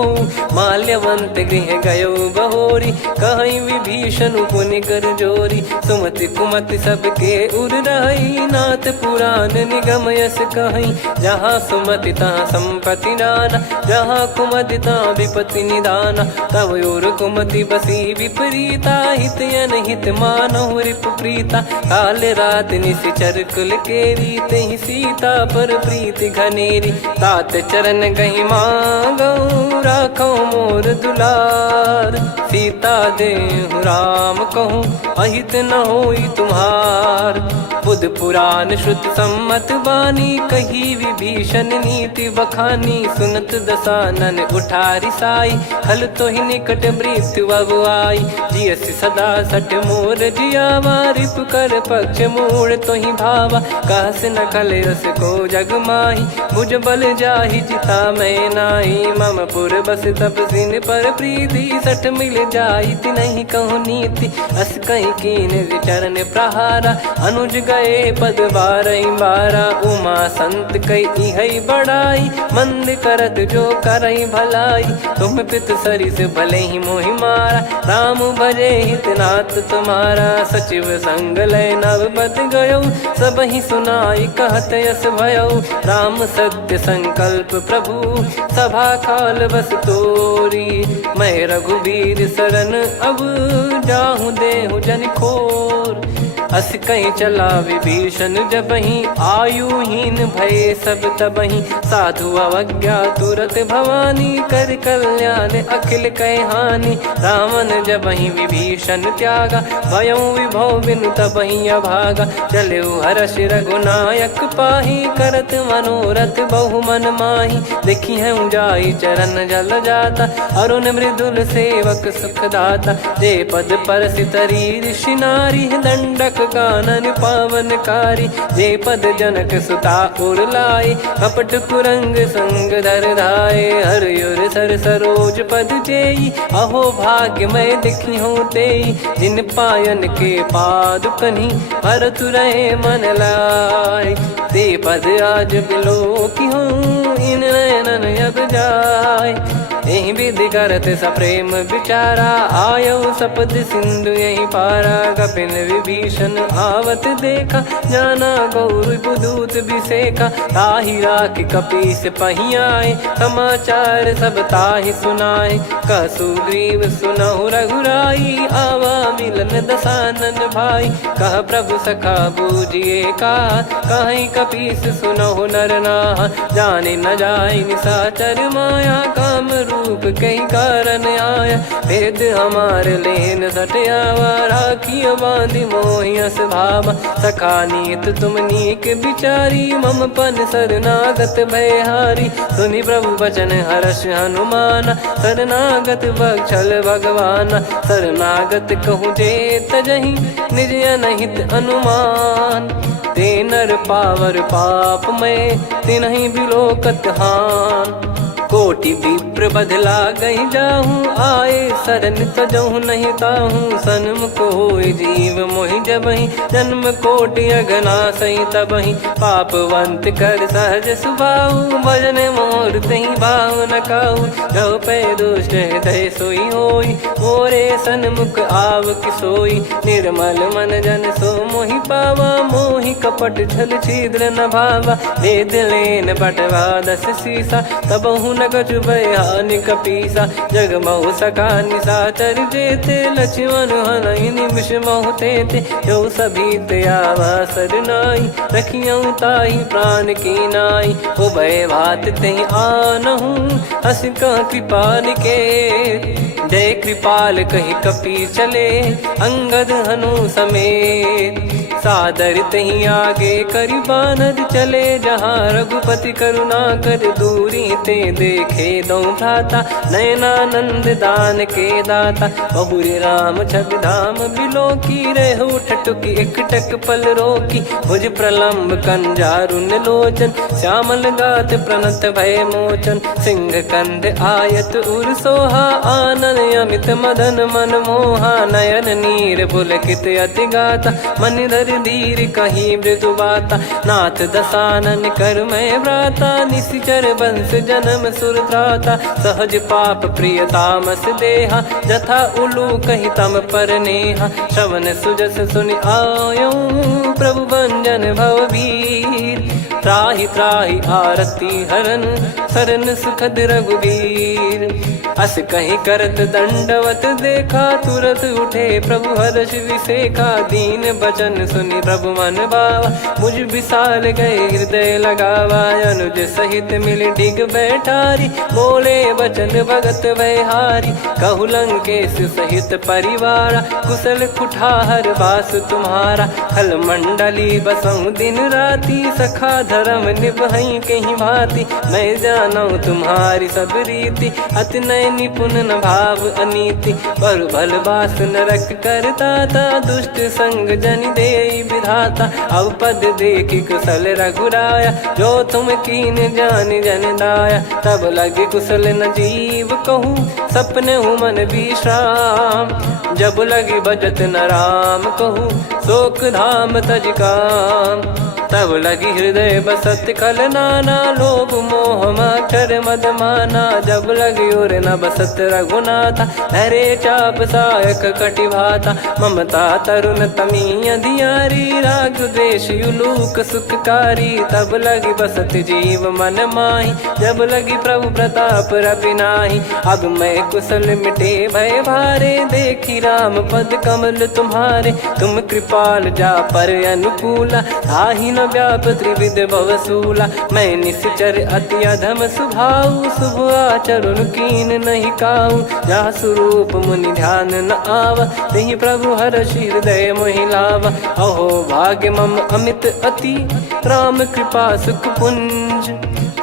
माल्यवंत गृह गयो बहोरी कहीं विभीषण पुनि कर जोरी सुमति कुमति सबके उर रही नाथ पुराण निगम यस कहीं जहाँ सुमति तहाँ संपत्ति नाना जहाँ कुमति तहाँ विपत्ति निदाना तव और कुमति बसी विपरीता हित अनहित मानहु रिप प्रीता काल रात निशिचर कुल केरी तेहि सीता पर प्रीति घनेरी तात चरण गहि मांगऊ राखो मोर दुलार सीता देहु राम कहूँ अहित न होई तुम्हार बुध पुराण श्रुत सम्मत वाणी कही विभीषण नीति बखानी सुनत दसानन उठारी साई खल तो ही निकट मृत्यु अब आई जियसि सदा सट मोर जियावा रिप कर पक्ष मूड़ तो ही भावा कहस न खल रस को जग माही मुझ बल जाहि जिता मैं नाही मम पुर बस तपसिन पर प्रीति सठ मिल जाई नहीं कहूँ नीति अस कहीं कीन विचरण प्रहारा अनुज गए पद बारा उमा संत कई है बड़ाई मंद करत जो करई भलाई तुम पित सरिस भले ही मोहि मारा राम भजे हितनाथ तुम्हारा सचिव संग लय नवपत गयो सब ही सुनाई कहत यस भयो राम सत्य संकल्प प्रभु सभा काल बस तोरी मैं रघुबीर शरण अब जाहूँ देहु जन खोर अस कहीं चला विभीषण जबहि आयुहीन भय सब तबहि साधु अवज्ञा तुरत भवानी कर कल्याण अखिल कह हानि रावण जबहि विभीषण त्यागा भयउ विभव बिनु तबहि अभागा चलऊ हर्ष रघुनायक पाही करत मनोरथ बहु मन माही देखी है जाई चरण जल जाता अरुण मृदुल सेवक सुख दाता जे पद पर सितरी ऋषि नारी दंडक कानन पावनकारी जे पद जनक सुता उर लाई कपट कुरंग संग धर धाये हरियुर सर सरोज पद जेई अहो भाग्य मैं दिखी हूँ तेई जिन पायन के पाद कन्ही भरत रहे मन लाय ते पद आज बिलो की हूँ इन नयनन अब जाय यही विधि करत सप्रेम विचारा आयो सपद सिंधु यही पारा कपिन विभीषण आवत देखा जाना गौर बुदूत बिसेखा ताहि राख कपीस पहियाए समाचार सब ताहि सुनाए कसु ग्रीव सुनहु रघुराई आवा मिलन दसानन भाई कह प्रभु सखा बूझिए का कहीं कपीस सुनहु नर नाह जाने न जाय निशाचर माया काम रूप कई कारण आया, भेद हमारे लेन सटयावा, राखिया बांधी मोहियस भावा, सखा नीत तुम नीक बिचारी, मम पन शरणागत भयहारी, सुनि प्रभु वचन हर्ष हनुमाना, शरणागत बक्षल भगवाना, शरणागत कहूँ जे तजहि निज अनहित अनुमान, ते नर पावर पाप में तिन्हि बिलोकत हान, कोटि विप्र बदला गई जाहूँ, आए शरण तजहु नहीं ताहूँ, सन्मुख होय जीव मोहि जबहि, जन्म कोटि अगना सही तबहि, पापवंत कर सहज सुभाऊ, भजन मोर तहि भाव न काहू, जो पै दुष्ट हृदय सोई होई, मोरे सन्मुख आव किसोई, निर्मल मन जन सो मोहि पावा, मोहि कपट छल छिद्र न भावा, वेद लेन बटवा दस सीसा, तबहु न कछु बयान कपीसा, जग महु सका निशाचर जेते, लक्ष्मण हनहि निमिष महु तेते, जो सभी त्यावा सरनाई, रखियऊ ताहि प्राण की नाई, उभय भात तेहि आनहु, हस कह कृपाल के, जय कृपाल कहि कपि चले, अंगद हनु समेत, सादर तही आगे करि बानर चले, जहाँ रघुपति करुणा कर दूरी ते देखे दो भ्राता, नयनानंद दान के दाता, बहुरी राम छवि धाम बिलो की, रेहु ठटुकी एकटक पल रोकी, भुज प्रलम्ब कंजारुन लोचन, श्यामल गात प्रणत भय मोचन, सिंह कंद आयत उर सोहा, आनन अमित मदन मन मोहा, नयन नीर पुलकित अति गाता, मन धर धीर कहीं मृदु बाता, नाथ दसानन कर मैं भ्राता, निशिचर वंश जन्म सुर त्राता, सहज पाप प्रिय तामस देहा, जथा उलू कहि तम पर नेहा, श्रवण सुजस सुनि आयो, प्रभु भंजन भवभीर, त्राहि त्राहि आरती हरन, शरण सुखद रघुबीर, अस कहीं करत दंडवत देखा, तुरत उठे प्रभु हर्ष विसेखा, दीन बचन सुनि प्रभु मन भावा, मुझ विशाल गए हृदय लगावा, अनुज सहित मिल डिग बैठारी, बोले बचन भगत वैहारी, कहु लंकेश सहित परिवारा, कुशल कुठार बास तुम्हारा, खल मंडली बसऊं दिन राती, सखा धर्म निभई कहीं भांति, मैं जानू तुम्हारी सब रीति, अति नय निपुण न भाव अनीति, पर भल बास नरक करता था, दुष्ट संग जन दे विधाता, अब पद देखी कुशल रघुराया, जो तुम कीन जान जन दाया, तब लगे कुशल न जीव कहूँ, सपने हूँ मन विश्राम, जब लगी बजत न राम कहूँ, शोक धाम तज काम, तब लगी हृदय बसत खल नाना, लोभ मोह मक्षर मद माना, जब लगी उर न बसत रघुनाथा, हरे चाप सायक कटि भाता, ममता तरुण तमी अधियारी, राग द्वेष युलूक सुखकारी, तब लगी बसत जीव मन माही, जब लगी प्रभु प्रताप रवि नाही, अब मैं कुशल मिटे भय भारे, देखी राम पद कमल तुम्हारे, तुम कृपाल जा पर अनुकूला, आही न व्याप त्रिविध भवसूला, मैं निश्चर अति अधम सुभाऊ, शुभ आचरण कीन नहीं काऊ, जहाँ स्वरूप मुनि ध्यान न आवा, तहि प्रभु हर्ष हृदय मोहि लावा, अहो भाग्य मम अमित अति, राम कृपा सुख पुंज,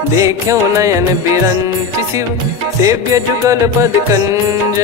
देखो नयन बिरंच शिव, सेव्य जुगल पद कंज,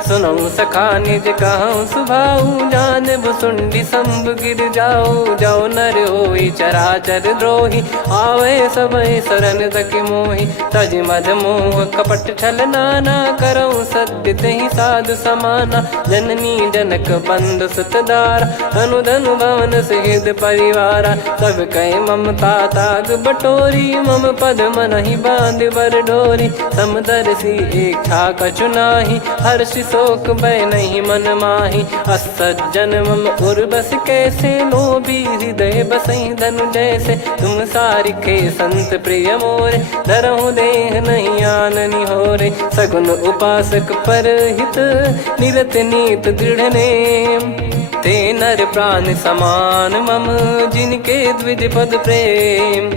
सुनऊ सखा निज कहूँ सुभाऊ, जान भुसुंडी शंभ गिर जाओ, जाओ नर होई चराचर द्रोही, आवे सबय शरण तक मोहि, तज मद मोह कपट छल नाना, करऊँ सत्य तहि साधु समाना, जननी जनक बंधु सुतदारा, धनु धनु भवन सहित परिवारा, सब कहे ममता ताग बटोरी, मम पद मनहि बांध बर डोरी, समदर्शी इच्छा कछु नाही, हर्ष शोक भय नहीं मन माही, असज्जन मम उर्वश कैसे, लोभी हृदय बसई धनु जैसे, तुम सारिखे संत प्रिय मोरे, धरहु देह नहीं आननि होरे, सगुन उपासक पर हित, निरत नीत दृढ़ नेम, ते नर प्राण समान मम, जिनके द्विज पद प्रेम,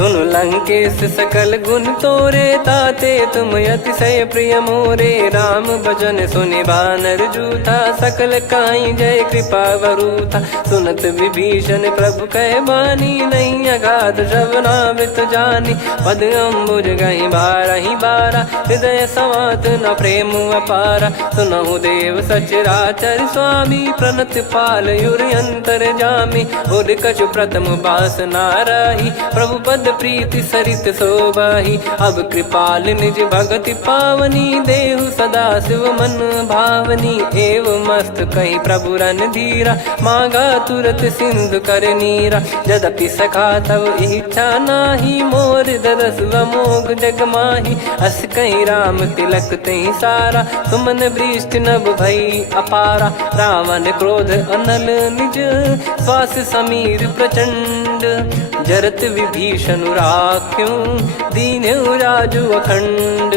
सुन लंकेश सकल गुण तोरे, ताते तुम अतिशय प्रिय मोरे। राम भजन सुनि बानर जूथा, सकल काई जय कृपा वरूथा। सुनत विभीषण प्रभु कह बानी, नहीं अगाध श्रवणामृत जानी। पद अम्बुज गहि बारहि बारा, हृदय समात न प्रेम अपारा। सुनहु देव सचराचर स्वामी, प्रणत पाल युर अंतर जामी। उर कछु प्रथम बास नाराही, प्रभु पद प्रीति सरित शोभाही। अब कृपाल निज भगति पावनी, देहु सदा शिव मन भावनी। एव मस्त कही प्रभु रन धीरा, मांगा तुरत सिंधु कर नीरा। यद्यपि सखा तब इच्छा नाही, मोर दरस मोग जग माही। अस कहीं राम तिलक तही सारा, सुमन वृष्टि नभ भई अपारा। रावण क्रोध अनल निज, श्वास समीर प्रचंड। जरत विभीषण राख्यों, दीन्हु राजु अखंड।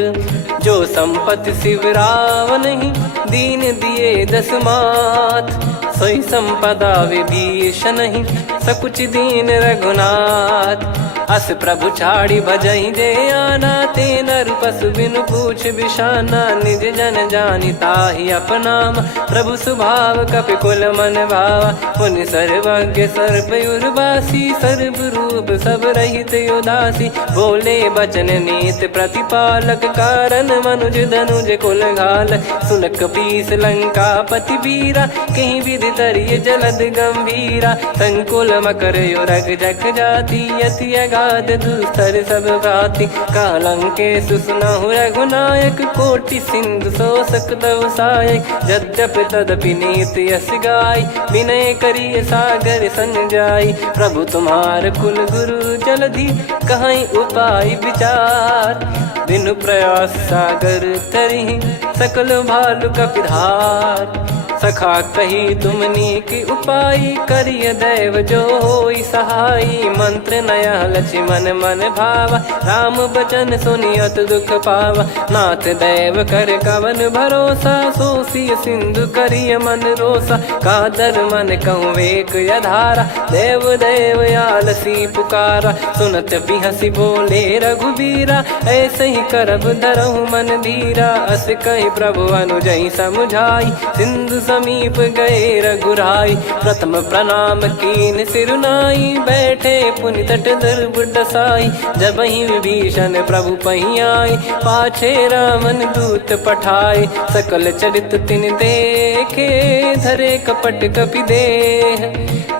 जो संपत्ति शिव रावण ही, दीन दिए दस मात। सोई संपदा विभीषण ही, सकुच दीन रघुनाथ। अस प्रभु छाड़ी भजई जे आना, ते नर पशु बिनु पूछ बिशाना। निज जन जानि ताहि अपनाम, प्रभु स्वभाव कपि कुल मन भावा। मुनि सर्वज्ञ सर्वयुर्वासी, सर्व रूप सब रहित उदासी। बोले बचन नीत प्रतिपालक, कारण मनुज धनुज कुल घाल। सुन कपीस लंका पति वीरा, कहीं विधि तरिय जलद गंभीरा। संकुल मकर युरग जख जाति, यति अगाध दुस्तर सब भाति। कालंकेश सुनहु रघुनायक, कोटि सिंधु शोषक तव सहायक। यद्यपि तदपि नीति यस गाय, विनय करिय सागर सन जाई। प्रभु तुम्हार कुल गुरु जलधि, कहीं उपाय विचार। बिनु प्रयास सागर तरिहि, सकल भालु कपिधार। सखा कही तुमनी की उपाय, करिय दैव जो होई सहाई। मंत्र नया लक्ष्मण मन भावा, राम बचन सुनियत दुख पावा। नाथ दैव कर कवन भरोसा, सोसिय सिंधु करिय मन रोसा। कादर मन कहूँ वेक यधारा, देव देव आलसी पुकारा। सुनत बिहसी बोले रघुबीरा, ऐसे ही करब धरहु मन धीरा। अस कही प्रभु अनुजई समुझाई, सिंधु समीप गए रघुराई। प्रथम प्रणाम कीन सिरुनाई, बैठे पुनि तट दर्भ डसाई। जब ही विभीषण प्रभु पही आई, पाछे रावण दूत पठाए। सकल चरित तिन देखे, धरे कपट कपि देह।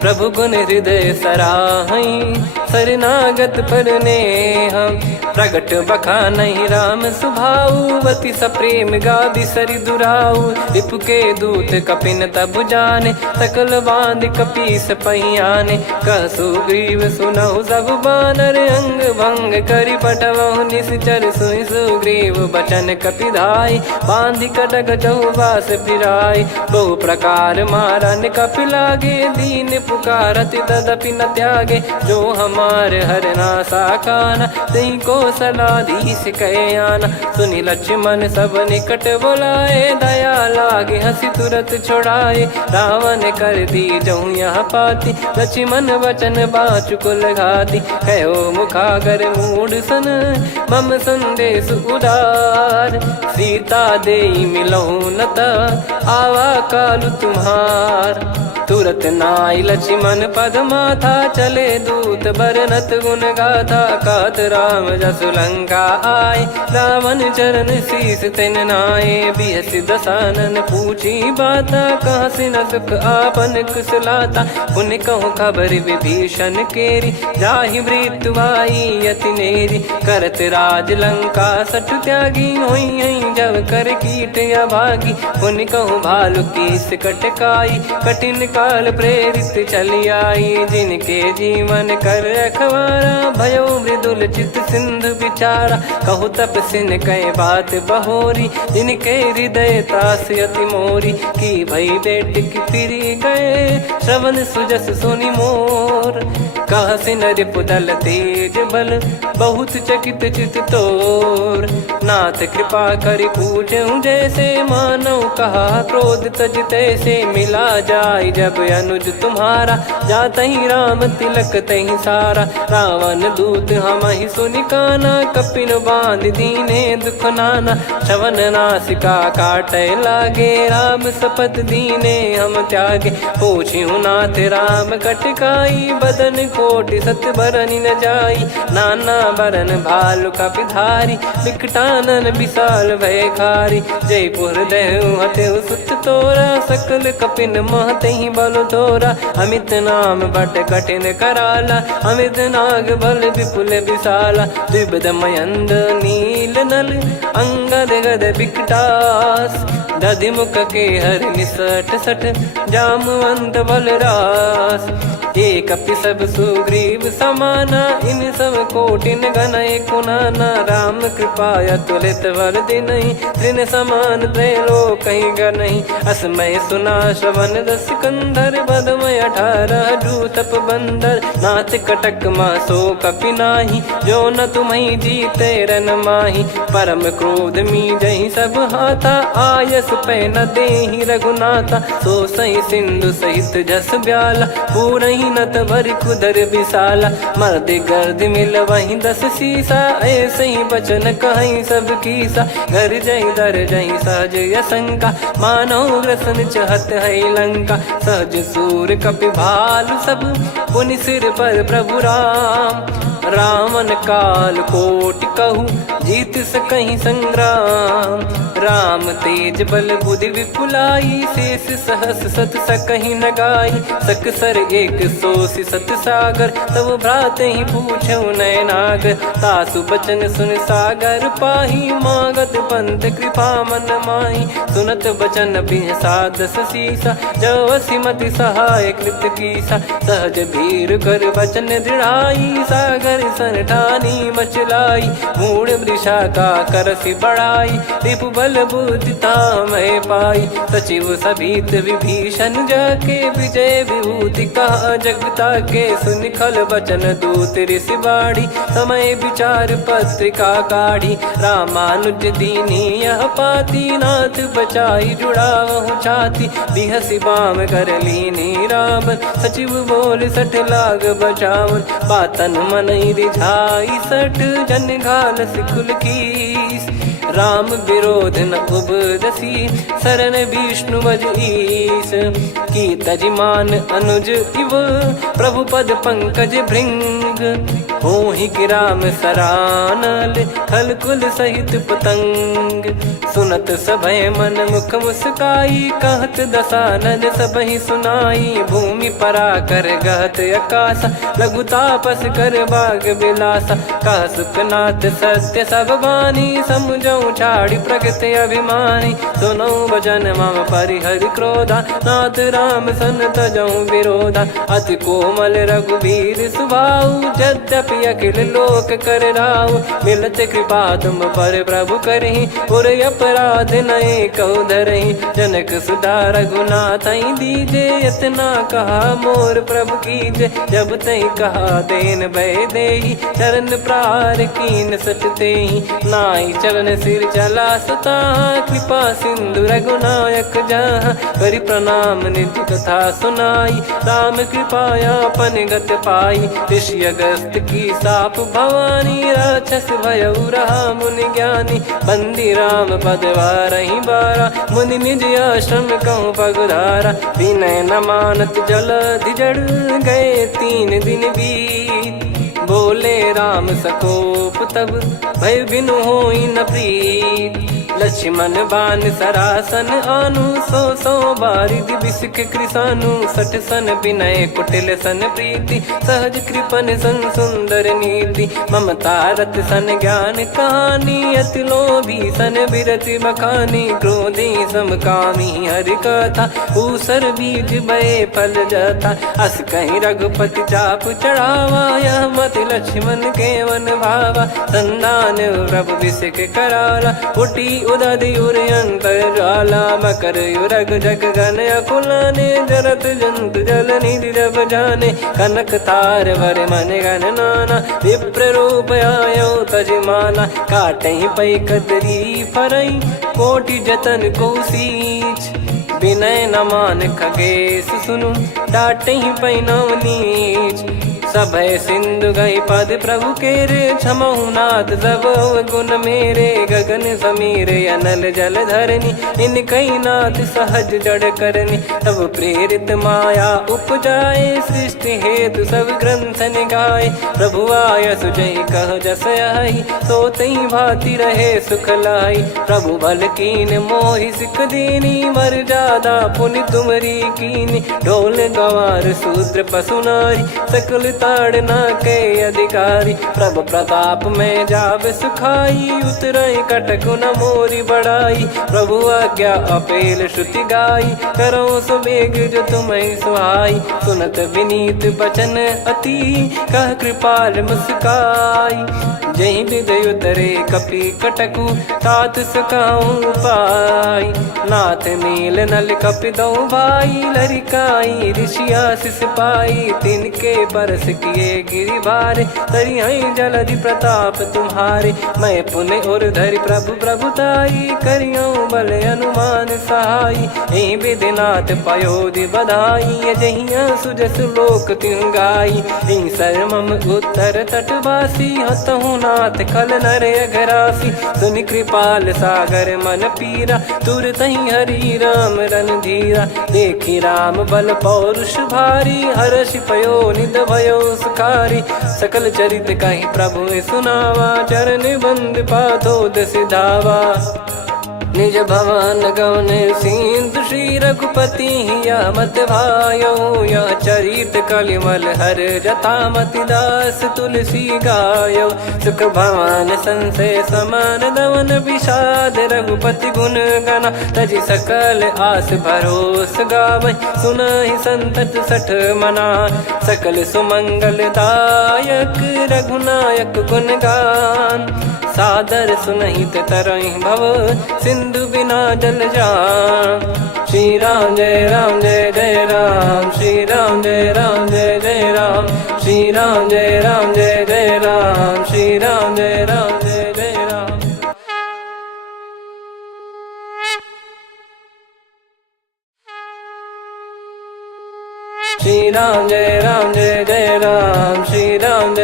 प्रभु गुण हृदय सराहई, शरणागत पर नेह। प्रगट बखानहि राम सुभाऊ, अति सप्रेम गादि सरि दुराऊ। रिपु के दूत कपिन तब जाने, सकल बांध कपीस पहियाने। कह सुग्रीव सुनहु सब बानर, अंग भंग करि पठवहु निश्चर। सुनि सुग्रीव बचन कपिधाई, बांधि कटक चहुबास फिराई। बहु प्रकार मारन कपि लागे, दीन पुकारत तदपि न त्यागे। जो हमार हरना साकाना, तई को सलाधीश कहे आना। सुनि लक्ष्मण सब निकट बुलाए, दया लागे हंसी तुरत छुड़ाए। रावण कर दी जऊँ यहाँ पाती, लक्ष्मण वचन बाचु कुल घाती। कहो मुखागर मूढ़ सन, मम संदेश उदार। सीता देई मिलहु नता, आवा कालु तुम्हार। तुरत नाई लक्ष्मण पद माथा, चले दूत बरनत गुण गाथा। कात राम जसु लंका आए, रावण चरण शीस तिन नाये। बिहसि दसानन पूछी बाता, कहाँ से न सुख आपन कुशलाता। पुन कहूँ खबर विभीषण केरी, जाहि मृत्यु आई अति नेरी। करत राज लंका सठ त्यागी, होई जब कर कीट अभागी। पुन कहूँ भालु कीस कटकाई, कठिन काल प्रेरित चली आई। जिनके जीवन कर रखवारा, भयो मृदुल चित सिंधु विचारा। कहु तपसिन कई बात बहोरी, जिनके हृदय तास अति मोरी। की भई बेट की फिरी गए, श्रवण सुजस सुनि मोर। कह से नर पुदल तेज बल बहुत चकित चित तोर। नाथ कृपा कर पूछूं जैसे मानव कहा क्रोध तज तैसे मिला जाय जब अनुज तुम्हारा जात ही राम तिलक तही सारा। रावण दूत हम ही सुनि काना कपिन बांध दीने दुख नाना। श्रवण नासिका काटे लागे राम शपथ दीने हम त्यागे। पूछ्यू नाथ राम कटकाई बदन कोटि सत बरनि न जाई। नाना बरन भालु कपिधारी विकटानन विशाल भयखारी। जयपुर देहु हतेउ सुत तोरा सकल कपिन महतहि बल तोरा। अमित नाम बट कठिन कराला अमित नाग बल विपुल विशाला। द्विबद मयंद नील नल अंगद गद विकटास। दधि मुख के हर निसठ सठ जामवंत बलरास। एक कपि सब सुग्रीव समाना इन सब कोटिन गनय कुनाना। राम कृपा अतुलित बल दिनहि तृण समान त्रैलोक गनहि। असमय सुना श्रवण दस कंधर बदमय 18 जूतप बंदर। नाथ कटक मासो कपि नाही जो न तुम्हि जीते रन माही। परम क्रोध मी जहि सब हाथा आयस पै न देहि रघुनाथा। सो सही सिंधु सहित जस ब्याला पूरहि नत भर कुदर विशाला। मर्द गर्द मिल वहीं 10 सीसा ऐसे ही बचन कहीं सब कीसा। घर जय दर जय सहज यसंका मानव ग्रसन चहत है लंका। सहज सूर कपि भालु सब पुनि सिर पर प्रभु राम। रामन काल कोटि कहु जीत सकहि संग्राम। राम तेज बल बुद्धि विपुलाई शेष सहस सत सकहि न गाई। सकसर एक सोसि सत सागर तब भ्रात ही पूछौ नयनागर। तासु बचन सुन सागर पाही मागत पंथ कृपा मन माही। सुनत बचन बिहसा 10 सीसा जवसि मति सहाय कृत कीसा। सहज भीर कर बचन दृढ़ाई सागर सन ठानी मचलाई। मूढ़ वृषा का करसि बढ़ाई रिपु बल बुद्धि तामय पाई। सचिव सभीत विभीषण जाके विजय विभूति कहा जगता के। सुनि खल बचन दूत ऋषि बाड़ी समय विचार पत्रिका काढ़ी। रामानुज दीनी यह पाती नाथ बचाई जुड़ावहु छाती। बिहसि बाम कर लीनी राम सचिव बोल 60 लाग बचावन। बातन मन रिझाई 60 जन घाल सिकुल कीस। राम विरोध न उपदसी शरण विष्णु बज ईस। की तजिमान अनुज इव प्रभु पद पंकज भृंग। होहि कि राम सरानल खल कुल सहित पतंग। सुनत सभय मन मुख मुस्काई कहत दसानन सबहि सुनाई। भूमि परा कर गहत आकाशा लघु तापस कर बाग बिलासा। कह सुखनाथ सत्य सब बानी समुझौ छाड़ी प्रकृति अभिमानी। सुनो भजन मम परिहरि क्रोधा नाथ राम सन तजौ विरोधा। अति कोमल रघुवीर सुभाऊ यद्यपि अखिल लोक कर राऊ। मिलत कृपा तुम पर प्रभु करहि पुर अपराध नए कहु धरहि। जनक सुधा रघुनाथ दीजे इतना कहा मोर प्रभु कीजे। जब तई कहा देन भय देहि चरण प्रार कीन सटतेहि। नाई चरण सिर चला सता कृपा सिंधु रघुनायक जहाँ। करि प्रणाम नित्य कथा सुनाई राम कृपाया पन गत पाई। ऋषि अगस्त की साप भवानी राक्षस भयउ रहा मुनि ज्ञानी। बंदी राम पद वारहि बारा मुनि निज आश्रम कहूँ पगुधारा। विनय न मानत जल जड़ गए 3 दिन बीत। बोले राम सकोप तब भय बिनु होई न प्रीत। लक्ष्मण बान सरासन आनु 100 बारिधि बिसिख कृसानु। 60 सन विनय कुटिल सन प्रीति सहज कृपन सन सुंदर नीति। ममता रत सन ज्ञान कहानी अति लोभी सन बिरति बखानी। क्रोधी समकामी हरि कथा ऊसर बीज भय फल जाता। अस कहीं रघुपति चाप चढ़ावा यह मत लक्ष्मण के वन भावा। संदान प्रभु बिसिख कराला उठी उदधियुर अंतर्ज्वाला मकर युरग जग गण अकुलाने जरत जंत जल निधि जब जाने कनक तार वर मन गण नाना विप्र रूप आयो तजमाना काटहि पै कदरी फरई कोटि जतन को सींच विनय न मान खगेश सुनु डाटहि पै नव नीच सभय सिंधु गई पद प्रभु केरे क्षमहु नाथ सब गुण मेरे गगन समीरे अनल जल धरनी इन कई नाथ सहज जड़ करनी तब प्रेरित माया उपजाए सृष्टि हेतु सब ग्रंथ निगाए प्रभु आय सुजय कह जस आई सो तई भांति रहे सुख लाई प्रभु बल कीन मोहि सिख दीनी मर जादा पुनि तुमरी कीनी ढोल गवार शूद्र पशु नारी सकल ताड़ना के अधिकारी प्रभु प्रताप में जाब सुखाई उतरई कटक न मोरी बढ़ाई प्रभु आज्ञा अपेल श्रुति गाई करो सुबेग जो तुम्हें सुहाई सुनत विनीत बचन अति कह कृपाल मुस्काई जही विदय उतरे कपि कटकु तात सकाऊं पाई नाथ नील नल कपि दो भाई लरिकाई ऋषिया शिष पाई तिनके परस किए गिरि भारे तरियाई जलधि प्रताप तुम्हारे मैं पुण्य और धरि प्रभु प्रभुताई करियो बल अनुमान सहाई यही विधिनाथ पयोधि बधाई जहिया सुजस लोक तिहु गाई यही सरमम उत्तर तटवासी हतहु नाथ खल नर अघरासी सुनि कृपाल सागर मन पीरा तुरत ही हरि राम रणधीरा देखी राम बल पौरुष भारी हर्षि पयो निध भयो सुखारी सकल चरित कहीं प्रभु सुनावा चरण बंद पाथोद सिधावा निज भवन गौन सिंधु श्री रघुपति या मत भायो या चरित कलिमल हर जता मति दास तुलसी गायो सुख भवन संशय समान दवन विषाद रघुपति गुण गना तजि सकल आस भरोस गावै सुनहि संतत सठ मना सकल सुमंगल दायक रघुनायक गुण गान सादर सुनहित तरहि भव सिंधु बिना जल जान श्री राम जय जय राम श्री राम जय जय राम श्री राम जय जय राम श्री राम जय जय राम श्री राम जय जय राम श्री राम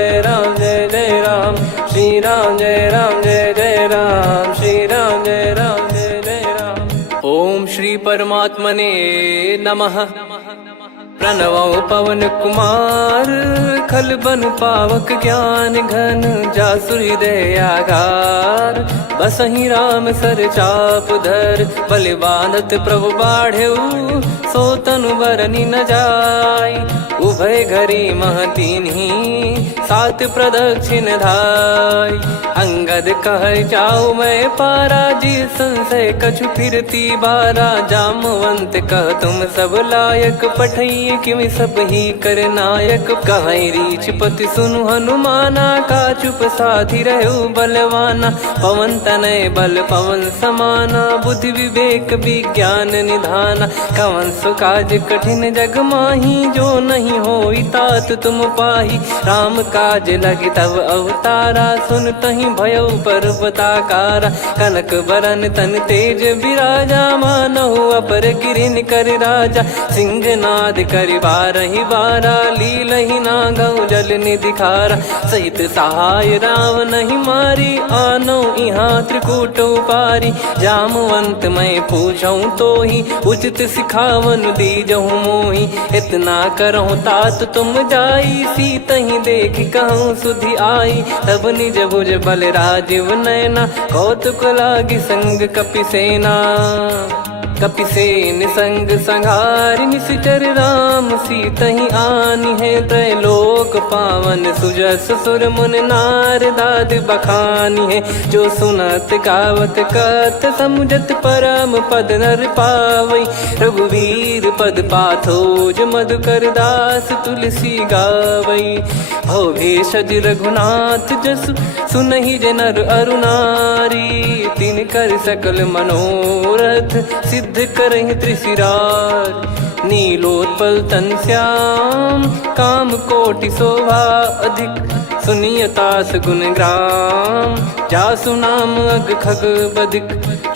जय जय राम श्री राम जय जय राम श्री राम जय जय राम। ओम श्री परमात्मने नमः। प्रणवो पवन कुमार खल बन पावक ज्ञान घन जासु हृदय आगार बसहि राम सर चाप धर बलि बांधत प्रभु बाढ़ेऊ सो तनु बरनि न जाय उभय घरी महतीन्ही सात प्रदक्षिण धाय अंगद कह जाऊ मैं पारा जी संशय कछु फिरती बारा जामवंत कह तुम सब लायक पठई किमि सब ही कर नायक कहीं रीछ पति सुनु हनुमाना का चुप साधि रहो बलवाना पवन तनय बल पवन समाना बुद्धि विवेक विज्ञान निधाना कवन सो काज कठिन जग माही जो नहीं होई तात तुम पाही राम काज लगी तब अवतारा सुन तहि भयो पर्वताकारा कनक बरन तन तेज विराजा मानहु अपर गिरिन कर राजा सिंहनाद कर बारहि बारा लीलहि नागौ जल निधि खारा सहित सहाय राम नहीं मारी आनो इहाँ त्रिकूट पारी जामवंत मैं पूछऊं तो ही उचित सिखावन दीजहु मोही इतना करहु तात तुम जाई सीत ही देख कहूँ सुधि आई तब निज भुज बल राजीव नैना कौतुक लागी संग कपिसेना कपिसेन संग संहारि निशिचर राम सीतहि आनि है त्रैलोक पावन सुजस सुर मुन नार दाद बखानी है जो सुनत गावत कत समुझत परम पद नर पावई रघुवीर पद पाथोज मधुकर दास तुलसी गावई हो भेषज रघुनाथ जसु सुनहि जे नर अरु नारी। तिन कर सकल मनोरथ सिद्ध करहि त्रिशिरार। नीलोत्पल तन श्याम काम कोटि शोभा अधिक। सुनियतास गुण ग्राम जासु नाम अग खग बधिक।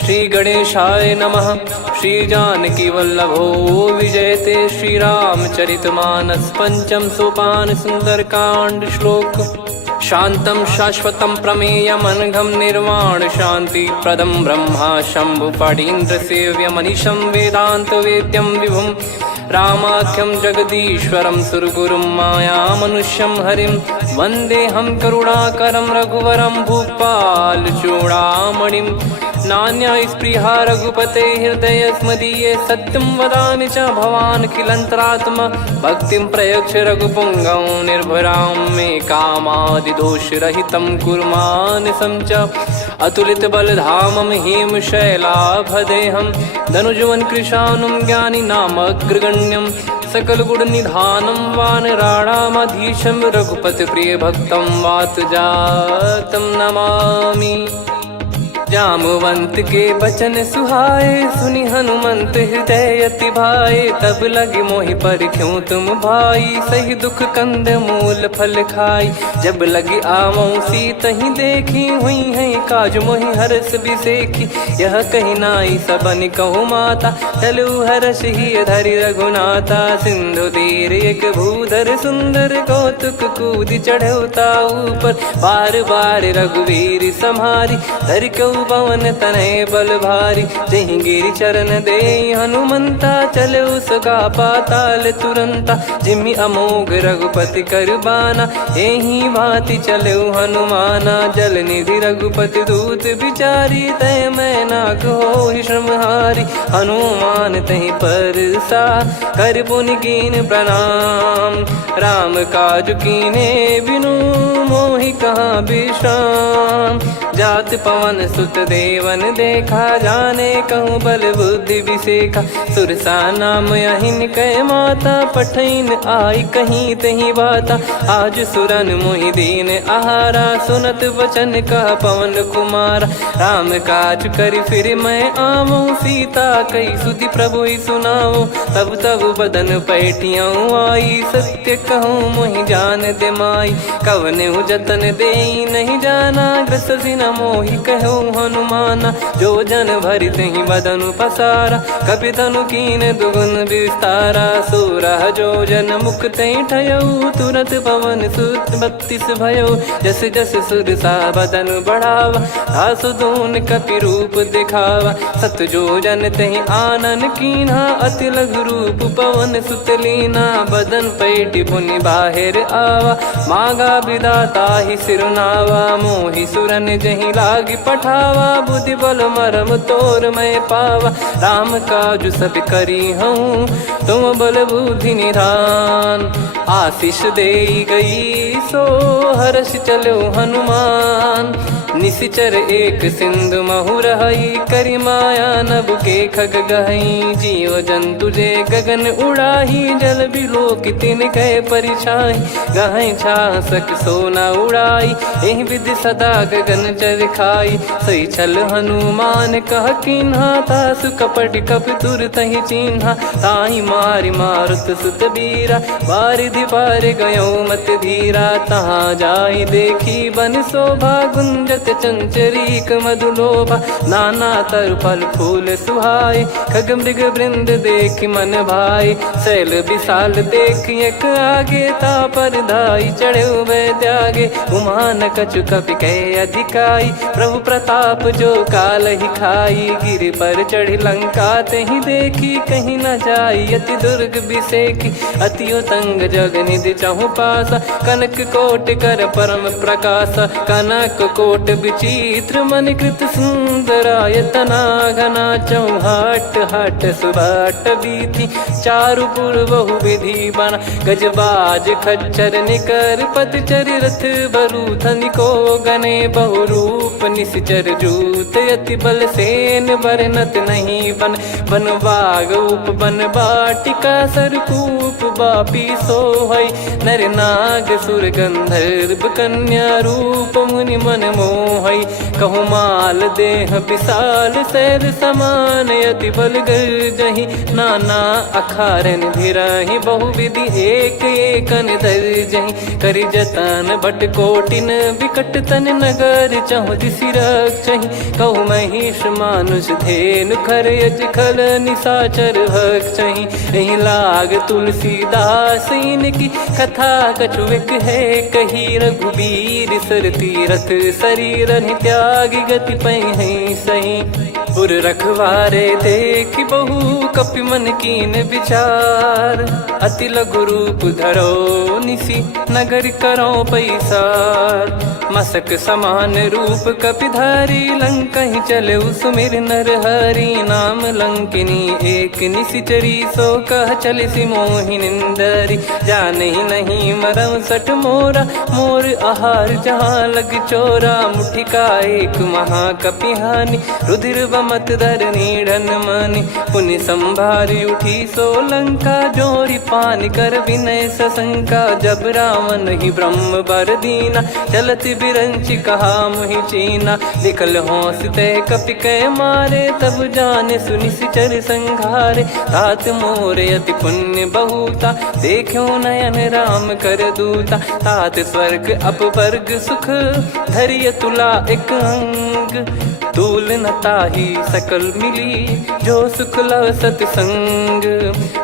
श्री गणेशाय नमः। श्री जानकी वल्लभो विजयते। श्री रामचरितमानस पंचम सोपान सुंदरकांड श्लोक। शांतं शाश्वतं प्रमेयम् अनघं निर्वाण शांति प्रदं ब्रह्मा शंभु फणीन्द्र सेव्य मनीषं वेदांत वेद्यं विभुं। रामाख्यं जगदीश्वरं सुरगुरुं माया मनुष्यं हरिं। वन्देऽहं करुणाकरं रघुवरं भूपाल चूडामणिं। नान्या स्पृहा रघुपते हृदय स्मदीये। सत्यं वदामि च भवान् खिलन्तरात्मा। भक्तिं प्रयच्छ रघुपुङ्गं निर्भरां मे कामादिदोषरहितं कुर्मानसं च। अतुलित बलधामं हेमशैलाभदेहं। धनुजवन कृशानुं ज्ञानी नामग्रगण्यं। सकल गुण निधानं वानराणामधीशं। रघुपति प्रिय भक्तं वात जातं नमामि। जामवंत के बचन सुहाए सुनि हनुमंत हृदय अति भाए। तब लगे मोहि पर क्यों तुम भाई सही दुख कंद मूल फल खाई। जब लगी आवों सीत ही देखी हुई है काज मोहि हरस बिसेखी। यह कही नाई सबन कहु माता चलु हरष ही धरि रघुनाथा। सिंधु तीर एक भूधर सुंदर कौतुक कूद चढ़ौता ऊपर। बार बार रघुवीर सम्हारी धरि कऊ पवन तनय बल भारी। जहि गिरि चरण दे हनुमंता चले उसका पाताल तुरंता। जिमि अमोघ रघुपति कर बाना एहि भांति चले हनुमाना। जल निधि रघुपति दूत बिचारी तय मैं नाक होहि श्रमहारी। हनुमान तहि परसा कर पुनि कीन प्रणाम। राम काज कीने बिनु मोहि कहाँ विश्राम। जात पवन सुत देवन देखा जाने कहूँ बल बुद्धि विसेखा। सुरसा नाम यहिन कै माता पठैन आई कहीं तही बाता। आज सुरन मोहि दीन आहारा सुनत वचन कह पवन कुमारा। राम काज करि फिर मैं आवूं सीता कई सुधि प्रभु ही सुनाऊं। तब तब बदन पैठियाँ आई सत्य कहूँ मोहि जान दे माई। कवने जतन दे नहीं जाना ग्रसिन मोहि कहूँ हनुमाना। जो जन भरि तहि बदनु पसारा कपि तनु कीन दुगुन विस्तारा। सोरह जो जन मुख तहि ठयऊ तुरत पवन सुत 32 भयऊ। जस जस सुरसा बदनु बढ़ावा आसु दून कपि रूप दिखावा। सत जो जन तहि आनन कीन्हा अति लघु रूप पवन सुत लीना। बदन पैठि पुनि बाहिर आवा मांगा विधाता ही सिरुनावा। मोहि सुरन जहि लागी पठावा बुद्धि बल मरम तोर मैं पावा। राम काज सब करी हूँ तुम बल बुद्धि निधान। आशीष दे गई सो हर्ष चलो हनुमान। निशिचर एक सिंधु महु रहई करी माया नभ के खग गहई। जीव जंतु जे गगन उड़ाही जल बिलो कितिन गए परिछाई। गहई छासक सोना उड़ाई एहि विधि सदा गगन चर खाई। सही छल हनुमान कह कीन्हा तासु कपट कप तुर तहि चिन्हा। ताहि मारि मारुत सुत बीरा बारिधि पार गयो मत धीरा। तहाँ जाई देखी बन शोभा गुंजत चंचरीक मधुलोभा। नाना तरु फल फूल सुहाई खग मृग वृंद देख मन भाई। शैल विशाल देख एक आगे तापर धाई चढ़े वै त्यागे। उमा न कछु कपि कह अधिकाई प्रभु प्रताप जो काल ही खाई। गिर पर चढ़ी लंका तहि देखी कहीं न जाई अति दुर्ग बिसेखी। अति उतंग जग निधि चहु पासा कनक कोट कर परम प्रकाशा। कनक कोट विचित्र मन कृत सुंदरायतना घना चौहाट हाट सुबाट बीथी चारु पुर बहु विधि बना गजबाज खच्चर निकर पतचर रथ बरु धनिको गने बहु रूप निश्चर जूत अति बल सेन बरनत नहीं बन बन बाग उप बन बाटिका सरकूप बापी सोहई नर नाग सुर गंधर्व कन्या रूप मुनि मन मोहई कहु माल देह विशाल शैल समान अति बल गर्जहि नाना अखारन भिराहि बहुविधि एक एकन दर्जहि करि जतन बट कोटिन विकट तन नगर चहु दिसि रक्षहि कहु महिष मानुष धेनु खर यज खल निशाचर भक्षहि एहि लाग तुलसीदास इनकी कथा कछुक है कही रघुबीर सर तीरथ शरीर त्यागी गति पै सही पुर रखवारे देख बहु कपि मन कीन विचार अति लघु रूप धरो निसी नगर करो पैसार मसक समान रूप कपिधारी लंकहि चले सुमिर नर हरि नाम लंकिनी एक निशिचरी सो कह चले सि मोहि निंदरी जानहि नहीं मरम सठ मोरा मोर आहार जहाँ लग चोरा मुठिका एक महाकपिहानि रुधिर बमत धरनी ढन मानि पुनि संभारी उठी सो लंका जोरी पान कर विनय सशंका जब रावण ही ब्रह्म बर दीना चलति बिरंचि कहा मुहि चीना निकल हौसते कपि कै मारे तब जाने सुनि सिचर संघारे तात मोरे अति पुण्य बहुता देखो नयन राम कर दूता तात स्वर्ग अपवर्ग सुख धरिय तुला एक अंग तूल न ताही सकल मिली जो सुख लव सतसंग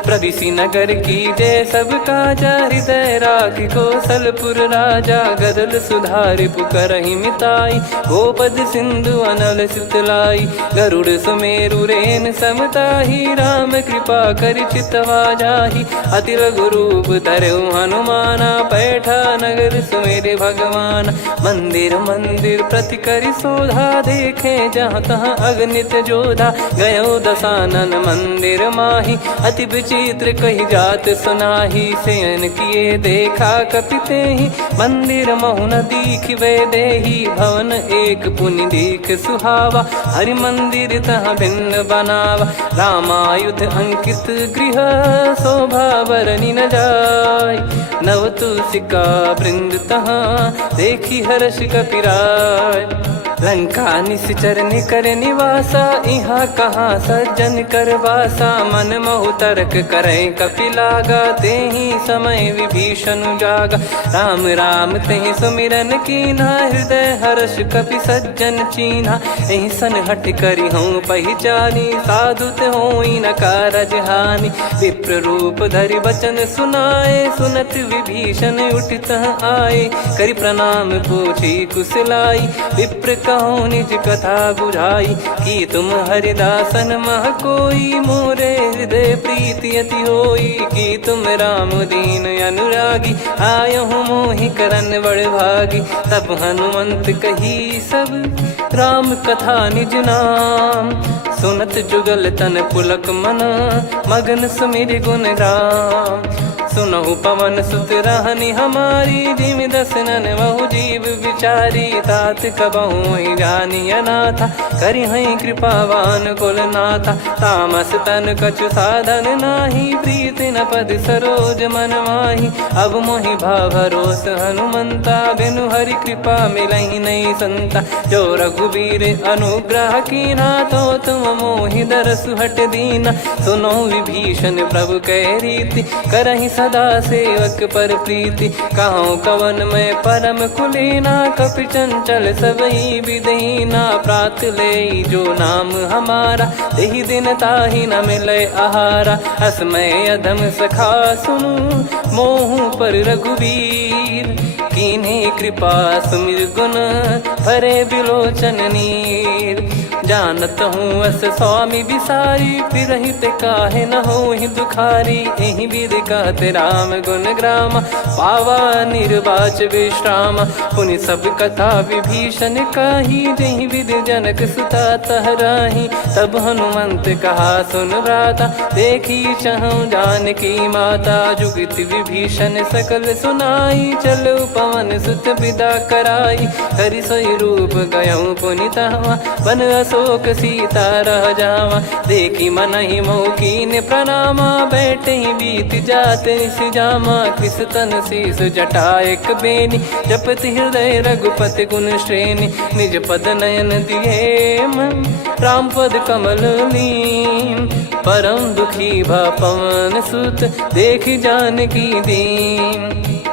प्रदिशि नगर की जय सब काजा हृदय राख कौशलपुर राजा गदल सुधारि पुकरहि मिताई गोपद सिंधु अनल सितलाई गरुड़ सुमेरु रेन समताही राम कृपा कर चितवा जाहि अति लघु रूप धरऊ हनुमाना बैठा नगर सुमेरे भगवान मंदिर मंदिर प्रति करि शोधा देखे जहाँ तहाँ अगणित जोधा गयो दशानन मंदिर माही अति विचित्र कही जात सुनाही सेन किए देखा कपिते ही मंदिर महु न दीख वे देही भवन एक पुनि दीख सुहावा हरि मंदिर तहाँ भिन्न बनावा रामायुध अंकित गृह शोभा बरनी न जाय नव तुलसिका वृंद तहाँ देखी हर्ष कपिराय लंका निश्चर निकर निवासा इहाँ कहाँ सज्जन कर वासा मन महु तर्क करे कपिलागा तेहि समय विभीषण जागा राम राम तेहि सुमिरन कीना हृदय हर्ष कपि सज्जन चीन्हा एहि सन हट करी हूँ पहचानी साधु ते होई न कारज हानि विप्र रूप धरि वचन सुनाए सुनत विभीषण उठित आए करि प्रणाम पूछी कुशलाई विप्र कहो निज कथा बुझाई कि तुम हरिदासन मह कोई मोरे हृदय प्रीति अति होई कि तुम राम दीन अनुरागी आयहु मोहि करन बड़ भागी तब हनुमंत कही सब राम कथा निज नाम सुनत जुगल तन पुलक मन मगन सुमिर गुण राम सुनहु पवन सुत रहनी हमारी जिमि दसनन बहु जीव विचारी तात कबहु जानी अनाथा करि हई कृपावान कुल नाथा तामस तन कछु साधन नाही प्रीति न पद सरोज मन माही अब मोहि भाव भरोस हनुमंता बिनु हरि कृपा मिलहि नहीं संता जो रघुबीर अनुग्रह कीना तो तुम मोहि दरसु हट दीना सुनो विभीषण प्रभु कह रीति करहि सदा सेवक पर प्रीति कहूँ कवन में परम कुलीना कपि चंचल सबई विदहीना प्रात ले जो नाम हमारा तेहि दिन ताहि न मिले आहारा असमय अधम सखा सुनु मोहु पर रघुवीर कीन्हे कृपा सुमिर गुण भरे बिलोचन नीर जानत हूँ अस स्वामी बिसारी, फिर ही ते काहे न हो ही दुखारी। यही विधि कहते राम गुण ग्राम, पावा निर्वाच विश्राम। पुनि सब कथा विभीषण काही, जही विधि जनक सुता तहराही। तब हनुमंत कहा सुन भ्राता, देखी चहु जानकी माता। जुगित विभीषण सकल सुनाई, चलो पवन सुत विदा कराई। हरि सोई रूप गयऊँ पुनि तहवा, बन अशोक सीता रह जावा। देखी मनहि मौकीन प्रणामा, बैठे ही बीत जात निस जामा। कृस तन शीस जटा एक बेनी, जपति हृदय रघुपति गुण श्रेणी। निज पद नयन दिए मन, राम पद कमल लीन। परम दुखी भा पवन सुत, देखी जानकी दीन।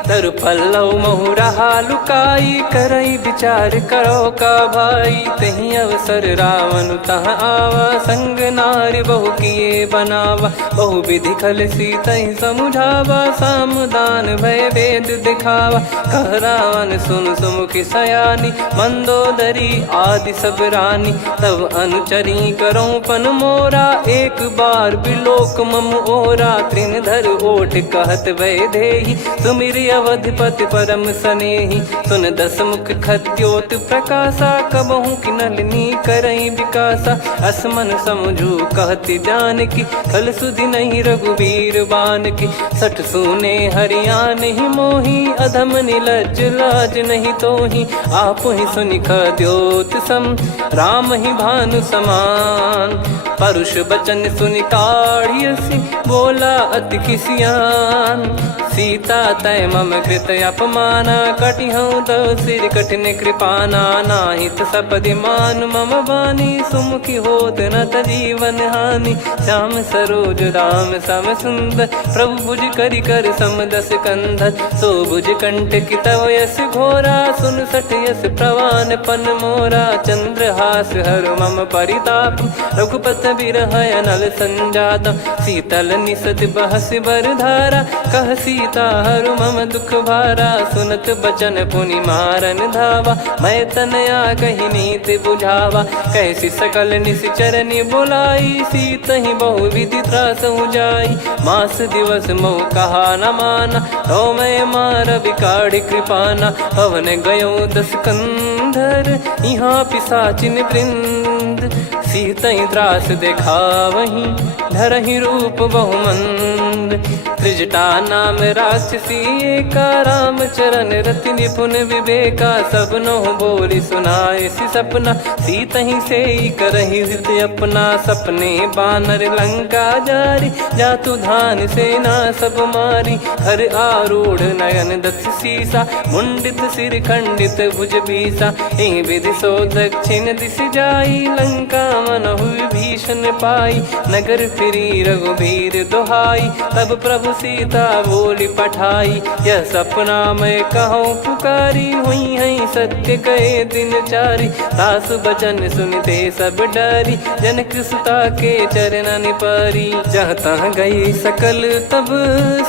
तरु पल्लव महु रहा लुकाई, करई विचार करो का भाई। तही अवसर रावण तहाँ आवा, संग नारी बहु किए बनावा। बहु विधि खल सीतहि समुझावा, सामदान भय वेद दिखावा। कह रावण सुन सुमुखी सयानी, मंदोदरी आदि सब रानी। तब अनुचरी करो पन मोरा, एक बार बिलोक मम ओरा। तृण धर ओठ कहत भय देहि, सुमिर अवधिपति परम सनेहि। सुन दस मुख खद्योत प्रकाशा, कबहु की नलिनी करई विकासा। असमन समझू कहति जानकी, खल सुधि नहीं रघुवीर बान की। सठ सुने हरियाण ही मोही, अधम निलज लाज नहीं तोही। आप ही सुनि खद्योत सम, राम ही भानु समान। परुष बचन सुनि काढ़ियसि, बोला अति किसियान। सीता तय मम कृत अपमाना, कटिहऊँ तो सिर कठिन कृपाना। नाहित सपदि मान मम बानी, सुमुखी होत न जीवन हानि। श्याम सरोज राम सम सुंदर, प्रभु भुज करि कर सम दस कंधर। सो भुज कंठ की तव यस घोरा, सुन सठ यस प्रवान पन मोरा। चंद्रहास हर मम परिताप, रघुपत बिरह अनल संजात। शीतल निसत बहस बर धारा, कह सीता हरु मम दुख भारा। सुनत बचन पुनि मारन धावा, मैं तनया कही नीति बुझावा। कैसी सकल निश्चरनि बुलाई, सीत ही बहु विधि त्रास जाई। मास दिवस मोह कहा न माना, तो मैं मार बिकाढ़ी कृपाना। पवन गयो दस कंधर, यहाँ पिशाचिन वृंद। सीतहि त्रास देखावहीं, धरहि रूप बहुमंद। त्रिजटा नाम राक्षसी एका, राम चरण रति निपुण विवेका। सबनो बोली सुनाए सि सपना, सीतहि से करहि हृद अपना। सपने बानर लंका जारी, जातु धान सेना सब मारी। हर आरूढ़ नयन दस सीसा, मुंडित सिर खंडित भुज बीसा। एहि विधि सो दक्षिण दिश जाई, लंका मनहु विभीषण पाई। नगर फिरी रघुबीर दुहाई, तब प्रभु सीता बोली पठाई। यह सपना मैं कहूँ पुकारी, हुई है सत्य कहे दिन चारी। सासु बचन सुनते सब डरी, जनक सुता के चरण परी। जहाँ तहाँ गई सकल तब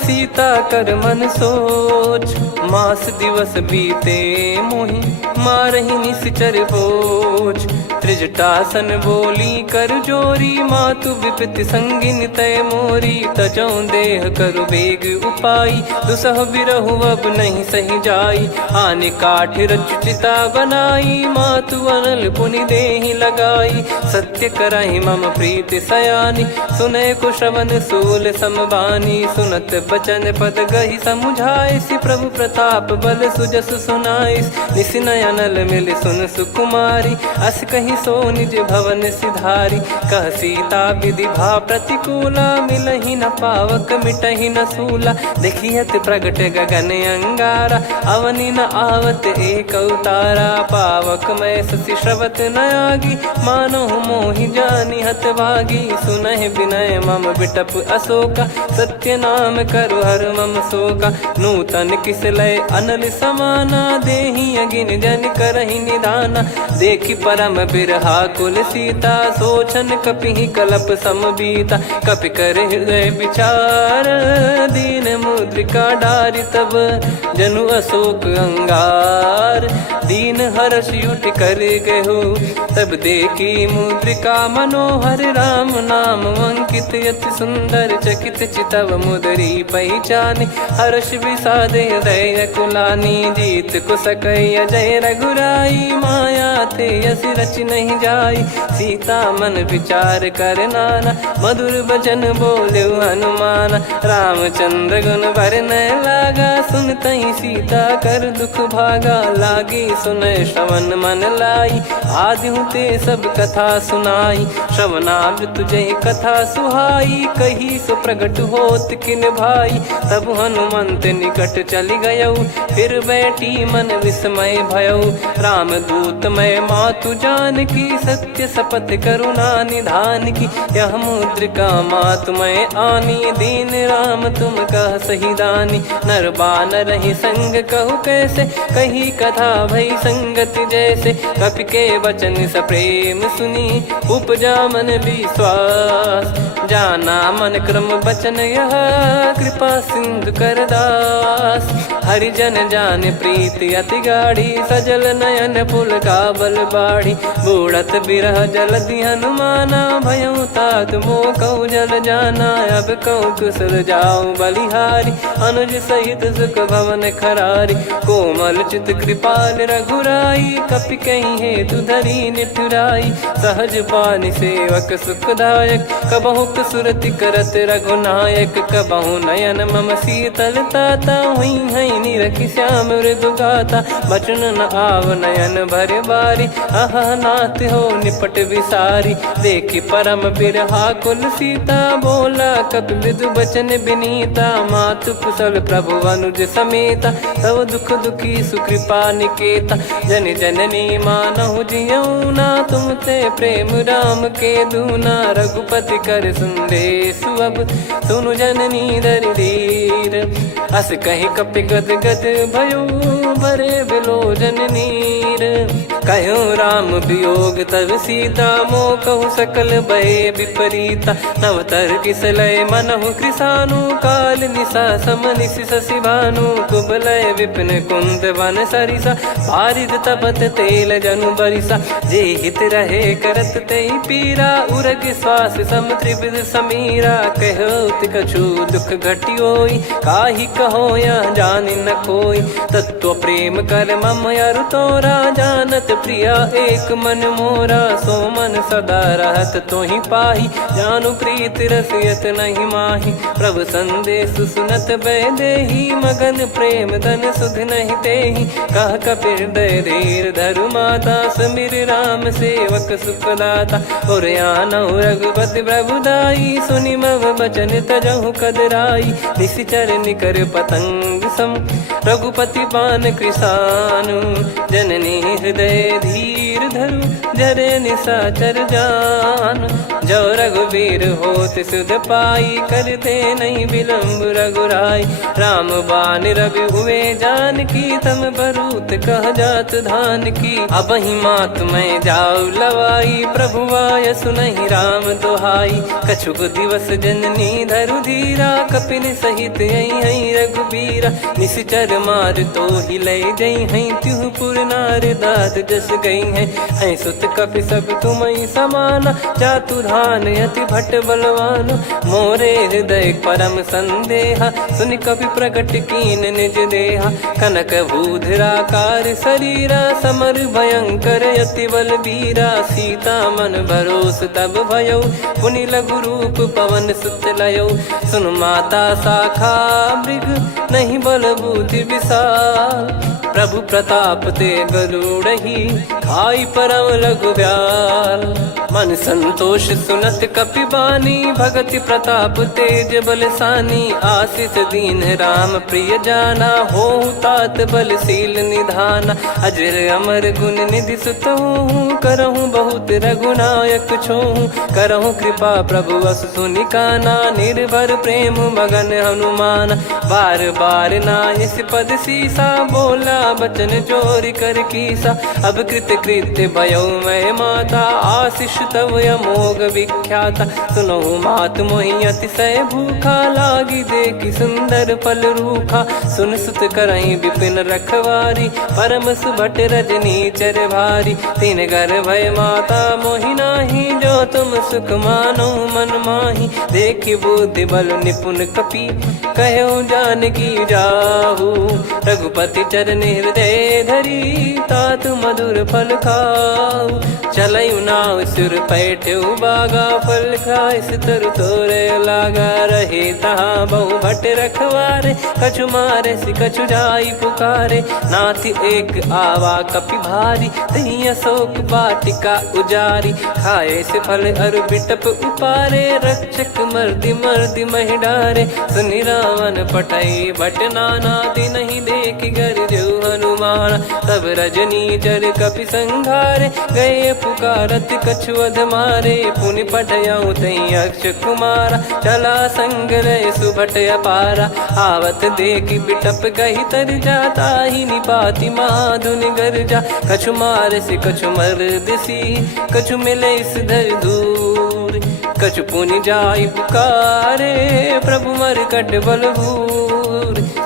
सीता कर मन सोच। मास दिवस बीते मोहि, मारहि निश्चर बोझ। त्रिजटासन बोली कर जोरी, मातु विपति संगिन तय मोरी। तजौ देह करु बेग उपाई, दुसह बिरहु अब नहीं सही जाई। आने काठ रचिता बनाई, मातु अनल पुनि देहि लगाई। सत्य करहि मम प्रीति सयानी, सुनय को श्रवण सूल समबानी। सुनत बचन पद गहि समुझाए, सि प्रभु प्रताप बल सुजस सुनाइस। निस नयनल मिल सुन सुकुमारी, अस कहि सो निज भवन सिधारी। कह सीता विधि भा प्रतिकूला, मिलहि न पावक मिटहि न सूला। देखियत प्रगट गगन अंगारा, अवनि न आवत एक अवतारा। पावक मैं ससि श्रवत न आगी, मानो मोहि जानि हत भागी। सुनहि विनय मम बिटप अशोका, सत्य नाम करु हर मम शोका। नूतन किस लय अनल समाना, देहि अगिन जन करहि निधाना। देखि परम बिरहा कुल सीता, सोचन कपि कलप सम बीता। कपि कर हृदय विचार, दीन मुद्रिका डारि तब जनु अशोक अंगार। दीन हर्ष युट कर गहु, तब देखी मुद्रिका मनोहर। राम नाम अंकित अति सुंदर, चकित चितव मुदरी पहचानी। हर्ष विषाद हृदय कुलानी, जीत को सकय जय रघुराई। माया थे यस रच नहीं जाई, सीता मन विचार कर नाना। मधुर बचन बोले हनुमान, रामचंद्र गुण बरनय लागा। सुनतहि सीता कर दुख भागा, लागी सुनय श्रवण मन लाई। आदिहु ते सब कथा सुनाई, श्रवणाब तुझे कथा सुहाई। कही सो प्रगट होत किन भाई, तब हनुमंत निकट चली गयऊ। फिर बैठी मन विस्मय भयऊ, राम दूत मैं मातु जानकी। सत्य शपथ करुणा निधान की, यह मुद्रिका मातु मैं आनी। दीन राम तुम कह सही दानी, नर बानर ही संग कहु कैसे। कही कथा भई संगति जैसे, कपि के वचन सप्रेम सुनी। उपजा मन विश्वास, जाना मन क्रम बचन यह। कृपा सिंधु कर दास, हरिजन जान प्रीति अति गाढ़ी। सजल नयन पुल काबल बाढ़ी, बूढ़त बिरह जलधि हनुमाना। भयउ तात मोह कहु जल जाना, अब कहु कुशल जाऊं बलिहारी। अनुज सहित सुख भवन खरारी, कोमल चित कृपाल रघुराई। कपि कहीं हेतु धरी निठुराई, सहज पानि सेवक सुखदायक। कबहु सुरति करत रघुनायक, कबहु नयन मम शीतल ताता। हुई हई निरखि श्याम मृदु गाता, बचन न आव नयन भर बारी। अह नाथ हो निपट विसारी, देखि परम बिरहा कुल सीता। बोला कपि मृदु बचन बिनीता, मातु कुशल प्रभु अनुज समेता। तव दुख दुखी सुकृपा निकेता, जन जननी मानहु जियऊ ना। तुम ते प्रेम राम के दूना, रघुपति कर संदेश अब सुनु जननी दरि धीर। अस कहि कपि गद गद भयो, भरे बिलोचन नीर। कहूँ राम वियोग तब सीता, मोह कहु सकल भय विपरीता। नव तर किसलय मनहु कृसानु, काल निशा सम निशि शशि भानु। कुबलय विपिन कुंद वन सरिसा, पारिद तपत तेल जनु बरिसा। जे हित रहे करत ते पीरा, उरग श्वास सम त्रिविध समीरा। कहो कछु दुख घटियोई, काहि कहो या जानि न कोई। तत्व प्रेम कर मम अरु तोरा, जानत प्रिया एक मन मोरा। सो मन सदा रहत तोहि पाही, जानु प्रीत रसियत नहीं माही। प्रभु संदेश सुनत भय देहि, मगन प्रेम धन सुध नहीं तेहि। कह कपि हृदय धीर धरु माता, समीर राम सेवक सुखदाता। और आनहु रघुपति प्रभु दाई, सुनि मव बचन तजहु कदराई। निशिचर निकर पतंग सम, रघुपति पान कृसानु। जननी हृदय धीर धरु, जरे निशाचर जान। जो रघुवीर होत सुध पाई, करते नहीं विलंब रघुराई। राम बान रवि हुए जानकी, तम बरूत कह जात धान की। अब ही मात मैं जाऊ लवाई, प्रभु आय सुनहि राम दोहाई। कछुक दिवस जननी धरु धीरा, कपिन सहित हई रघुबीरा। निश्चर मार तो ही लय जई हई, त्युह पुर नार दाद जस गई है। सुत कपि सब तुम समाना, जातु धान अति भट बलवान। मोरे हृदय परम संदेहा, सुनि कपि प्रकट कीन निज देहा। कनक भूधराकार शरीरा, समर भयंकर अति बलबीरा। सीता मन भरोस तब भयऊ, पुनि लघु रूप पवन सुत लयऊ। सुन माता शाखा मृग, नहीं बल बुद्धि विशाल। प्रभु प्रताप ते गरुड़हि, खाई परम लघु ब्याल। मन संतोष सुनत कपि बानी, भगति प्रताप तेज बलसानी। आशीष दीन राम प्रिय जाना, होहु तात बलशील निधाना। अजर अमर गुण निधि सुतहु, करहु बहुत रघुनायक छोहु। करहु कृपा प्रभु अस सुनि काना, निर्भर प्रेम मगन हनुमान। बार बार नायस पद सीसा, बोला बचन चोरी कर कीसा। अब कृत कृत्य भयो मैं माता, आशीष तव अमोघ विख्याता। सुनो मात मोहि अतिशय भूखा, लागी देखी सुंदर फल रूखा। सुन सुत करई विपिन रखवारी, परम सुभट रजनी चर भारी। तीन घर भय माता मोहि नाही, जो तुम सुख मानो मन माही। देखी बुद्धि बल निपुण कपि, कहो जानकी जाहू। रघुपति चरण हृदय धरी, तात मधुर फल खाऊ। चलऊ नाव सुर पैठऊ बागा, फल खाइस तरु तोरे लागा। रहे तहाँ बहु भट रखवारे, कछु मारे सि कछु जाई पुकारे। नाथ एक आवा कपि भारी, तही अशोक वाटिका उजारी। खाए से फल अरु बिटप उपारे, रक्षक मर्दि मर्दि महि डारे। सुनि रावण पटई भट नाना, नहीं देखि गरजु हनुमान। तब रजनी चर कपि संघारे, गए पुकारत कछु अध मारे। पुनि पटयऊ तई अक्ष कुमारा, चला संग रहे सुभट अपारा। आवत देखि बिटप कही तर जाता, ही निपाति माधुन गर्जा। कछु मार से कछु मर्द सी, कछु मिले इस धर दूर। कछु पुनि जाई पुकारे, प्रभु मरकट बलभूर।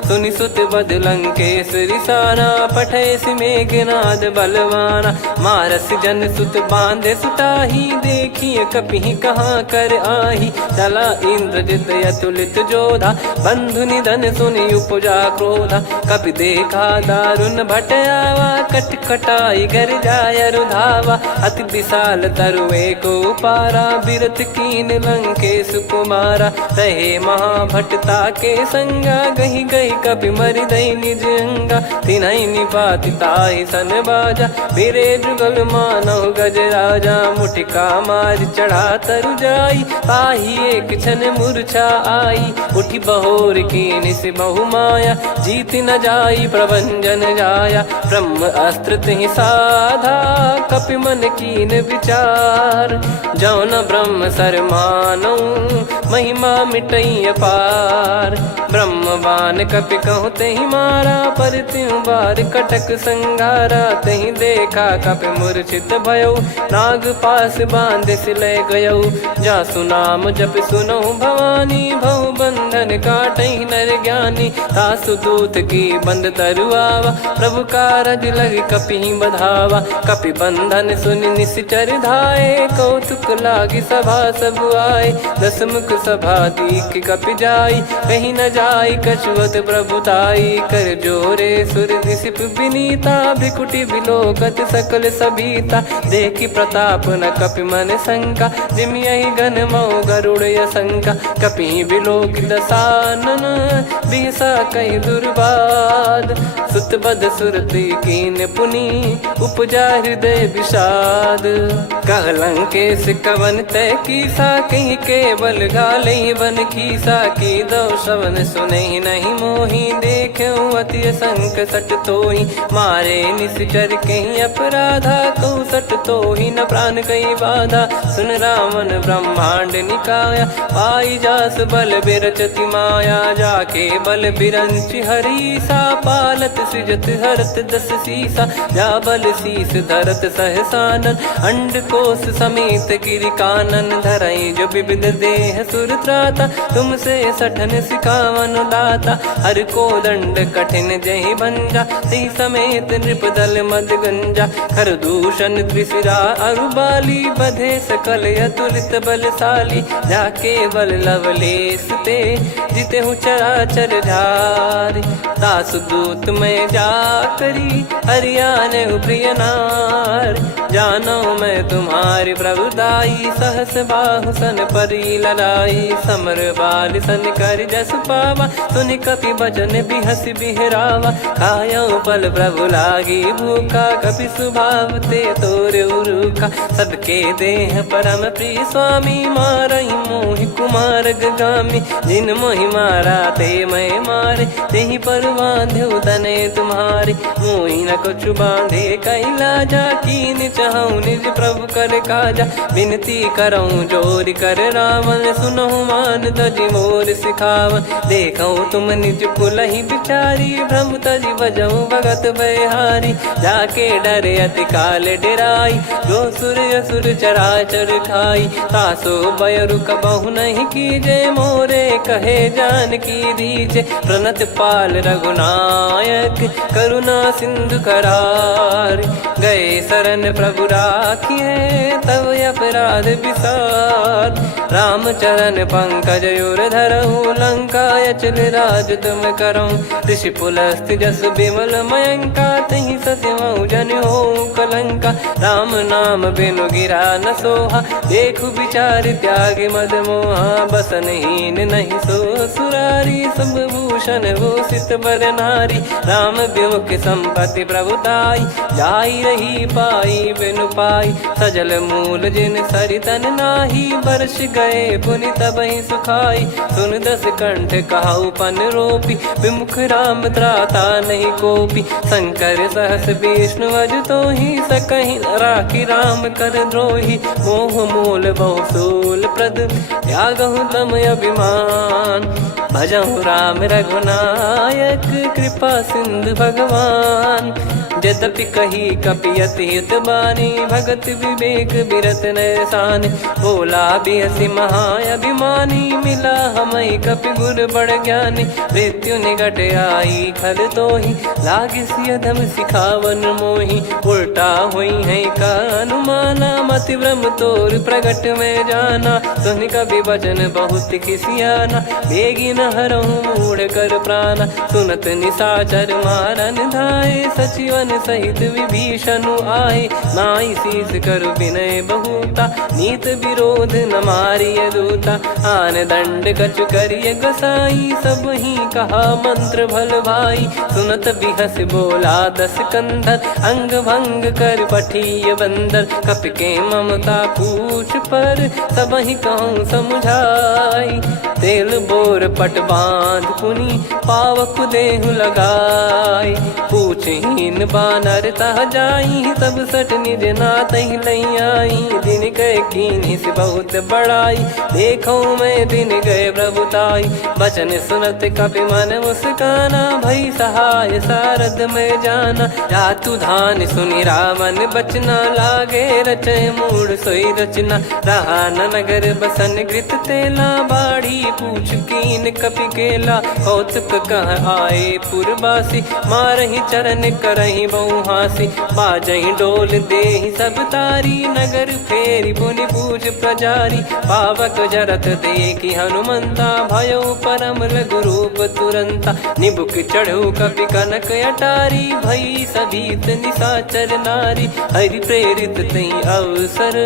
सुनि सुत बद लंकेश्वरी साना, पठे सि मेघनाद बलवाना। मारस जन सुत बांधे सुताही, देखिए कपि कहाँ कर आही। चला इंद्रजित अतुलित जोधा, बंधु निधन सुनि उपजा क्रोधा। कपि देखा दारुण भट आवा, कट कटाई गर जाय रुधावा। अति विशाल तरुए को पारा, बिरत कीन लंकेश कुमारा। रहे महाभटता के संगा, गही गही कपि मरि दई निज अंगा। तिन्हि निपाति ताहि सन बाजा, फिरे जुगल मानव गज राजा। मुटिका मार चढ़ा तरु जाई, ताहि एक क्षण मूर्छा आई। उठी बहोर कीन से बहु माया, जीत न जाई प्रभंजन जाया। ब्रह्म अस्त्र तिहि साधा, कपि मन कीन विचार। जौ न ब्रह्म सर मानौ, महिमा मिटई अपार। ब्रह्मवान कपि कहु तहि मारा, पर त्यों बार कटक संगारा। तहि देखा कपि मूर्छित भयउ, नाग पास बांध सिले गयउ। जासु नाम जप सुनौ भवानी, भव बंधन काटहि नर ज्ञानी। तासु दूत की बंद तरुआवा, प्रभु कारज लग कपि बधावा। कपि बंधन सुनि निश्चर धाये, कौतुक लागी सभा सब आए। दस मुख सभा दीख कपि जाई, कहीं न जाई कछुअत प्रभुताई। कर जोरे सुर दिसिप विनीता, भ्रिकुटि बिलोकत सकल सबीता। देखि प्रताप न कपि मन शंका, जिमियहि घन मऊ गरुड़ असंका। कपि बिलोक दसानन, बिहसा कहि दुर्बाद। सुत बद सुरति कीन पुनि, उपजा हृदय विषाद। कह लंकेश कवन तय कीसा, कहीं केवल गाले बन खीसा। की दो श्रवण सुनहि नहीं मोही, देखऊं अति संक सट तोहि। मारे निश्चर कहीं अपराधा, कहूँ सट तोहि न प्राण कहीं बाधा। सुन रावण ब्रह्मांड निकाया, पाई जास बल बिरचति माया। जाके बल बिरंच हरीसा, पालत सृजत हरत दस सीसा। जा बल शीस धरत सहसानन, अंड कोश समेत गिरि कानन। धरई जो विविध देह सुर त्राता, तुमसे सठन सिखावन दाता। हर को दंड कठिन जहि भंजा, ती समेत नृप दल मद गंजा। खर दूषण त्रिशिरा अरुबाली, बधे सकल अतुलित बलशाली। जाके बल लवलेस ते, जिते हूँ चराचर झारी। दास दूत में जा करी, हरियाने प्रिय नार। जानो मैं तुम्हारी प्रभुदाई, सहस बाहु सन परी लड़ाई। समर बाल सन कर जस पावा, सुनि कपि बचन बिहस बिहरावा। खायऊ पल प्रभु लागी भूखा, कपि स्वभाव ते तोर उरुखा। सबके देह परम प्रिय स्वामी, मारई मोहि कुमार गगामी। जिन मोहि मारा ते मैं मारे, तेहि पर बांधे तने तुम्हारे। मोहि न कुछ बांधे कैला, जा कीन चहूँ निज प्रभु कर काजा। विनती करऊँ जोर कर रावण, सुनहु मान तजी मोर सिखावन। देखऊँ तुम निज कुलहि बिचारी, भ्रम तजी बजऊँ भगत बहारी। जाके डरे अति काल डेराई, जो सुर असुर चराचर खाई। तासो बयरु कबहु नहीं कीजे, मोरे कहे जान की दीजे। प्रणत पाल रघुनायक, करुणा सिंधु करार। गए शरण प्रभु राखिए, तब अपराध विसार। राम चरण पंकज उर धरहु, लंका अचल राज तुम करऊँ। ऋषि पुलस्त्य जस विमल मयंका, तहि सत्यमऊ जन हो कलंका। राम नाम बिनु गिरा न सोहा, देखु विचार त्याग मद मोहा। बसनहीन नहीं सो सुरारी, सब भूषण भूषित बर नारी। राम विमुख संपत्ति प्रभुताई, जाई रही पाई बिनु पाई। सजल मूल जिन सरितन नाही, बरस गए पुनि तबहि सुखाई। सुन दस कंठ कहाऊ पन रोपी, विमुख राम त्राता नहीं कोपी। शंकर सहस विष्णु अज तोहि, सकहि न राखी राम कर द्रोही। मोह मूल बहु सूल प्रद, त्यागहु तम अभिमान। भजहु राम रघुनायक, कृपा सिंधु भगवान। यद्यपि कही कपियति हित बानी, भगत विवेक बिरत नैसान। बोला बिहसि महाअभिमानी, मिला हमई कपि गुर बड़ ज्ञानी। मृत्यु निकट आई खल तोहि, लागिसि अधम सिखावन मोहि। उल्टा हुई है का अनुमाना, मति भ्रम तोर प्रगट में जाना। सुनि कपि वचन बहुत खिसियाना, बेगी न हरहु मूढ़ कर प्राणा। सुनत निशाचर मारन धाये, सचिवन सहित विभीषण आए। नाई शीस कर विनय बहुता, नीत विरोध न मारिय दूता। आन दंड कछु करिय गसाई, सब ही कहा मंत्र भल भाई। सुनत बिहस बोला दस कंधर, अंग भंग कर पठिय बंदर। कपि के ममता पूछ पर, सब ही कहूँ समझाई। तेल बोर पट बांध पुनि, पावक देहु लगाई। पूछहीन बानर तह जाई, तब सट निज नाथ ही लई आई। दिन गए कीन्ही से बहुत बड़ाई, देखो मैं दिन गए प्रभुताई। बचन सुनत कपि मन मुस्काना, भई सहाय सारद में जाना। जातु धान सुनि रावण बचना, लागे रचय मूढ़ सोई रचना। रहा न नगर बसन घृत तेला, बाढ़ी पूछ कीन कपि केला। कौतुक कह आए पुरबासी, मारहि चरण करहि बहु हासी। बाजहि डोल देहि सब तारी, नगर फेरी पुनि पूज प्रजारी। पावक जरत देखि हनुमंता, भयो परम लघु रूप तुरंता। निबुक चढ़ऊ कपि कनक अटारी, भई सभीत निशाचर नारी। हरि प्रेरित तई अवसर,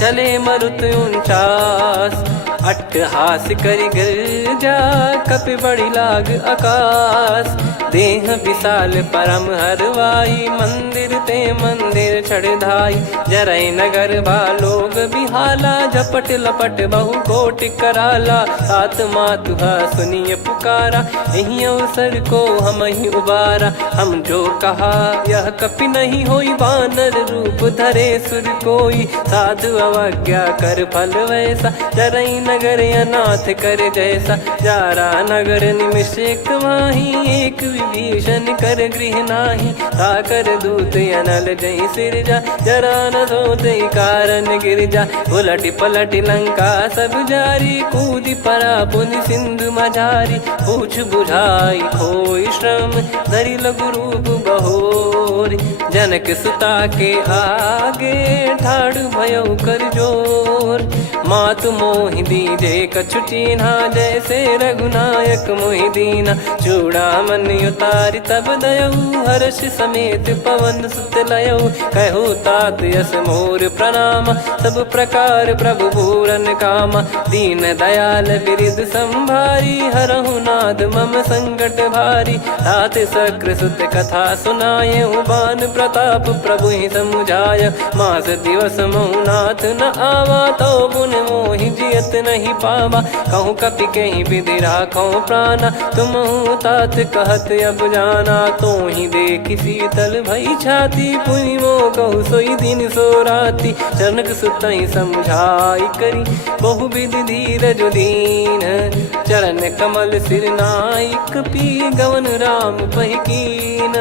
चले मरुत 49। अट्टहास करि गिरजा, कपि बड़ी लाग आकाश। देह विशाल परम हरवाई, मंदिर ते मंदिर चढ़धाई। जरई नगर बालोग बिहाला, झपट लपट बहु कोटि कराला। सात मातुहा सुनिय पुकारा, यही अवसर को हम ही उबारा। हम जो कहा यह कपि नहीं होई, वानर रूप धरे सुर कोई। साधु अवज्ञा कर फल वैसा, जरई नगर अनाथ कर जैसा। जारा नगर निमिष एक माही, एक विभीषण कर गृह नाही। ताकर दूत अनल जय सिरजा, जरा न सोते कारण गिरजा। उलटि पलटि लंका सब जारी, कूदि परा पुनि सिंधु मझारी। पूछ बुझाई खोई श्रम, धरि लघु रूप बहोरी। जनक सुता के आगे, ठाड़ भयउ कर जोर। मातु मोहि दीजे कछु चीन्हा, जैसे रघुनायक मोहि दीना। चूड़ामणि उतारि तब दयऊ, हर्ष समेत पवन सुत लयऊ। कहु तात यस मोर प्रणाम, सब प्रकार प्रभु पूरन कामा। दीन दयाल बिरिद संभारी, हरहु नाद मम संकट भारी। तात सक्र सुत कथा सुनाये, बान प्रताप प्रभु ही समुझाय। मास दिवस महु नाथ न आवा, तो पुन मोहि जियत नहीं पावा। कहूँ कपि कहीं विधि राखो प्राणा, तुम तात कहत अब जाना। तो ही देखी शीतल भई छाती, पुनि मो कहु सोई दिन सो राती। जनक सुतहि समझाई करी, बहु विधि धीरज दीन। चरण कमल सिर नायक, पी गवन राम पहिकीन।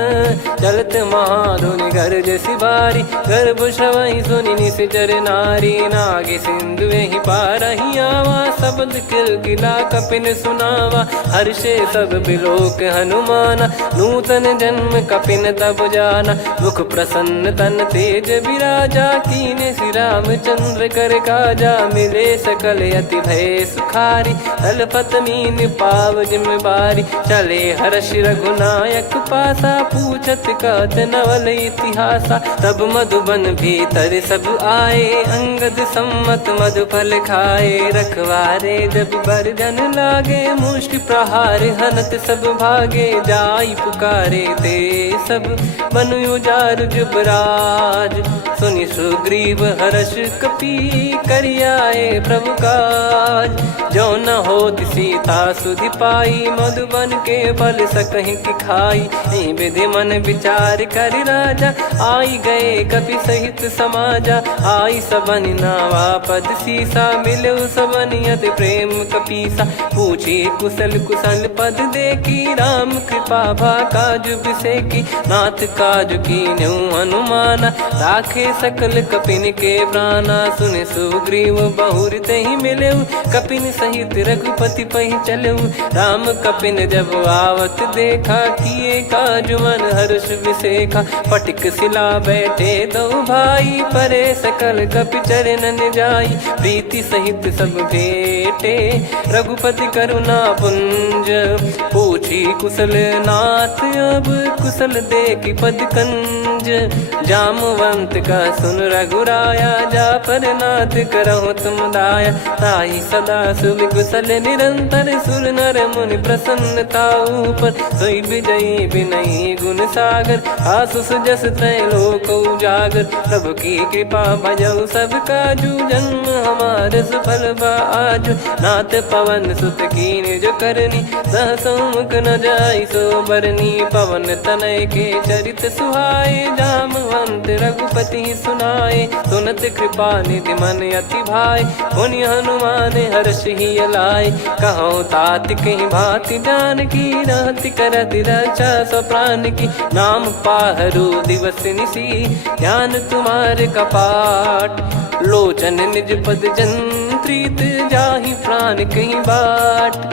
चलत महाधुनि गरज सिबारी, गर्भ श्रवहि सुनि निश्चर नारी। नागे सिंधु ही पारहि आवा, शब्द किलकिला कपिन सुनावा। हर्षे सब बिलोक हनुमाना, नूतन जन्म कपिन तब जाना। मुख प्रसन्न तन तेज विराजा, कीने श्री रामचंद्र कर काजा। मिले सकल अति भय सुखारी, तलपत मीन पाव जिम्मेवारी। चले हर्ष रघुनायक पासा, पूछत कहत नवल इतिहासा। तब मधुबन भीतर सब आए, अंगद सम्मत मधुफल खाए। रखवारे जब बरजन लागे, मुष्टि प्रहार हनत सब भागे। जाई पुकारे ते सब, बन उजार जुबराज। सुनि सुग्रीव हर्ष कपि, करियाए प्रभु काज। जो न होत सीता सुधि पाई, मधुबन के बल सकहि की खाई। विधि मन विचार कर राजा, आई गए कपि सहित समाजा। आई सबनि नावा पद सीसा, मिलु सबनि अति प्रेम कपीसा। पूछी कुशल कुशल पद देखी, राम कृपा भा काज बिसेकी। नाथ काज कीन्हु हनुमाना, राखे सकल कपिन के प्राणा। सुनि सुग्रीव बहुर तेहि मिलेउ, कपिन सहित रघुपति पहि चलेउ। राम कपिन जब आवत देखा, किए काज मन हर्ष विसेखा। पटिक सिला बैठे दो भाई, परे सकल कपि चरणन जाई। प्रीति सहित सब भेटे, रघुपति करुणा पुंज। पूछी कुशल नाथ अब, कुशल देखि पद कंज। जामवंत का सुन रघुराया, जा पर नाथ करहु तुम दाया। ताहि सदा सुभि कुशल निरंतर, सुर नर मुनि प्रसन्नता ऊपर। सोई विजयी विनयी गुण सागर, आसु सुजस त्रैलोक उजागर। प्रभु की कृपा भजऊ सब काजू, जन्म हमार सफल बा आजु। नाथ पवन सुत कीन्ह जो करनी, सहसो मुख न जाई सो बरनी। पवन तनय के चरित सुहाए, जामवंत रघुपति सुनाए। सुनत कृपा निधि मन अति भाई, पुनि हनुमान हर्ष ही लाए। कहो तात कहीं भांति जान की, रहति करति रक्षा सो प्राण की। नाम पाहरु दिवस निसी, ध्यान तुम्हारे कपाट। लोचन निज पद जंत्रित, जाहि प्राण कहीं बाट।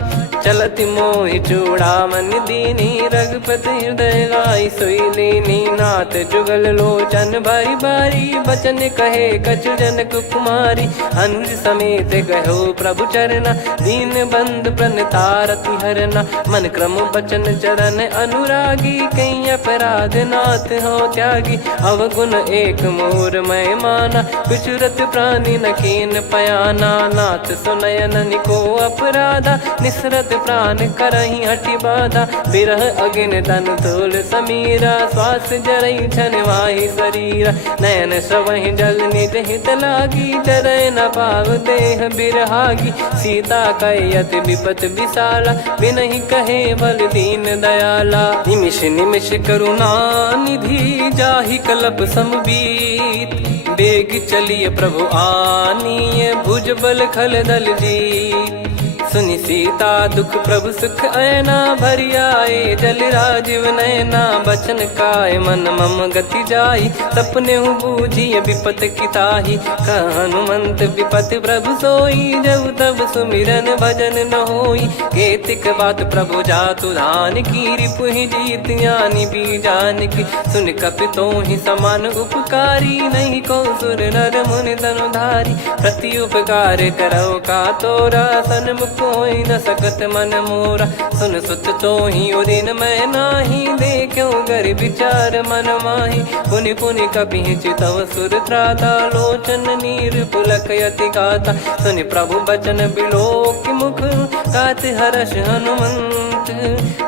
चलति मोहि चूड़ामन दीनी, रघुपति हृदय लाई सोई लीनी। नाथ जुगल लोचन बारी बारी, बचन कहे कछु जनक कुमारी। अनुज समेत गयो प्रभु चरना, दीन बंधु प्रणतारति हरना। मन क्रम बचन चरण अनुरागी, कहीं अपराध नाथ हो त्यागी। अवगुण एक मोर मैं माना, बिचुरत प्राणी न कीन पयाना। नाथ सुनयन को अपराधा, निसरत प्राण करहि हटि बाधा। बिरह अगिन तन तोल समीरा, श्वास जरई छन वाहि शरीरा। नयन श्रवहि जल निज हित लागी, चरय न पाव देह बिरहागी। सीता कयत विपत विशाला, बिनहि कहे बल दीन दयाला। निमिष निमिष करुणा निधि, जाहि कल्प समबीत। बेग चलिए प्रभु आनीय, भुज बल खल दल जीत। सुनि सीता दुख प्रभु सुख ऐना, भरि आए जल राजीव नैना। बचन काय मन मम गति जाई, सपने बूझी विपत किताही। हनुमंत विपत प्रभु सोई, जब तब सुमिरन भजन न होई। केतिक बात प्रभु जातु धान की, रिपुहि जीत ज्ञानी बीजान की। सुन कपि तोहि समान उपकारी, नहीं को सुर नर मुनि तनुधारी। प्रति उपकार करो का तोरा, सन्मुख कोई न सकत मन मोरा। सुन सुत तो ही उदिन मैं नाही, देखो गर विचार मन माही। पुनि पुनि कपि चितव सुर त्राता, लोचन नीर पुलक यति गाता। सुनि प्रभु बचन बिलोक मुख, गात हर्ष हनुमंत।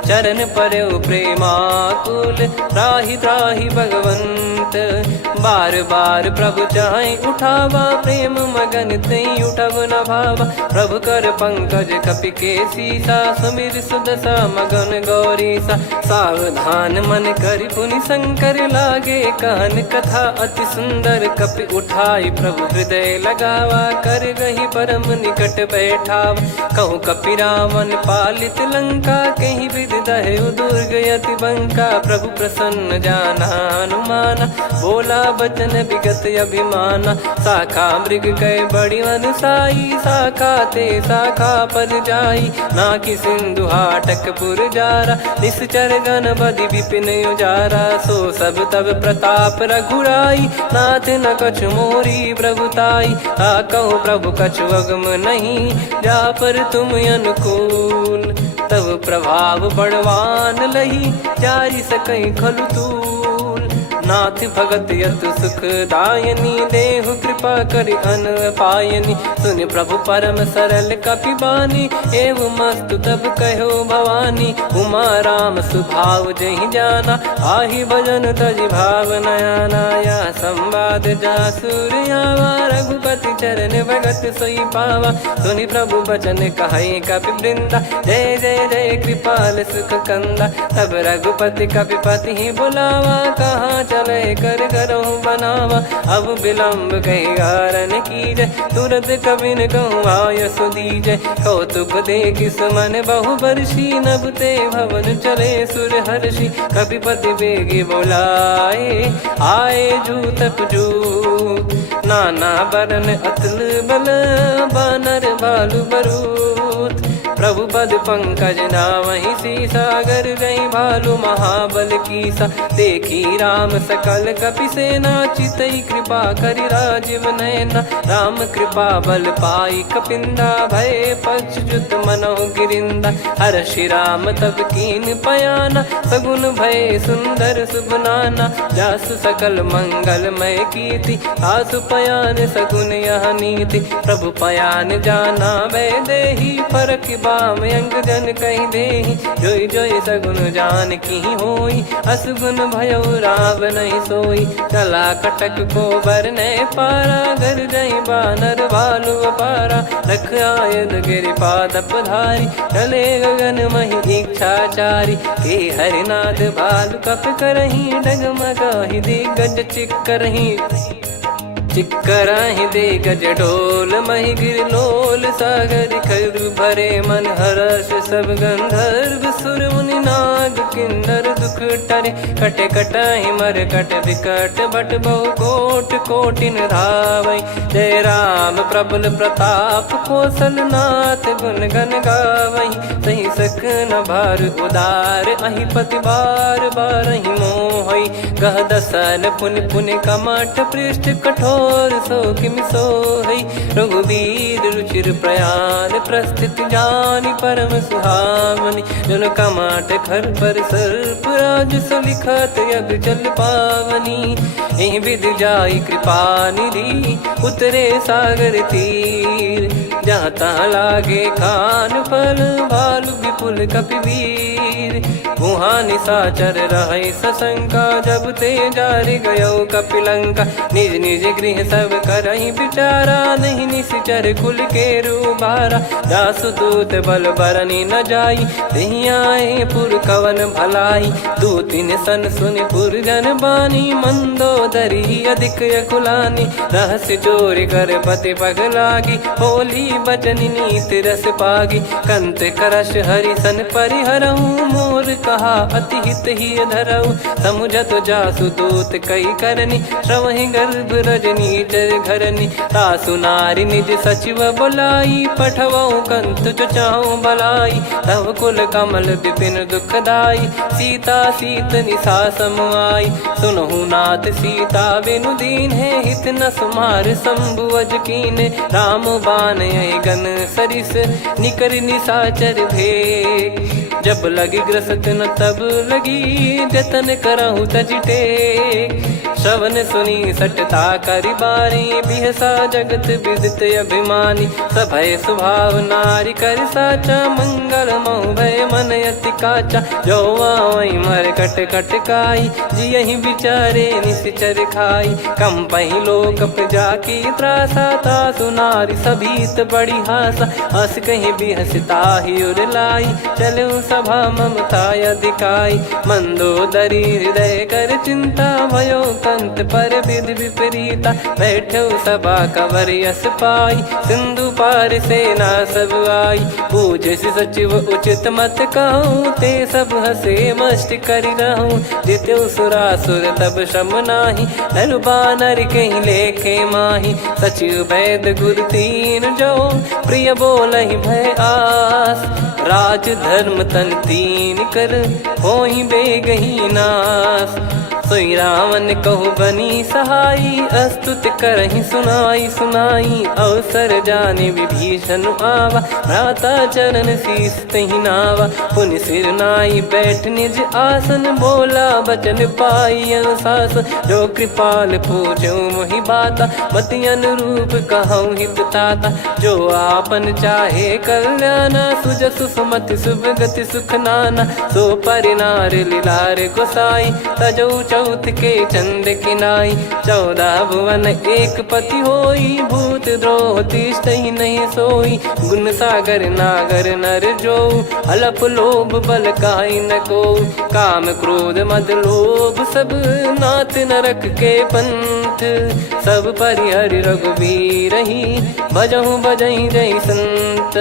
चरण परउ प्रेमाकुल, त्राहि त्राहि भगवंत। बार बार प्रभु चाहे उठावा, प्रेम मगन तई उठब न भावा। प्रभु कर पंकज कपि के सीसा, सुमिर सुदशा मगन गौरीसा। सावधान मन कर पुनि शंकर लागे, कहन कथा अति सुंदर कपि उठाई। प्रभु हृदय लगावा, कर गही परम निकट बैठावा। कहूँ कपि रावण पालित लंका, कहीं विधि दहु दुर्ग अति बंका। प्रभु प्रसन्न जाना हनुमाना, बोला बचन विगत अभिमाना। शाखा मृग कह बड़ी अनुसाई, शाखा ते शाखा पर जाई। ना कि सिंधु हाटक पुर जारा, निश्चर गण बधि विपिन उजारा। सो सब तब प्रताप रघुराई, नाथ न कछु मोरी प्रभुताई। कहूँ प्रभु कछु अगम नहीं, जा पर तुम अनुकूल। तब प्रभाव बड़वान लही, जारी सकई खलु तूल। नाथ भगत यतु सुख दायनी, देहु कृपा करि अन पायनी। सुन प्रभु परम सरल कपि बानी, एवं मस्तु तब कहो भवानी। उमा राम सुभाव जहि जाना, आहि भजन तजि भाव नया नाया। संवाद जासुर आवा, रघुपति चरण भगत सोई पावा। सुनि प्रभु बचन कहै कपि वृंदा, जय जय जय कृपाल सुख कंदा। तब रघुपति कपिपति ही बुलावा, कहाँ चले कर करहु बनावा। अब विलम्ब कही कारण कीजय, तुरत कबिन कहूँ आयस दीजय। कौतुक देख सुमन बहु बरसी, नभ ते भवन चले सुर हर्षि। कपिपति बेगी बोलाए, आए जूतक जूत। नाना बरन अतुल बल, बानर भालु बरूत। प्रभु पद पंकज नामहि सीसा, गर गई भालु महाबल कीसा। देखी राम सकल कपि सेना, चितई कृपा करि राजीव नयना। राम कृपा बल पाई कपिंदा, भय पक्षजुत मनोह गिरिंदा। हर्षि राम तब कीन पयाना, सगुन भय सुंदर सुबनाना। जासु सकल मंगलमय कीर्ति, आसु पयान सगुन यह नीति। प्रभु पयान जाना वै देहि, फरक बाम अंग जन कहि देहि। जोई जोई सगुन जान की होई, असगुन भयो राव नहीं सोई। कला कटक को बरने पारा, घर जई बानर भालु अपारा। लख आयद गिरिपाद पधारी, चले गगन महि इच्छाचारी। के हरिनाथ भालु कप करही, डगमगाहि दिग्गज चिक्करही। चिक्कराहि दे गज ढोल, महि गिर लोल। सागर खर भरे मन हर्ष, सब गंधर्व सुर मुनि नाग किन्नर दुख टरे। कटे कटाहि मर कट विकट, भट बहु कोट कोटिन धावै। जय राम प्रबल प्रताप, कौशल नाथ गुण गन गावै। सही सख न भार उदार, अहि पति बार बारहि मोहै। गह दसन पुन पुन कमठ, पृष्ठ कठोर सो किमि सोहै। रघुवीर रुचिर प्रयाण, प्रस्थित जानि परम सुहावनी। जन कमाट खर पर सर्प, राज सलिखत यग जल पावनी। एहि विधि जाई कृपा निधि, उतरे सागर तीर। जहाँ तहाँ लागे खान फल, भालु विपुल कपिवीर। वहाँ निशाचर रहै सशंका, जब ते जारि गयो कपिलंका। निज निज गृह सब करहि विचारा, नहीं निश्चर कुल के रूबारा। दासु दूत बल बरनी न जाई, तेहि आए पुर कवन भलाई। दूतिन सन सुनि पुर जन बानी, मंदोदरी अधिक अकुलानी। रहस्य चोरी कर पति पग लागी, होली बचन नीत रस पागी। कंत करश हरि सन परिहरहु, मोर कहा अति हित ही धरऊ। समुझत जासु दूत कई करनी, श्रवहि गर्भ रजनी चर घरनी। तासु नारी निज सचिव बुलाई, पठवऊ कंत जो चाहूं भलाई। तव कुल कमल विपिन दुखदाई, सीता सीत निशा समाई। सुनहु नाथ सीता बिनु दीन है, हित न सुमार शंभु अज कीने। राम बान गन सरिस, निकर निशाचर भेग। जब लगी ग्रसत न तब लगी, जतन करहु तज टेक। श्रवण सुनी सटता करि बारी, बिहसा जगत विदित अभिमानी। सभय स्वभाव नारी कर साचा, मंगल मोह भय मन अति काचा। जो आवई मर कट कट काई, जियहि विचारे निश्चर खाई। कम पही लोक जाकी त्रासा, तासु नारी सभीत बड़ी हासा। हस कहीं भी हंसता ही उर लाई, चलूं सभा ममता अधिकाई। मंदोदरी हृदय कर चिंता, भयो कंत पर विधि विपरीता। बैठो सभा कवर यस पाई, सिंधु पार सेना सब आई। पूजे सचिव उचित मत कहूँ, ते सब हसे मस्त करि रहूं। जित्यु सुरासुर तब श्रम नाही, नर बानर कहीं लेखे माही। सचिव वैद गुरु तीन जो, प्रिय बोलहि भय आस। राज धर्म तन तीन कर, होहि बेगहि नास। सोई रावण कहु बनी सहाई, अस्तुत करहि सुनाई सुनाई। अवसर जाने विभीषण आवा, भ्राता चरण शीस तहि नावा। पुनि सिर नाई बैठ निज आसन, बोला बचन पाई अनुशासन। जो कृपाल पूछो मोहि बाता, मति अनुरूप कहूँ हित ताता। जो आपन चाहे कल्याणा, सुजसु सुमति शुभ गति सुख नाना। सो परिनार लीलार गोसाई, तजौ चौथ के चंद किनाई। 14 भुवन एक पति होई, भूत द्रोह तिष्ठहि नहीं सोई। गुण सागर नागर नर जो, अलप लोभ बल काई न को। काम क्रोध मद लोभ सब, नाथ नरक के पंथ। सब परिहरि रघुवीर ही, भजहु भजहि जय संत।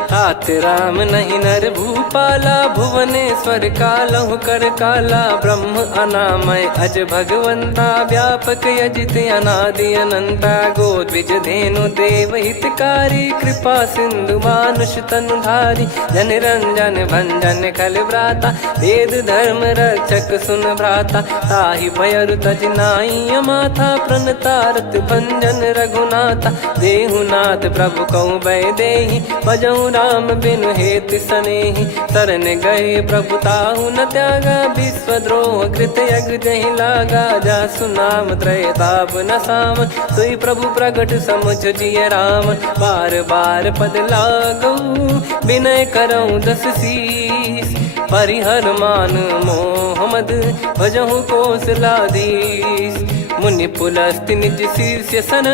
तात राम नहीं नर भूपाला, भुवनेश्वर कालहु कर काला। ब्रह्म अनामय अज भगवंता, व्यापक यजित अनादि अनंता। गोद्विज धेनु देव हितकारी, कृपा सिंधु मानुष तनुधारी। जन रंजन भंजन खल भ्राता, वेद धर्म रक्षक सुन भ्राता। ताहि भयरु तज नाई माथा, प्रणतारत भंजन रघुनाथा। देहुनाथ प्रभु कहु भय देहि, भजहु राम बिनु हेतु सनेहि। शरण गए प्रभु ताहु न त्यागा, विश्वद्रोह कृत यज्ञ जहि लागा। जासु नाम त्रय ताप न साम, सोई प्रभु प्रगट समुझ जिय राम। बार बार पद लागऊ, विनय करऊँ दस शीस। परिहर मान मोह मद, भजहु कौशलाधीश। मुनि पुलस्त्य निज शीर्ष सन,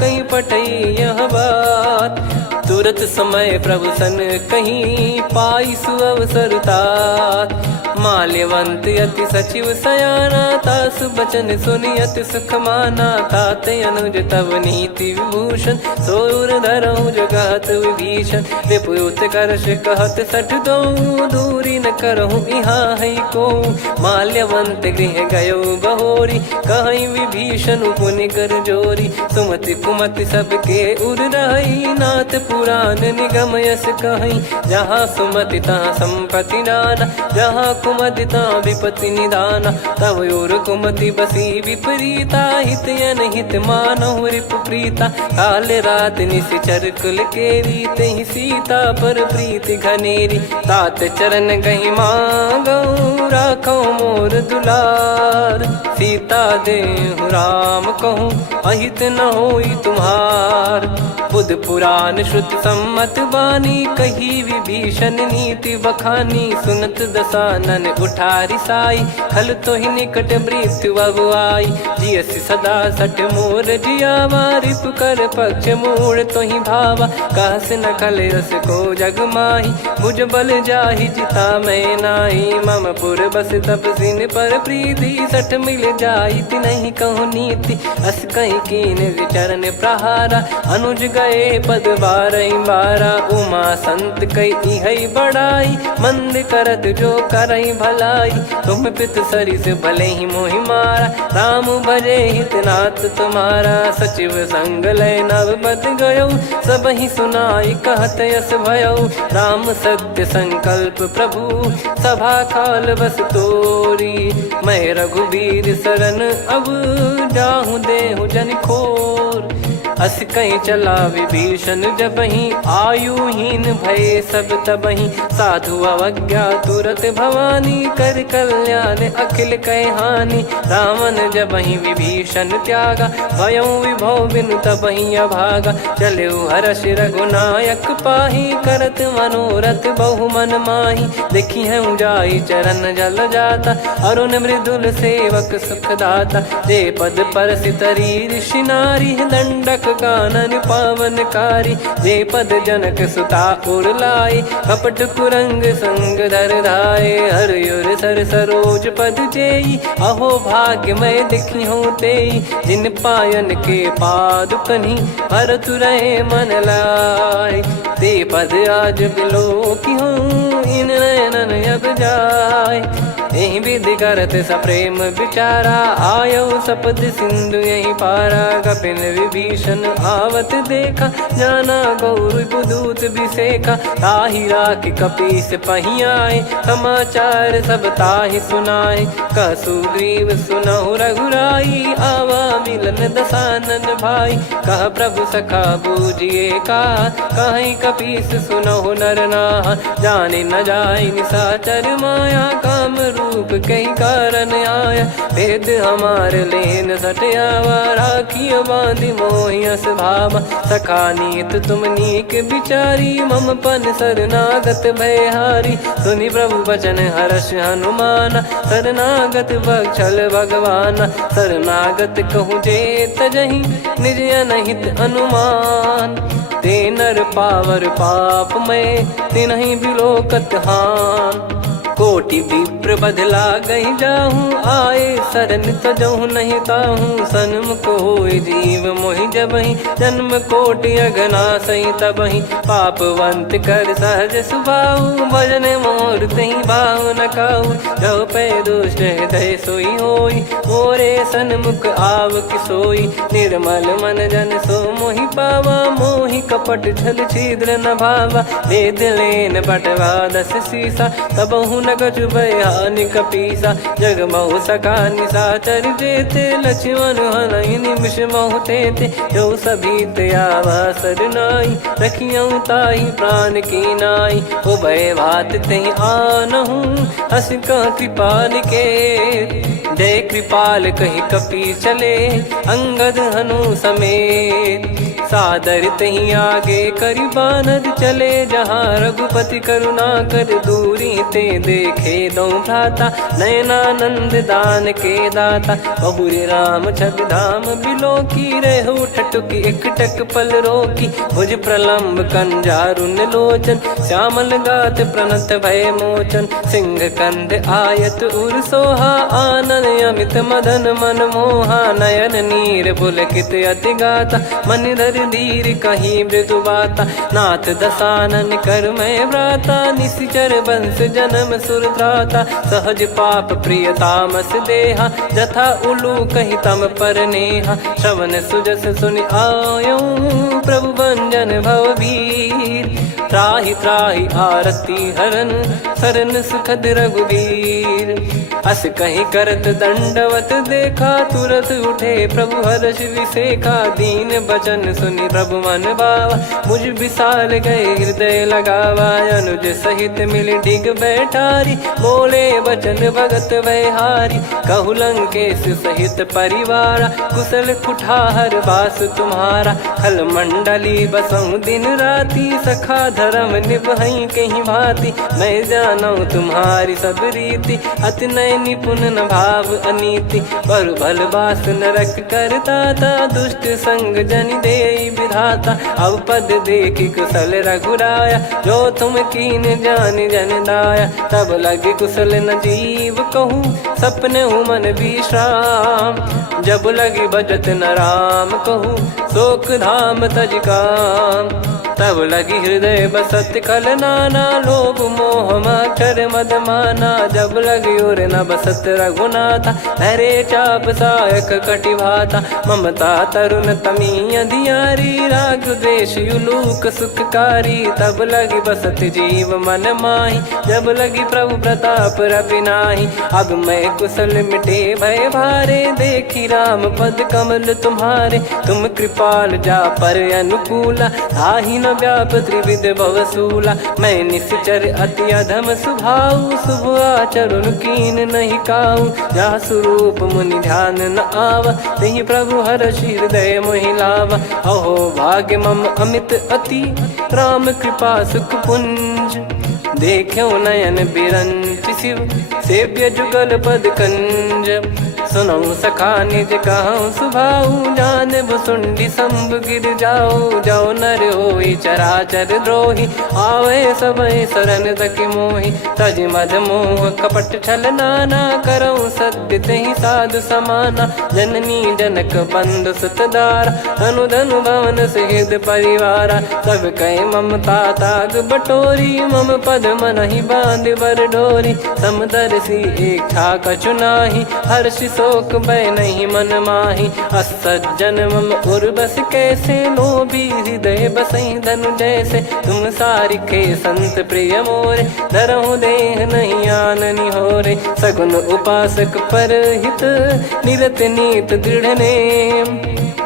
कहीं पटई यह बात। तुरत समय प्रभु सन कहीं, पाई सुअवसर तात। माल्यवंत अति सचिव सयाना, तासु बचन सुनि अति सुख माना। तात अनुज तव नीति विभूषण, सोर धरहु जगत विभीषण। विपुत करश कहत सठ दो, दूरी न करहु यहाँ है को। माल्यवंत गृह गयो बहोरी, कहीं विभीषण पुनि कर जोरी। सुमति कुमति सबके उर रही, नाथ पुराण निगम यस कहीं। जहाँ सुमति तहाँ संपत्ति नाना, जहाँ कुमति तहाँ विपत्ति निदाना। तव और कुमति बसी विपरीता, हित अनहित मानहु रिप प्रीता। काल रात निशिचर कुल केरी, तहि सीता पर प्रीति घनेरी। तात चरण गहि मांगऊ, राखो मोर दुलार। सीता देहु राम कहूँ, अहित न होई तुम्हार। बुध पुराण श्रुति सम्मत बानी, कही विभीषण नीति बखानी। सुनत दसानन उठारी साई, खल तो ही निकट मृत्यु अब आई। जियसि सदा सठ मोर जियावा, रिप कर पक्ष मूड़ तो ही भावा। कहस न खल रस को जग माही, भुज बल जाहि जिता मैं नाही। मम पुर बस तपसिन पर प्रीति, सठ मिल जाई तिनहि कहूँ नीति। अस कहीं कीन विचरण प्रहारा, अनुज गए पद बारहि बारा। उमा संत कई इहै बड़ाई, मंद करत जो करई भलाई। तुम पित सरिस भले ही मोहि मारा, राम भजे हितनाथ तुम्हारा। सचिव संग लय नवबत गयो, सब ही सुनाई कहत यस भयो। राम सत्य संकल्प प्रभु, सभा काल बस तोरी। मैं रघुबीर शरण अब, जाहु देहु जन खोर। अस कहीं चला विभीषण जबहि, आयुहीन भये सब तबहि। साधु अवज्ञा तुरत भवानी, कर कल्याण अखिल कह हानि। रावण जबहि विभीषण त्यागा, भयउ विभव बिनु तबहि अभागा। चलऊ हर्ष रघुनायक पाहि, करत मनोरथ बहु मन माहि। देखी हूँ जाई चरण जल जाता, अरुण मृदुल सेवक सुखदाता। जे पद परसि तरी ऋषि नारी, दंडक कानन पावनकारी। जे पद जनक सुता उर लाई, कपट कुरंग संग धर धाये। हरियुर सर सरोज पद जेई, अहो भाग्य मैं दिखी हूँ तेई। जिन पायन के पाद कन्ही, भरत रहे मन लाय। ते पद आज बिलो की हूँ, इन नयनन अब जाय। यही विधि करत सप्रेम विचारा, आयो सपद सिंधु यही पारा। कपिन विभीषण आवत देखा, जाना गौर बुदूत बिसेखा। ताहि राख कपीस पही आए, समाचार सब ताहि सुनाए। कह सुग्रीव सुनहु रघुराई, आवा मिलन दसानन भाई। कह प्रभु सखा बूझिए का, कहीं कपीस सुनहु नर नाहा। जाने न जाय निशाचर माया, काम रूप कई कारण आया। भेद हमार लेन सटयावा, राखिय बांधि मोहियस भावा। सखा नीत तुम नीक बिचारी, मम पन शरणागत भयहारी। सुनि प्रभु बचन हर्ष हनुमाना, शरणागत बक्षल भगवाना। शरणागत कहूँ जे तजहि, निज अनहित अनुमान। ते नर पावर पाप में, तिन्हि बिलोकत हान। कोटि विप्र बदला गई जाहूँ, आए शरण तजहु नहीं ताहूँ। सन्मुख होय जीव मोहि जबहि, जन्म कोटि अगना सही तबहि। पापवंत कर सहज सुभाऊ, भजन मोर तहि भाव न काऊ। जो पै दुष्ट हृदय सोई होई, मोरे सन्मुख आव किसोई। निर्मल मन जन सो मोहि पावा, मोहि कपट छल छिद्र न भावा। वेद लेन बटवा दस सीसा, तबहु न कछु बयानि कपीसा। जग महु सका निशाचर जेते, लक्ष्मण हनहि निमिष महु तेते। जो सभी त्यावा सरनाई, रखियऊँ ताहि प्राण की नाई। उभय भात तहि आनहूँ, अस कह कृपाल के। जय कृपाल कहि कपी चले, अंगद हनु समेत। सादर तही आगे करि बानर चले, जहाँ रघुपति करुणा कर दूरी ते देखे दो भ्राता। नयनानंद दान के दाता, बहुरे राम छवि धाम बिलो की। रहु ठटुकी एकटक पल रोकी, भुज प्रलम्ब कंजारुन लोचन। श्यामल गात प्रणत भय मोचन, सिंह कंध आयत उर सोहा। आनन अमित मदन मन मोहा, नयन नीर पुलकित अति गाता। मन धर धीर कहीं मृदु बाता, नाथ दसानन कर मैं व्राता। निशिचर वंश जन्म सुरत्राता, सहज पाप प्रिय तामस देहा। जथा उलू कही तम पर नेहा, श्रवण सुजस सुनि आयो। प्रभु भंजन भवभीर, त्राहि त्राहि आरती हरन। शरण सुखद रघुबीर, अस कहीं करत दंडवत देखा। तुरत उठे प्रभु हर्ष विसेखा, दीन बचन सुनि प्रभु मन भावा। मुझ विशाल गए हृदय लगावा, अनुज सहित मिल डिग बैठारी। बोले बचन भगत भयहारी, कहु लंकेश सहित परिवारा। कुशल कुठार बास तुम्हारा, खल मंडली बसऊं दिन राती। सखा धर्म निभई कहीं भांति, मैं जानू तुम्हारी सब रीति। अति नय निपुण न भाव अनीति, पर भल बास नरक करता था। दुष्ट संग जन दे विधाता, अब पद देखी कुशल रघुराया। जो तुम कीन जान जन दाया, तब लगे कुशल न जीव कहूँ। सपने मन विश्राम, जब लगी बजत न राम कहूँ। शोक धाम तज काम, तब लगी हृदय बसत कल नाना। लोभ मोह मक्षर मद माना, जब लगी उर न बसत रघुनाथा। हरे चाप सायक कटि भाता, ममता तरुण तमी अधियारी। राग द्वेष युलूक सुखकारी, तब लगी बसत जीव मन माही। जब लगी प्रभु प्रताप रवि नाही, अब मैं कुशल मिटे भय भारे। देखी राम पद कमल तुम्हारे। तुम कृपाल जा पर अनुकूला, ताहि न व्याप त्रिविध भवसूला। मैं निश्चर अति अधम सुभाऊ, शुभ आचरण कीन नहीं काऊ। जा स्वरूप मुनि ध्यान न आवा, तेहि प्रभु हर्षि हृदय मोहि लावा। अहो भाग्य मम अमित अति, राम कृपा सुख पुंज। देखो नयन बिरंच शिव, सेव्य जुगल पद कंज। सुनऊ सखा निज कहूँ सुभाऊ, जान भुसुंडी शंभ गिर जाओ। जाओ नर होई चराचर द्रोही, आवे सबय शरण तकी मोहि। तज मद मोह कपट छल नाना, करऊँ सत्य तेहि साधु समाना। जननी जनक बंधु सुतदारा, धनु धनु भवन सहित परिवारा। सब कहे ममता ताग बटोरी, मम पद मनहि बांध बर डोरी। समदर्शी इच्छा कछु नाही, हर्ष शोक भय नहीं मन माही। असज्जन मम उर्वश कैसे, लोभी हृदय बसई धनु जैसे। तुम सारिखे संत प्रिय मोरे, धरहु देह नहीं आननि होरे। सगुन उपासक परहित, निरत नीत दृढ़ नेम।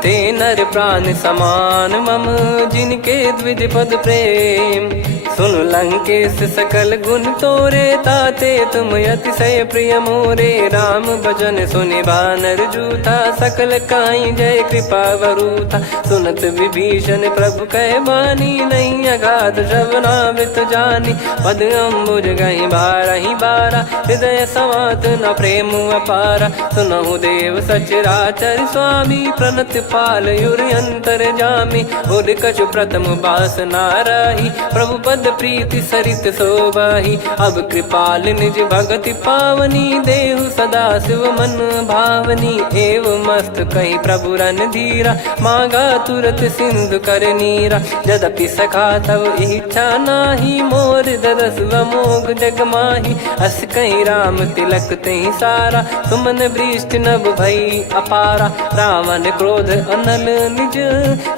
ते नर प्राण समान मम, जिनके द्विज पद प्रेम। सुन लंकेश सकल गुण तोरे, ताते तुम अतिशय प्रिय मोरे। राम भजन सुनि बानर जूथा, सकल काई जय कृपा वरूथा। सुनत विभीषण प्रभु कह बानी, नहीं अगाध श्रवणामृत जानी। पद अम्बुज गहि बारहि बारा, हृदय समात न प्रेम अपारा। सुनहु देव सचराचर स्वामी, प्रणत पाल युर अंतर जामी। उर कछु प्रथम बास नाराही, प्रभु पद प्रीति सरित शोभाही। अब कृपाल निज भगति पावनी, देहु सदा शिव मन भावनी। एव मस्त कही प्रभु रन धीरा, मांगा तुरत सिंधु कर नीरा। यद्यपि सखा तब इच्छा नाही, मोर दरस मोग जग माही। अस कहीं राम तिलक तेहि सारा, सुमन वृष्टि नभ भई अपारा। रावण क्रोध अनल निज,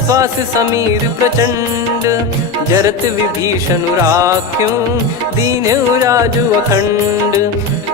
श्वास समीर प्रचंड। जरत विभीषण राख्यों, दीन्हु राजु अखंड।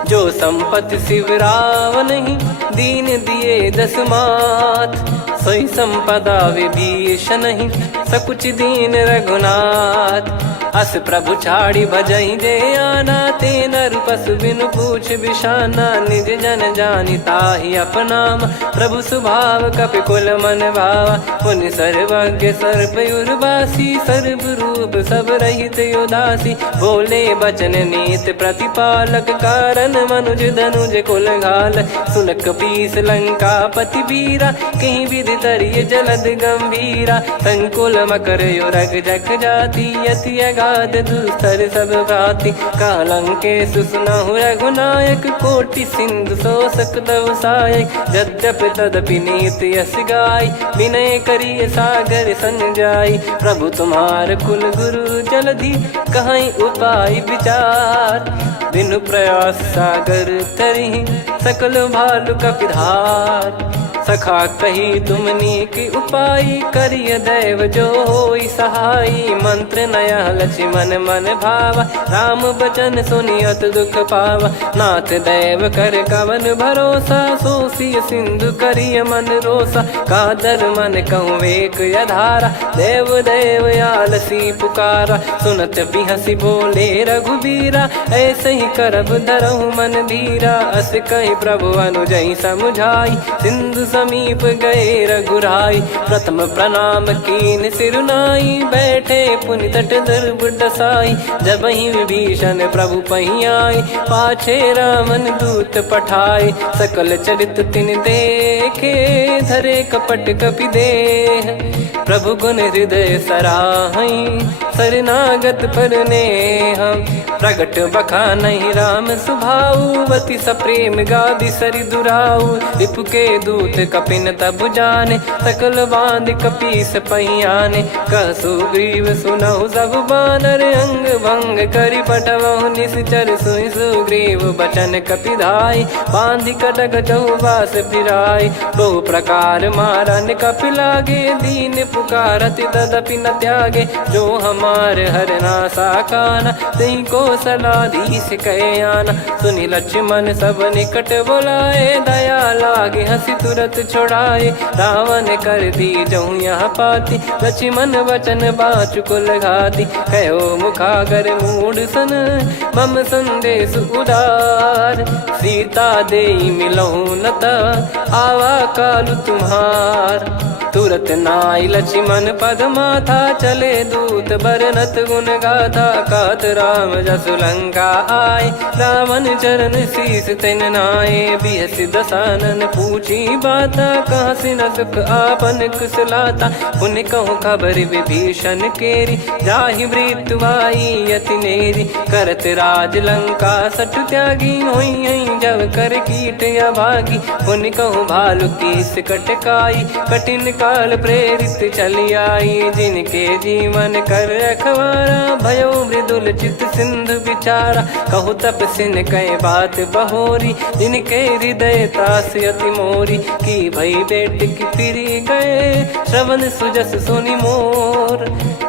जो संपत्ति शिव रावण ही, दीन दिए दस मात। सोई संपदा विभीषण ही, सकुच दीन रघुनाथ। अस प्रभु छाड़ी भजई जे आना, ते नर पशु बिनु पूछ बिशाना। निज जन जानि ताहि अपनाम, प्रभु स्वभाव कपि कुल मन भावा। मुनि सर्वज्ञ सर्वयुर्वासी, सर्व रूप सब रहित उदासी। बोले बचन नीत प्रतिपालक, कारण मनुज धनुज कुल घाल। सुन कपीस लंका पति वीरा, कहीं विधि तरिय जलद गंभीरा। संकुल मकर युरग जग जाति, यति अगाध दुस्तर सब घाति। कालंकेश सुनहु रघुनायक, कोटि सिंधु शोषक तव सहायक। यद्यपि तदपि नीति यस गाय, विनय करिय सागर सन जाई। प्रभु तुम्हार कुल गुरु जलधि, कहीं उपाय विचार। बिनु प्रयास सागर तरिहि, सकल भालु कपिधार। सखा कही तुमनी की उपाय, करिय दैव जो होई सहाई। मंत्र नया लक्ष्मण मन भावा, राम बचन सुनियत दुख पावा। नाथ दैव कर कवन भरोसा, सोसिय सिंधु करिय मन रोसा। कादर मन कहूँ एक यधारा, देव देव आलसी पुकारा। सुनत बिहसी बोले रघुबीरा, ऐसे ही करब धरहु मन धीरा। अस कही प्रभु अनुजई समुझाई, सिंधु समीप गए रघुराई। प्रथम प्रणाम कीन सिरुनाई, बैठे पुनि तट दर्भ डसाई। जब ही विभीषण प्रभु पही आई, पाछे रामन दूत पठाए। सकल चरित तिन देखे, धरे कपट कपि देह। प्रभु गुण हृदय सराहई, शरणागत पर नेह। प्रगट बखानहि राम सुभाऊ, बति सप्रेम गादि सरि दुराऊ। रिपु के दूत कपिन तब जाने, सकल बांध कपीस पहियाने। कह सुग्रीव सुनहु सब बानर, अंग भंग करि पठवहु निश्चर। सुनि सुग्रीव बचन कपिधाई, बांधि कटक चहुबास फिराई। बहु प्रकार मारन कपि लागे, दीन पुकारति तदपि न त्यागे। जो हम कुमार हरना साकाना, तई को सलाधीश कहे आना। सुनि लक्ष्मण सब निकट बुलाए, दया लागे हंसी तुरत छुड़ाए। रावण कर दी जऊँ यहाँ पाती, लक्ष्मण वचन बाचु कुल घाती। कहो मुखागर मूड सन, मम संदेश उदार। सीता देई मिलहु नता, आवा कालु तुम्हार। तुरत नाई लक्ष्मण पद माथा, चले दूत बरनत गुण गाथा। कहत राम जसु लंका आए, रावण चरण शीस तिन नाये। बिहसि दसानन पूछी बाता, कहाँ से न सुख आपन कुशलाता। पुन कहूँ खबर विभीषण केरी, जाहि मृत्यु आई अति नेरी। करत राज लंका सठ त्यागी, होई जब कर कीट अभागी। पुन कहूँ भालु कीस कटकाई, कठिन काल प्रेरित चली आई। जिनके जीवन कर रखवारा, भयो मृदुल चित सिंधु विचारा। कहु तपसिन कई बात बहोरी, जिनके हृदय तास अति मोरी। की भई बेट की फिरी गए, श्रवण सुजस सुनि मोर।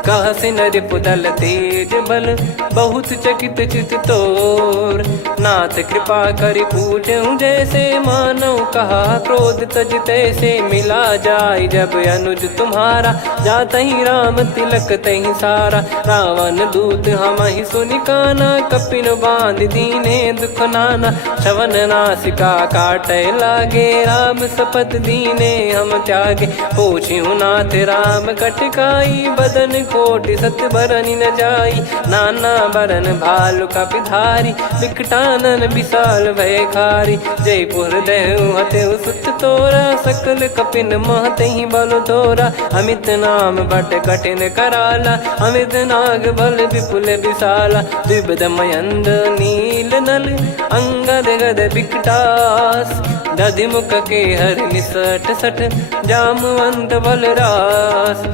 कह सिन रिपुदल तेज बल, बहुत चकित चित तोर। नाथ कृपा करि पूछऊँ जैसे, मानव कहा क्रोध तज तैसे। मिला जाय जब अनुज तुम्हारा, जातहि राम तिलक तहि सारा। रावण दूत हमहि सुनि काना, कपिन बांध दीने दुख नाना। श्रवण नासिका काटै लागे, राम शपथ दीने हम त्यागे। पूछिहु नाथ राम कटकाई, बदन कोटि सत बरनि न जाई। नाना बरन भालु कपिधारी, विकटानन विशाल भयखारी। जयपुर देहु हतेउ सुत तोरा, सकल कपिन महतहि बल तोरा। अमित नाम बट कठिन कराला, अमित नाग बल विपुल विशाला। द्विविध मयंद नील नल, अंगद गद विकटास। दधिमुख के हर निसठ सठ, जामवंत बलरास।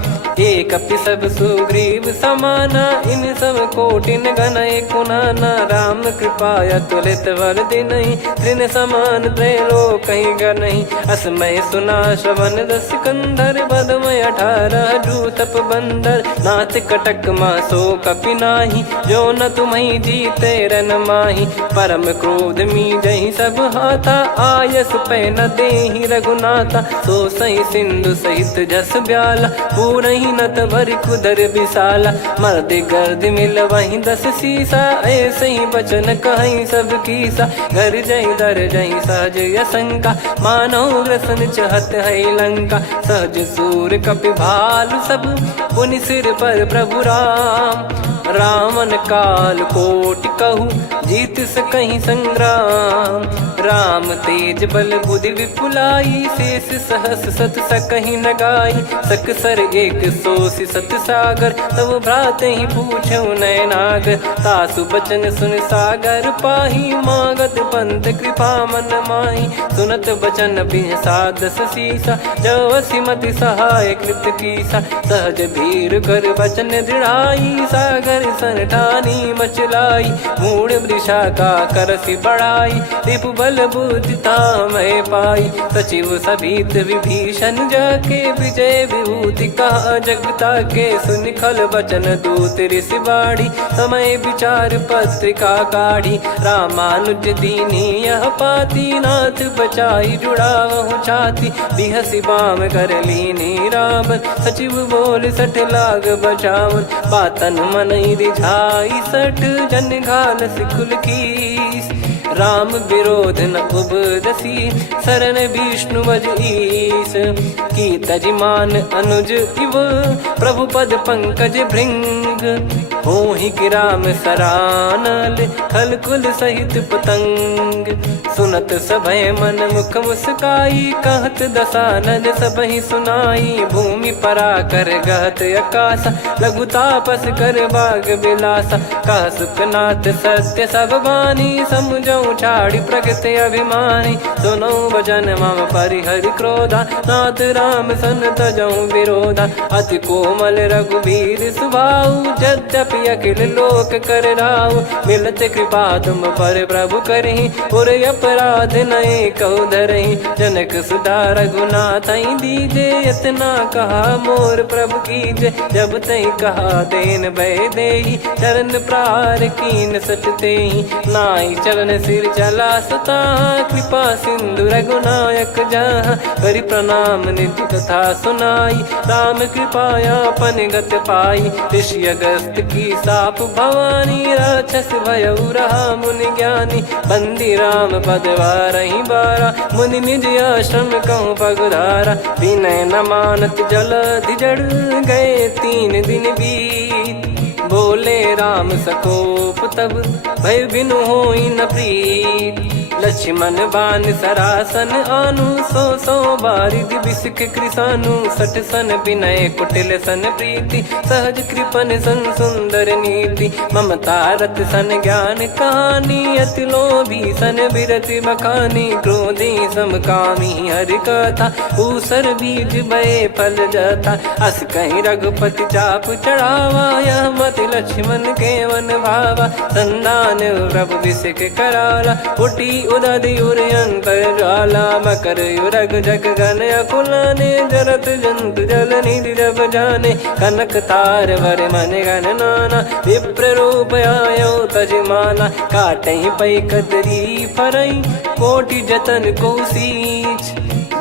एक कपि सब सुग्रीव समाना, इन सब कोटिन गनय कुनाना। राम कृपा अतुलित बल दिनहि, तृण समान त्रैलोकहि गनहि। असमय सुना श्रवण दस कंधर, बदमय 18 जूतप बंदर। नाथ कटक मासो कपि नाही, जो न तुम्हि जीते रन माही। परम क्रोध मीजहि सब हाथा, आयस पै न देहि रघुनाथा। सो सही सिंधु सहित जस ब्याला, पूरहि नत भर कुदर विशाला। मर्द गर्द मिल वहीं 10 सीसा, ऐसे ही बचन कहीं सब कीसा। घर जय दर जय सहज यसंका, मानव ग्रसन चहत है लंका। सहज सूर कपि भालु सब, पुनि सिर पर प्रभु राम। रामन काल कोटि कहु, जीत सकहि संग्राम। राम तेज बल बुद्धि विपुलाई, शेष सहस सत सकहि न गाई। सकसर एक सोसि सत सागर, तब भ्राते ही पूछौ नयनागर। तासु बचन सुन सागर पाही, मागत पंथ कृपा मन माही। सुनत बचन बिहसा 10 सीसा, जवसि मति सहाय कृत कीसा। सहज भीर कर बचन दृढ़ाई, सागर सन ठानी मचलाई। मूढ़ वृषा का करसि बढ़ाई, रिपु बल बुद्धि तामय पाई। सचिव सभीत विभीषण जाके, विजय विभूति कहा जगता के। सुनि खल बचन दूत ऋषि बाढ़ी, समय विचार पत्रिका काढ़ी। रामानुज दीनी यह पाती, नाथ बचाई जुड़ावहु छाती। बिहसि बाम कर लीनी राम, सचिव बोल सठ लाग बचावन। बातन मन रिझाई सठ, जन घाल सिकुल कीस। राम विरोध न उपदसी, शरण विष्णु बज ईस। की तजिमान अनुज इव, प्रभु पद पंकज भृंग। होहि कि राम सरानल, खल कुल सहित पतंग। सुनत सभय मन मुख मुस्काई, कहत दसानन सबहि सुनाई। भूमि परा कर गहत आकाशा, लघु तापस कर बाग बिलासा। कह सुखनाथ सत्य सब बानी, समुझौ छाड़ी प्रकृति अभिमानी। सुनो भजन मम परिहरि क्रोधा, नाथ राम सन तजौ विरोधा। अति कोमल रघुवीर सुभाऊ, यद्यपि की अखिल लोक कर राव। मिलत कृपा तुम पर प्रभु करही, और अपराध नए कौ धरही। जनक सुधा रघुनाथ दीजे, इतना कहा मोर प्रभु कीजे। जब तई कहा देन भय देही, चरण प्रार कीन सटते ही। नाई चरण सिर चला सता, कृपा सिंधु रघुनायक जहाँ। करि प्रणाम निज कथा सुनाई, राम कृपाया पन गत पाई। ऋषि अगस्त की साप भवानी, राक्षस भयउ रहा मुनि ज्ञानी। बंदी राम पद वारहि बारा, मुनि निज आश्रम कहूँ पगुधारा। विनय न मानत जलधि जड़, गए 3 दिन बीत। बोले राम सकोप तब, भय बिनु होई न प्रीत। लक्ष्मण बान सरासन आनु, 100 बारिद बिसिख कृसानु। 60 सन विनय कुटिल सन प्रीति, सहज कृपन सन सुंदर नीति। ममता रत सन ज्ञान कहानी, अति लोभी सन बिरति बखानी। क्रोधी समकामी हरि कथा, ऊसर बीज बये फल जथा। अस कहीं रघुपति चाप चढ़ावा, यह मत लक्ष्मण के मन भावा। संदान प्रभु बिसिख कराला, उठी उदधि उर अंतर ज्वाला। मकर युरग जग गण अकुलाने, जरत जंतु जल निधि जब जाने। कनक तार वर मन गण नाना, विप्र रूप आयो तजमाना। काटहि पै कदरी फरई, कोटि जतन को सींच।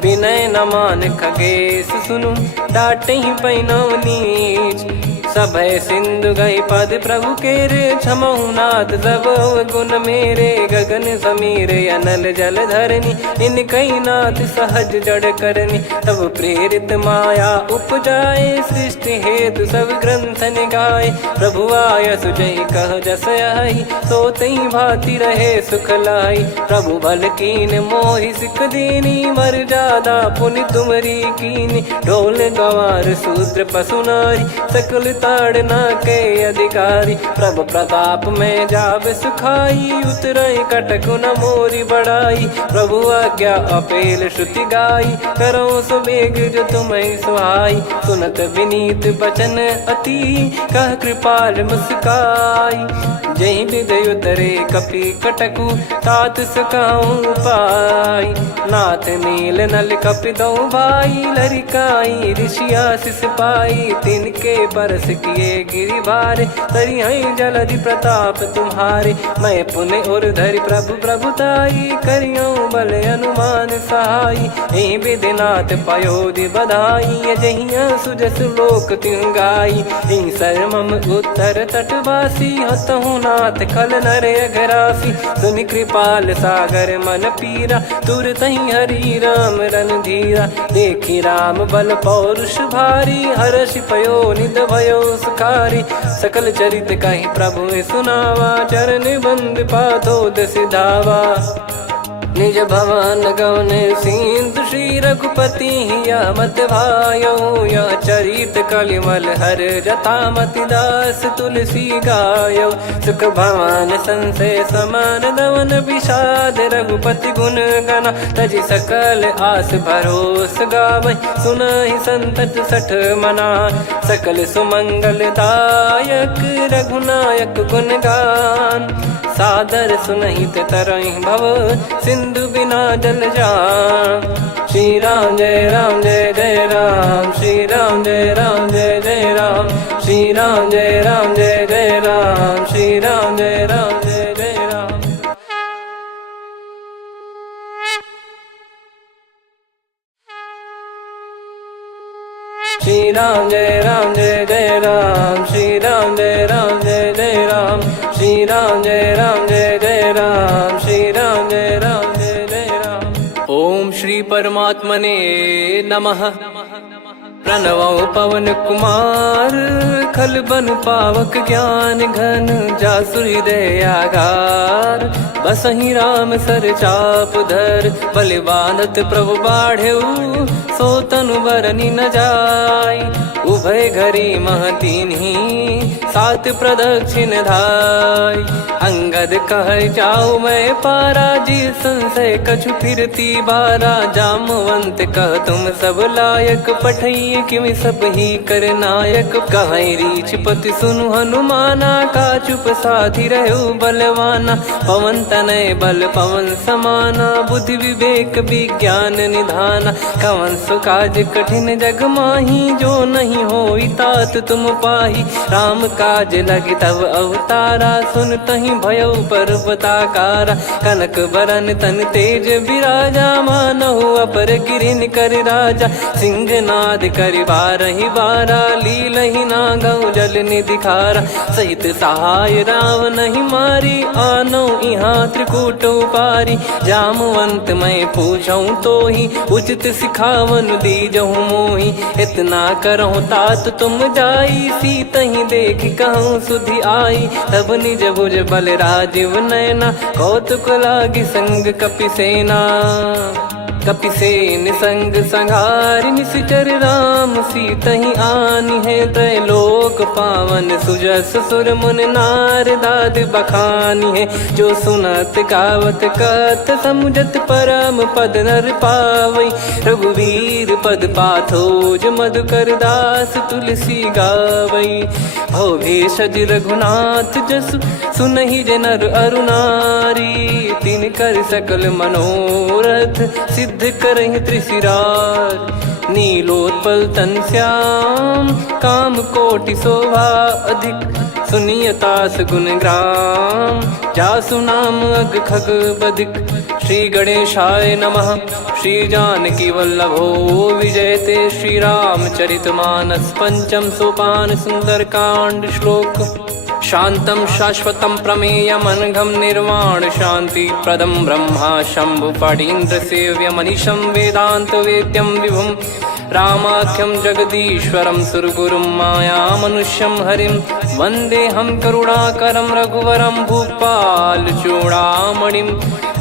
विनय न मान खगेश सुनु, डांटहि पै नव नीच। सभय सिंधु गई पद प्रभु केरे, क्षमहु नाथ सब गुण मेरे। गगन समीरे अनल जल धरनी, इन कई नाथ सहज जड़ करनी। तब प्रेरित माया उपजाए, सृष्टि हेतु सब ग्रंथ निगाए। प्रभु आय सुजई कह जस आई, सोतई भांति रहे सुख लाई। प्रभु बल कीन मोहि सिख दीनी, मर्यादा पुनि तुमरी कीनी। ढोल गवार शूद्र पशु नारी, सकल ताड़ना के अधिकारी। प्रभु प्रताप में जाब सुखाई, उतरई कटक न मोरी बढ़ाई। प्रभु आज्ञा अपेल श्रुति गाई, करो सुबेग जो तुम्हें सुहाई। सुनत विनीत बचन अति, कह कृपाल मुस्काई। जही विदय उतरे कपि कटकु, तात सकाऊं पाई। नाथ नील नल कपि दो भाई, लरिकाई ऋषि आशीष पाई। तिनके परस किए गिरि भारे, तरिहै जलधि प्रताप तुम्हारे। मैं पुण्य और धरि प्रभु प्रभुताई, करियऊं बल अनुमान सहाई। एहि विधिनाथ पयोधि बधाई, जहिया सुजस लोक तिहुँ गाई। एहि सरमम उत्तर तटवासी, हतहु नाथ खल नर अघरासी। सुनि कृपाल सागर मन पीरा, तुरतहि हरि राम रणधीरा। देखि राम बल पौरुष भारी, हर्षि पयो निध भयो सुखारी। सकल चरित कहि प्रभु सुनावा, चरण बंद पादोद सिधावा। निज भवन गौन सिंधु, श्री रघुपति हिया मत भायो। यह चरित कलिमल हर जथा, मति दास तुलसी गायो। सुख भवन संशय समान दवन, विषाद रघुपति गुण गना। तजि सकल आस भरोस गावै, सुनहि संतत सठ मना। सकल सुमंगल दायक, रघुनायक गुण गान। सादर सुनहित तरहि भव, सिंधु बिना जल जान। श्री राम जय राम जय जय राम, श्री राम जय राम जय जय राम। श्री राम जय राम जय जय राम, श्री राम जय राम जय जय राम। श्री राम जय राम जय जय राम, श्री राम जय राम जय जय राम। श्री राम जय राम जय जय राम, श्री राम जय राम जय जय राम। ओम श्री परमात्मने नमः। प्रणवौ पवन कुमार, खल बन पावक ज्ञान घन। जासु हृदय आगार, बसहि राम सर चाप धर। बलि बांधत प्रभु बाढ़ेउ, सो तनु बरनि न जाय। उभय घरी मह दीन्ही, सात प्रदक्षिण धाय। अंगद कह जाऊ मैं पारा, जी संशय कछु फिरती बारा। जामवंत कह तुम सब लायक, पठई किमि सब ही कर नायक। कहीं रीछ पति सुनु हनुमाना, का चुप साधि रहु बलवाना। पवन तनय बल पवन समाना, बुद्धि विवेक विज्ञान निधाना। कवन सो काज कठिन जग माही, जो नहीं होई तात तुम पाही। राम काज लगी तब अवतारा, सुन तहि भयउ पर्वताकारा। कनक बरन तन तेज बिराजा, मानहु अपर गिरिन कर राजा। सिंहनाद करि बारहि बारा, लीलहि नागौ जल निधि खारा। सहित सहाय रावणहि मारी, आनौ इहाँ त्रिकूट उपारी। जामवंत मैं पूछऊँ तोहि, उचित सिखावन दीजहु मोहि। इतना करहु तात तुम जाई, सीतहि देख कहूँ सुधि आई। तब निज भुज बल राजीव नयना, कौतुक लागी संग कपिसेना। कपिसेन संग संहारि निशिचर राम, सीतहि आनि है त्रैलोक पावन। सुजस सुर मुन नार दाद बखानी है, जो सुनत गावत कथ समुझत परम पद नर पावई। रघुवीर पद पाथोज मधुकर दास तुलसी गावई। भव भेषज रघुनाथ जसु, सुनहि जे नर अरु नारी। तिन कर सकल मनोरथ, सिद्ध करहि त्रिशिरार। नीलोत्पल तन श्याम, काम कोटि शोभा अधिक। सुनियतास गुण ग्राम, जासु नाम अग खग बदिक। श्री गणेशाय नमः। श्री जानकी वल्लभो विजयते, श्री रामचरित मानस। पंचम सोपान सुंदर कांड श्लोक। शांतं शाश्वतं प्रमेयमनघं निर्वाण शांति प्रदं ब्रह्मा शंभु फणीन्द्र सेव्य मनीषं वेदांत वेद्यं विभुं। रामाख्यं जगदीश्वरं सुरगुरुं माया मनुष्यं हरिं। वन्देऽहं करुणाकरं रघुवरं भूपाल चूडामणिं।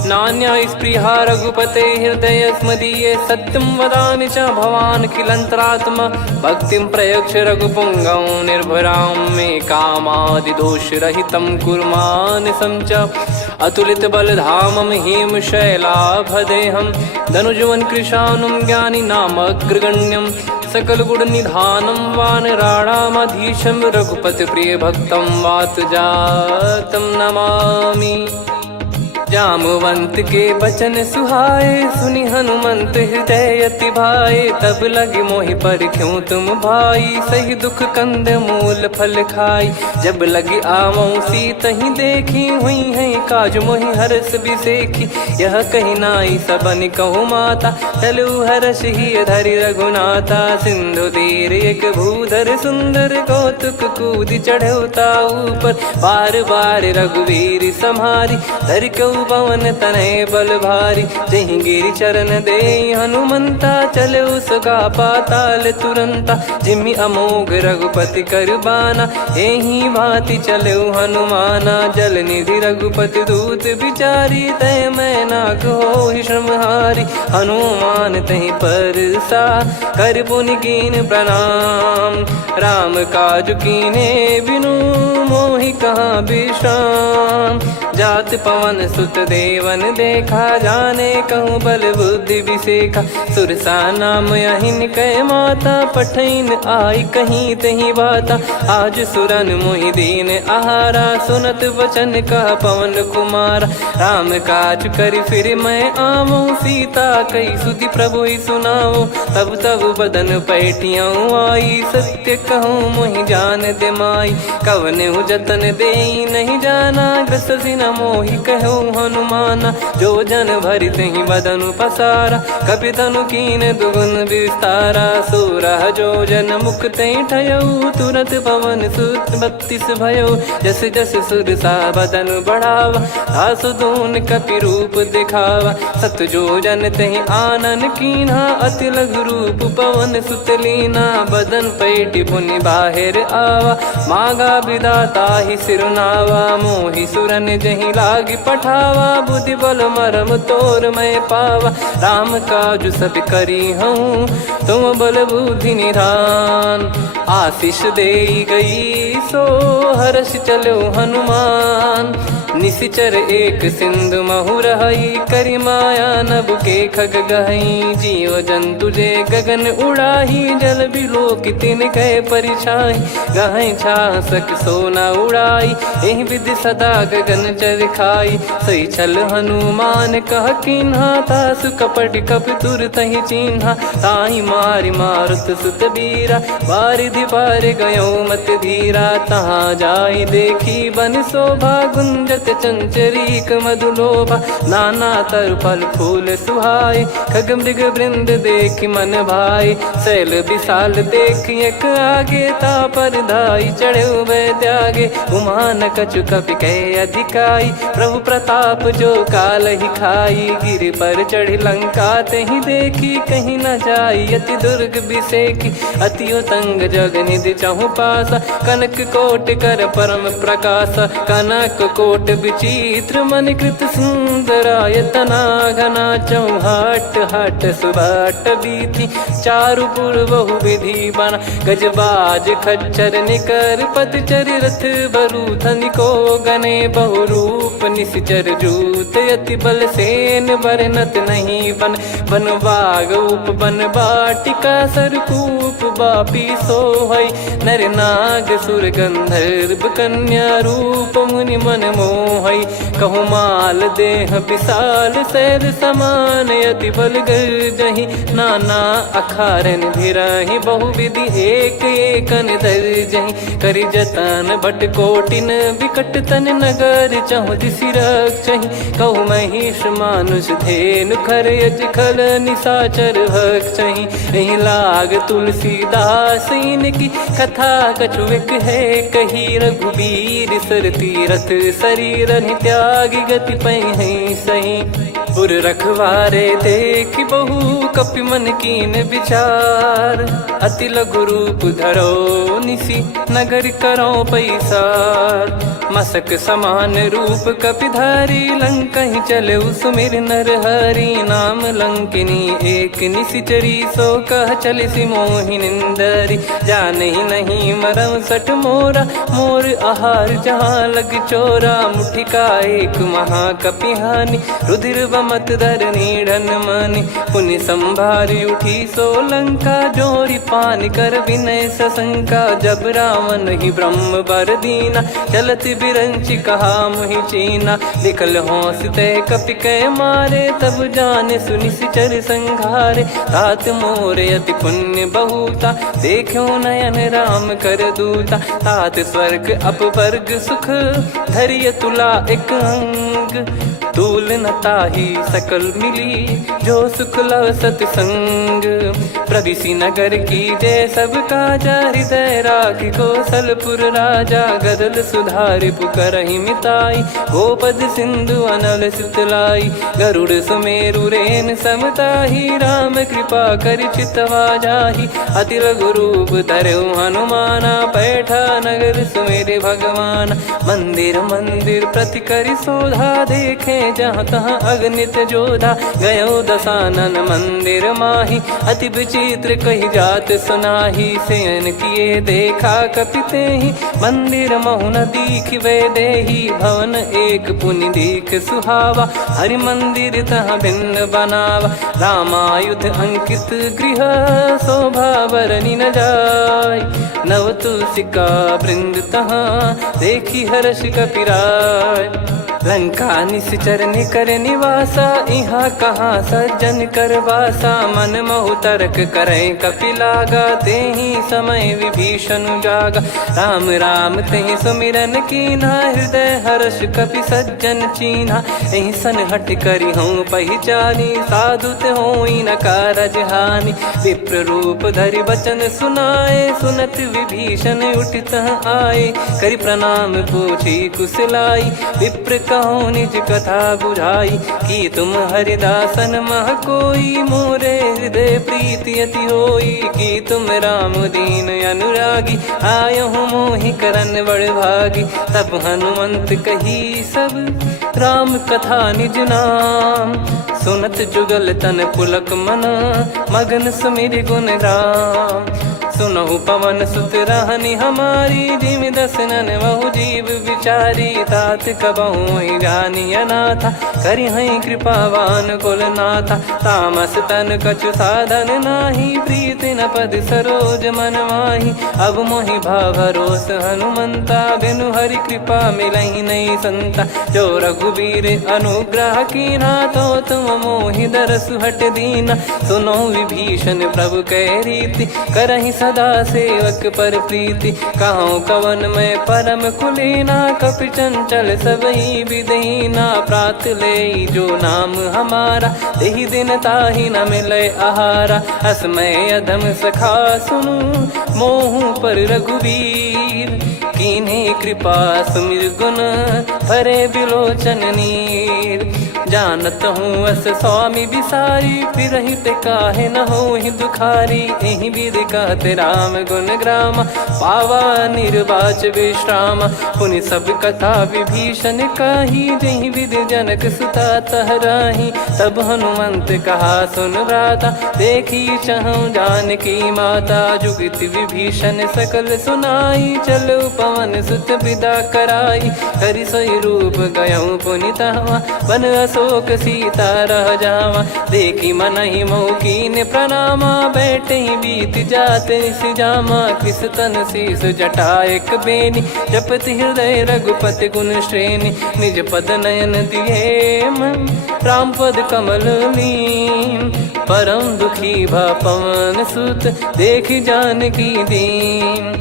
नान्या स्पृहा रघुपते हृदय स्मदीये, सत्यं वदामि च भवान् खिलन्तरात्मा। भक्तिं प्रयच्छ रघुपुङ्गं निर्भरां मे कामादिदोषरहितं कुर्मानसं च। अतुलित बलधामं हेमशैलाभदेहं, धनुजवन कृशानुं ज्ञानिनामग्रगण्यं। सकल गुण निधानं वानराणामधीशं, रघुपति प्रिय भक्तं वात जातं नमामि। जामवंत के बचन सुहाए, सुनि हनुमंत हृदय अति भाए। तब लगे मोहि पर क्यों तुम भाई, सही दुख कंद मूल फल खाई। जब लगी आवऊँ सीतहि देखी, हुई है काज मोहि हरस बिसेखी। यह कही नाई सबन कहु माता, चलु हरष ही धरि रघुनाथा। सिंधु तीर एक भूधर सुंदर, कौतुक कूद चढ़ौता ऊपर। बार बार रघुवीर सम्हारी, धरि कहु पवन तनय बल भारी। जहि गिरि चरण दे हनुमंता, चले उसका पाताल तुरंता। जिमि अमोघ रघुपति कर बाना, एहि भांति चले हनुमाना। जल निधि रघुपति दूत बिचारी, तय मैं नाक होहि श्रमहारी। हनुमान तहि परसा, कर पुनि कीन प्रणाम। राम काज कीने बिनु, मोहि कहाँ विश्राम। जात पवन सुत देवन देखा, जाने कहूँ बल बुद्धि विसेखा। सुरसा नाम अहिन कै माता, पठैन आई कहीं तही बाता। आज सुरन मोहि दीन आहारा, सुनत वचन कह पवन कुमारा। राम काज करि फिर मैं आवऊँ, सीता कई सुधि प्रभु ही सुनाओ। तब तब बदन पैठियाँ आई, सत्य कहूँ मोहि जान दे माई। कवने जतन देई नहीं जाना, ग्रसि न मोहि कहूँ हनुमाना। जो जन भरि तहि बदनु पसारा, कपितनु कीन दुगुन विस्तारा। सोरह जो जन मुख तहि ठयऊ, तुरत पवन सुत 32 भयऊ। जस जस सुरसा बदनु बढ़ावा, आसु दून कपि रूप दिखावा। सत जो जन तहि आनन कीन्हा, अति लघु रूप पवन सुत लीना। बदन पैठि पुनि बाहिर आवा, मागा विधाता ही सिरुनावा। मोहि सुरन जहि नहीं लागी पठावा, बुद्धि बल मरम तोर मैं पावा। राम काज सब करी हूँ तुम बल बुद्धि निधान, आशीष दे गई सो हर्ष चलो हनुमान। निशिचर एक सिंधु महु रहई, करी माया नभ के खग गहई। जीव जंतु जे गगन उड़ाही, जल बिलो कि तिन गए परिछाई। गहई छासक सोना उड़ाई, एहि विधि सदा गगन चर खाई। सही छल हनुमान कह किन्हा, तासु कपट कप तुर तहि चिन्हा। ताहि मारि मारुत सुत बीरा, बारिधि पार गयो मत धीरा। तहाँ जाई देखी बन शोभा, गुंजत चंचरीक मधुलोभा। नाना तर फल फूल सुहाए, खग मृग वृंद देखि मन भाई। शैल विशाल देखि एक आगे, तापर धाई चढ़े वै त्यागे। उमा न कछु कपि कहे अधिकाई, प्रभु प्रताप जो काल ही खाई। गिर पर चढ़ी लंका तहि देखी, कहीं न जाई अति दुर्ग बिसेकी। अति उतंग जग निधि चहु पासा, कनक कोट कर परम प्रकाशा। कनक कोट विचित्र मन कृत सुंदरायतना घना। चौहाट हाट सुबाट बीथी, चारु पुर बहु विधि बना। गजबाज खच्चर निकर पतचर, रथ बरु धनिको गने। बहु रूप निशिचर जूत, अति बल सेन बरनत नहीं बन। बन बाग उप बन बाटिका, सरकूप बापी सोहई। नर नाग सुर गंधर्व कन्या, रूप मुनि मन मोहई। कहु माल देह विशाल, शैल समान अति बल गर्जहि। नाना अखारन भिराहि, बहु विधि एक एकन दर्जहि। करि जतन भट कोटिन, विकट तन नगर चहु दिसि रक्षहि। कहु महिष मानुष धेनु, खर यज खल निशाचर भक्षहि। एहि लाग तुलसीदास इनकी, कथा कछुक है कही। रघुबीर सर तीरथ शरीर, त्यागी गति पै सही। पुर रखवारे देख बहु, कपि मन कीन विचार। अति लघु रूप धरो निसी, नगर करो पैसार। मसक समान रूप कपिधारी, लंकहि चले सुमिर नर हरि। नाम लंकिनी एक निशिचरी, सो कह चलिसि मोहि निंदरी। जानहि नहीं मरम सठ मोरा, मोर आहार जहाँ लग चोरा। मुठिका एक महाकपिहानि, रुधिर बमत धरनी ढन मानि। पुनि संभारी उठी सो लंका, जोरी पान कर विनय सशंका। जब रावण ही ब्रह्म बर दीना, चलत बिरंचि कहा मुहि चीना। लिखल होंस ते कपि कै मारे, तब जाने सुनि सिचर संघारे। तात मोरे अति पुण्य बहुता, देखो नयन राम कर दूता। तात स्वर्ग अपवर्ग सुख, धरिय तुला एक अंग। तूल न ताहि सकल मिली, जो सुख लव सतसंग। प्रदिशि नगर की जय सब काजा, हृदय राखि कौशलपुर राजा। गदल सुधारि पुकारहि मिताई, गोपद सिंधु अनल सितलाई। गरुड़ सुमेरु रेन समताहि, राम कृपा करि चितवा जाहि। अति लघु रूप धरऊ हनुमाना, पैठा नगर सुमेरे भगवान। मंदिर मंदिर प्रति करि शोधा, देखे जहाँ तहाँ अगणित जोधा। गयो दशानन मंदिर माही, अति विचित्र कही जात सुनाही। शयन किए देखा कपितेहि, मंदिर महु न दीखिबे देहि। भवन एक पुनि दीख सुहावा, हरि मंदिर तहाँ भिन्न बनावा। रामायुध अंकित गृह, शोभा बरनि न जाय। नव तुलसिका वृंद तहाँ, देखी हर्ष कपिराय। लंका निश्चर निकर निवासा, इहाँ कहाँ सज्जन कर वासा। मन महु तर्क करै कपिलागा, तेहि समय विभीषण जागा। राम राम तेहि सुमिरन कीन्हा, हृदय हर्ष कपि सज्जन चीन्हा। एहि सन हट करि हूँ पहिचानी, साधु ते होई न कारज हानि। विप्र रूप धरि वचन सुनाए, सुनत विभीषण उठित आए, करि प्रणाम पूछी कुशलाई। विप्र कहो निज कथा बुझाई, कि तुम हरिदासन मह कोई। मोरे हृदय प्रीति अति होई, कि तुम राम दीन अनुरागी। आयहु मोहि करन बड़ भागी, तब हनुमंत कही सब राम कथा निज नाम। सुनत जुगल तन पुलक मना, मगन सुमिर गुण राम। सुनहु पवन सुत रहनि हमारी, जिमि दसनन बहु जीव विचारी। तात कबहु ही जानिय नाथा, करिहै कृपावान कुल नाथा। तामस तन कछु साधन नाही, प्रीति न पद सरोज मन माही। अब मोहि भाव भरोस हनुमंता, बिनु हरि कृपा मिलहि नहीं संता। जो रघुबीर अनुग्रह कीना, तो तुम मोहि दरसु हट दीना। सुनो विभीषण प्रभु कह रीति, करहि सदा सेवक पर प्रीति। कहूँ कवन में परम कुलीना, कपि चंचल सबही विदहीना। प्रात ले जो नाम हमारा, तेहि दिन ताहि न मिले आहारा। असमय अधम सखा सुनु, मोहु पर रघुवीर। कीन्हे कृपा सुमिर गुण, भरे बिलोचन नीर। जानत हूँ अस स्वामी बिसारी, फिरहि ते काहे न होहि दुखारी। एहि विधि कहते राम गुण ग्राम, पावा निर्वाच विश्राम। पुनि सब कथा विभीषण काही, जहि विधि जनक सुता तहराही। तब हनुमंत कहा सुन भ्राता, देखी चहु जानकी माता। जुगित विभीषण सकल सुनाई, चलो पवन सुत विदा कराई। हरि सोई रूप गयऊँ पुनि तहवा, बन अशोक सीता रह जावा। देखी मनहि मौकीन प्रणामा, बैठे ही बीत जात निस जामा। कृस तन शीस जटा एक बेनी, जपति हृदय रघुपति गुण श्रेणी। निज पद नयन दिए मन, राम पद कमल लीन। परम दुखी भा पवन सुत, देखी जानकी दीन।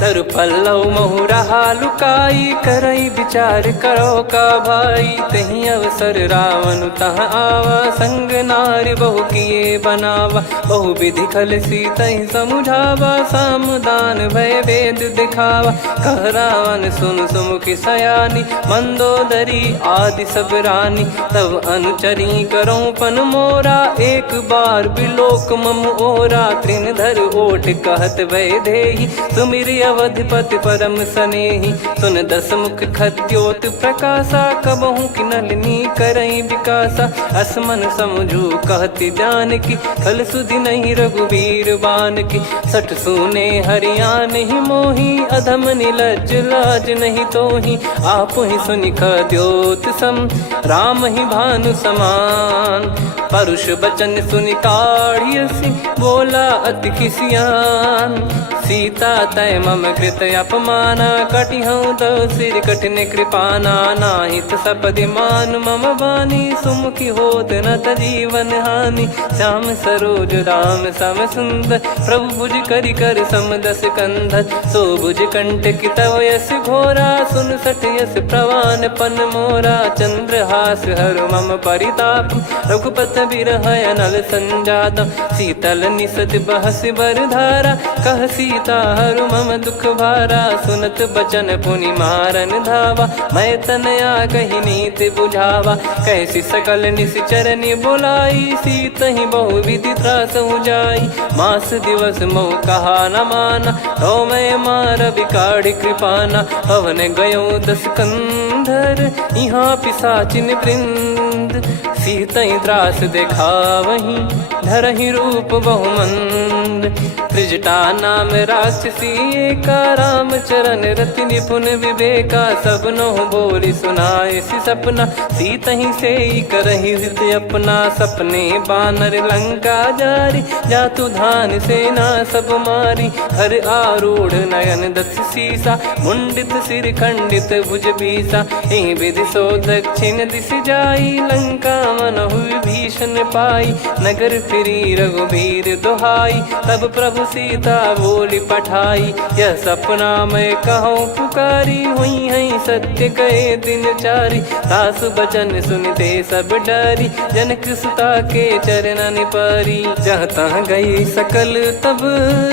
तरु पल्लव महु रहा लुकाई, करई विचार करो का भाई। तही अवसर रावण तह आवा, संग नारी बहु किए बनावा। बहु विधि खल सीतहि समुझावा, सामदान भय वेद दिखावा। कह रावण सुन सुमुखी सयानी, मंदोदरी आदि सब रानी। तब अनुचरी करो पन मोरा, एक बार बिलोक मम ओरा। तृण धर ओट कहत भय देहि, सुमिर अवधिपति परम सनेहि। सुन दस मुख खद्योत प्रकाशा, कबहु कि नलिनी करई विकासा। असमन समझू कहति जानकी, खल सुधि नहीं रघुबीर बान की। सठ सुने हरियाण ही मोही, अधम निलज लाज नहीं तोही। आपु ही सुनि खद्योत सम, राम ही भानु समान। परुष बचन सुनि काढ़ियसि, बोला अति किसियान। सीता तय मम कृत अपमाना, कटिहऊँ तो सिर कठिन कृपाना। नाहित सपदि मान मम बानी, सुमुखी होत न तजीवन हानि। श्याम सरोज राम सम सुंदर, प्रभु भुज करि कर सम दस कंधर। सो भुज कंटक तव यस घोरा, सुन सठ यस प्रवान पन मोरा। चंद्रहास हर मम परिताप, रघुपत बिरह अनल संजात। शीतल निसत बहस बर धारा, कह सीता हरु मम दुख भारा। सुनत बचन पुनि मारन धावा, मैं तनया कही नीति बुझावा। कैसी सकल निश्चरनि बुलाई, सीतहि बहु विधि त्रास जाई। मास दिवस मोह कहा न माना, तो मैं मार बिकाढ़ कृपाना। पवन गयो दस कंधर, यहाँ पिशाचिन वृंद। सीतहि त्रास देखावहीं, धरहि रूप बहुमंद। त्रिजटा नाम राक्षसी एका, राम चरण रति निपुण विवेका। सब नोह बोली सुनाए सि सपना, सीतहि से करहि हित अपना। सपने बानर लंका जारी, जातु धान सेना सब मारी। हर आरूढ़ नयन दस सीसा, मुंडित सिर खंडित भुज बीसा। एहि विधि सो दक्षिण दिश जाई, लंका मनहु विभीषण पाई। नगर फिरी रघुबीर दुहाई, तब प्रभु सीता बोली पठाई, यह सपना मैं कहूँ पुकारी, हुई है सत्य कहे दिन चारी। सासु बचन सुनते सब डरी, जनक सुता के चरण परी। जहाँ तहाँ गई सकल तब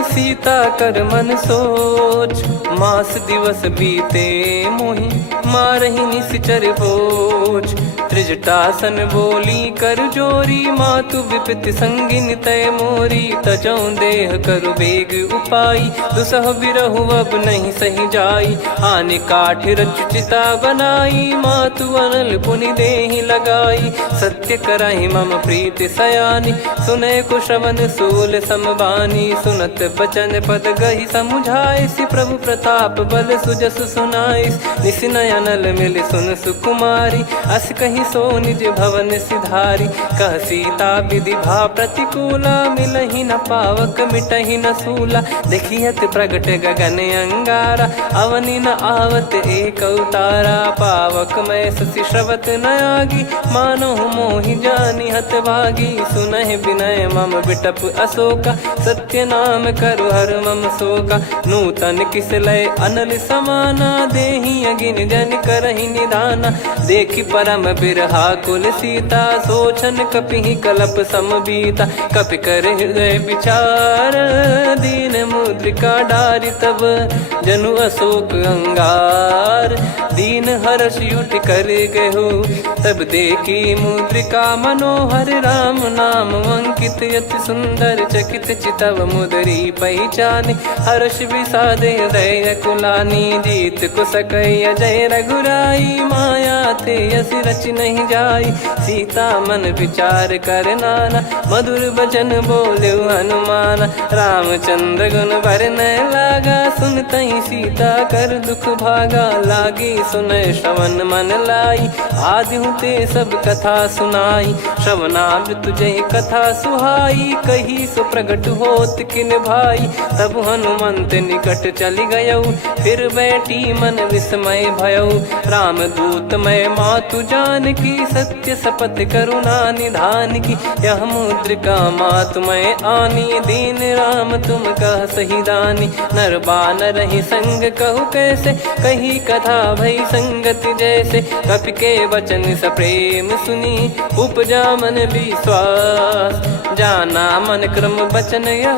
सीता कर मन सोच, मास दिवस बीते मोहि मारहि निश्चर बोझ। त्रिजटासन बोली कर जोरी, मातु विपत्ति संगिन तय मोरी। तजौ देह करु बेग उपाई, दुसह बिरहु अब नहीं सही जाई। आने काठ रचु चिता बनाई, मातु अनल पुनि देहि लगाई। सत्य कराहि मम प्रीति सयानी, सुने को श्रवण सूल समबानी। सुनत बचन पद गही समुझाइसि, प्रभु प्रताप बल सुजस सुनाइस। निस नयनल मिल सुन सुकुमारी, अस कही सो निज भवन सिधारी। कह सीता विधि भा प्रतिकूला, मिलहि न पावक मिटहि न सूला। देखियत प्रगट गगन अंगारा, अवनि न आवत एक अवतारा। पावक मैं ससि श्रवत न आगी, मानो मोहि जानि हत भागी। सुनहि विनय मम बिटप अशोका, सत्य नाम करु हर मम शोका। नूतन किस लय अनल समाना, देहि अगिन जन करहि निदाना। देखि परम बिरहा कुल सीता, सोचन कपिहि कलप समबीता। कपि कर हृदय विचार, दीन मुद्रिका डारि तब जनु अशोक अंगार। दीन हर्ष युट कर गहु, तब देखी मुद्रिका मनोहर। राम नाम अंकित यति सुंदर, चकित चितव मुदरी पहचान। हर्ष विषाद हृदय कुलानी, जीत को सकई अजय रघुराई। माया थे यस रच नहीं जाई, सीता मन विचार कर नाना। मधुर बचन बोले हनुमान, रामचंद्र गुण वरनय लागा। सुनतहि सीता कर दुख भागा, लागी सुनय श्रवण मन लाई। आदि ते सब कथा सुनाई, श्रवणामृत जय कथा सुहाई। कही सो प्रगट होत किन भाई, तब हनुमंत निकट चली गयौ। फिर बैठी मन विस्मय भयौ, राम दूत मैं मातु जान की। सत्य शपथ करुणा निधान की, यह मुद्रिका मातु मैं आनी। दीन राम तुम कह सही दानी, नर बानर ही संग कहु कैसे। कही कथा भई संगति जैसे, कपि के वचन सप्रेम सुनी। उपजा मन विश्वास, जाना मन क्रम बचन यह।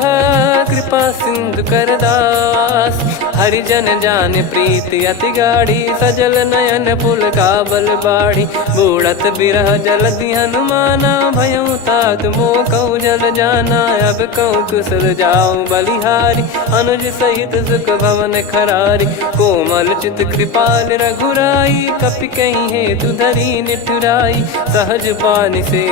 कृपा सिंधु कर दास, हरिजन जान प्रीति अति गाढ़ी। सजल नयन पुल का बल बाढ़ी, बूढ़त बिरह जलधि हनुमाना। भयउ तात मोह कहु जल जाना, अब कहु कुशल जाऊं बलिहारी। अनुज सहित सुख भवन खरारी, कोमल चित कृपाल रघुराई। कपि कहीं हेतु धरी निठुराई, सहज पानि से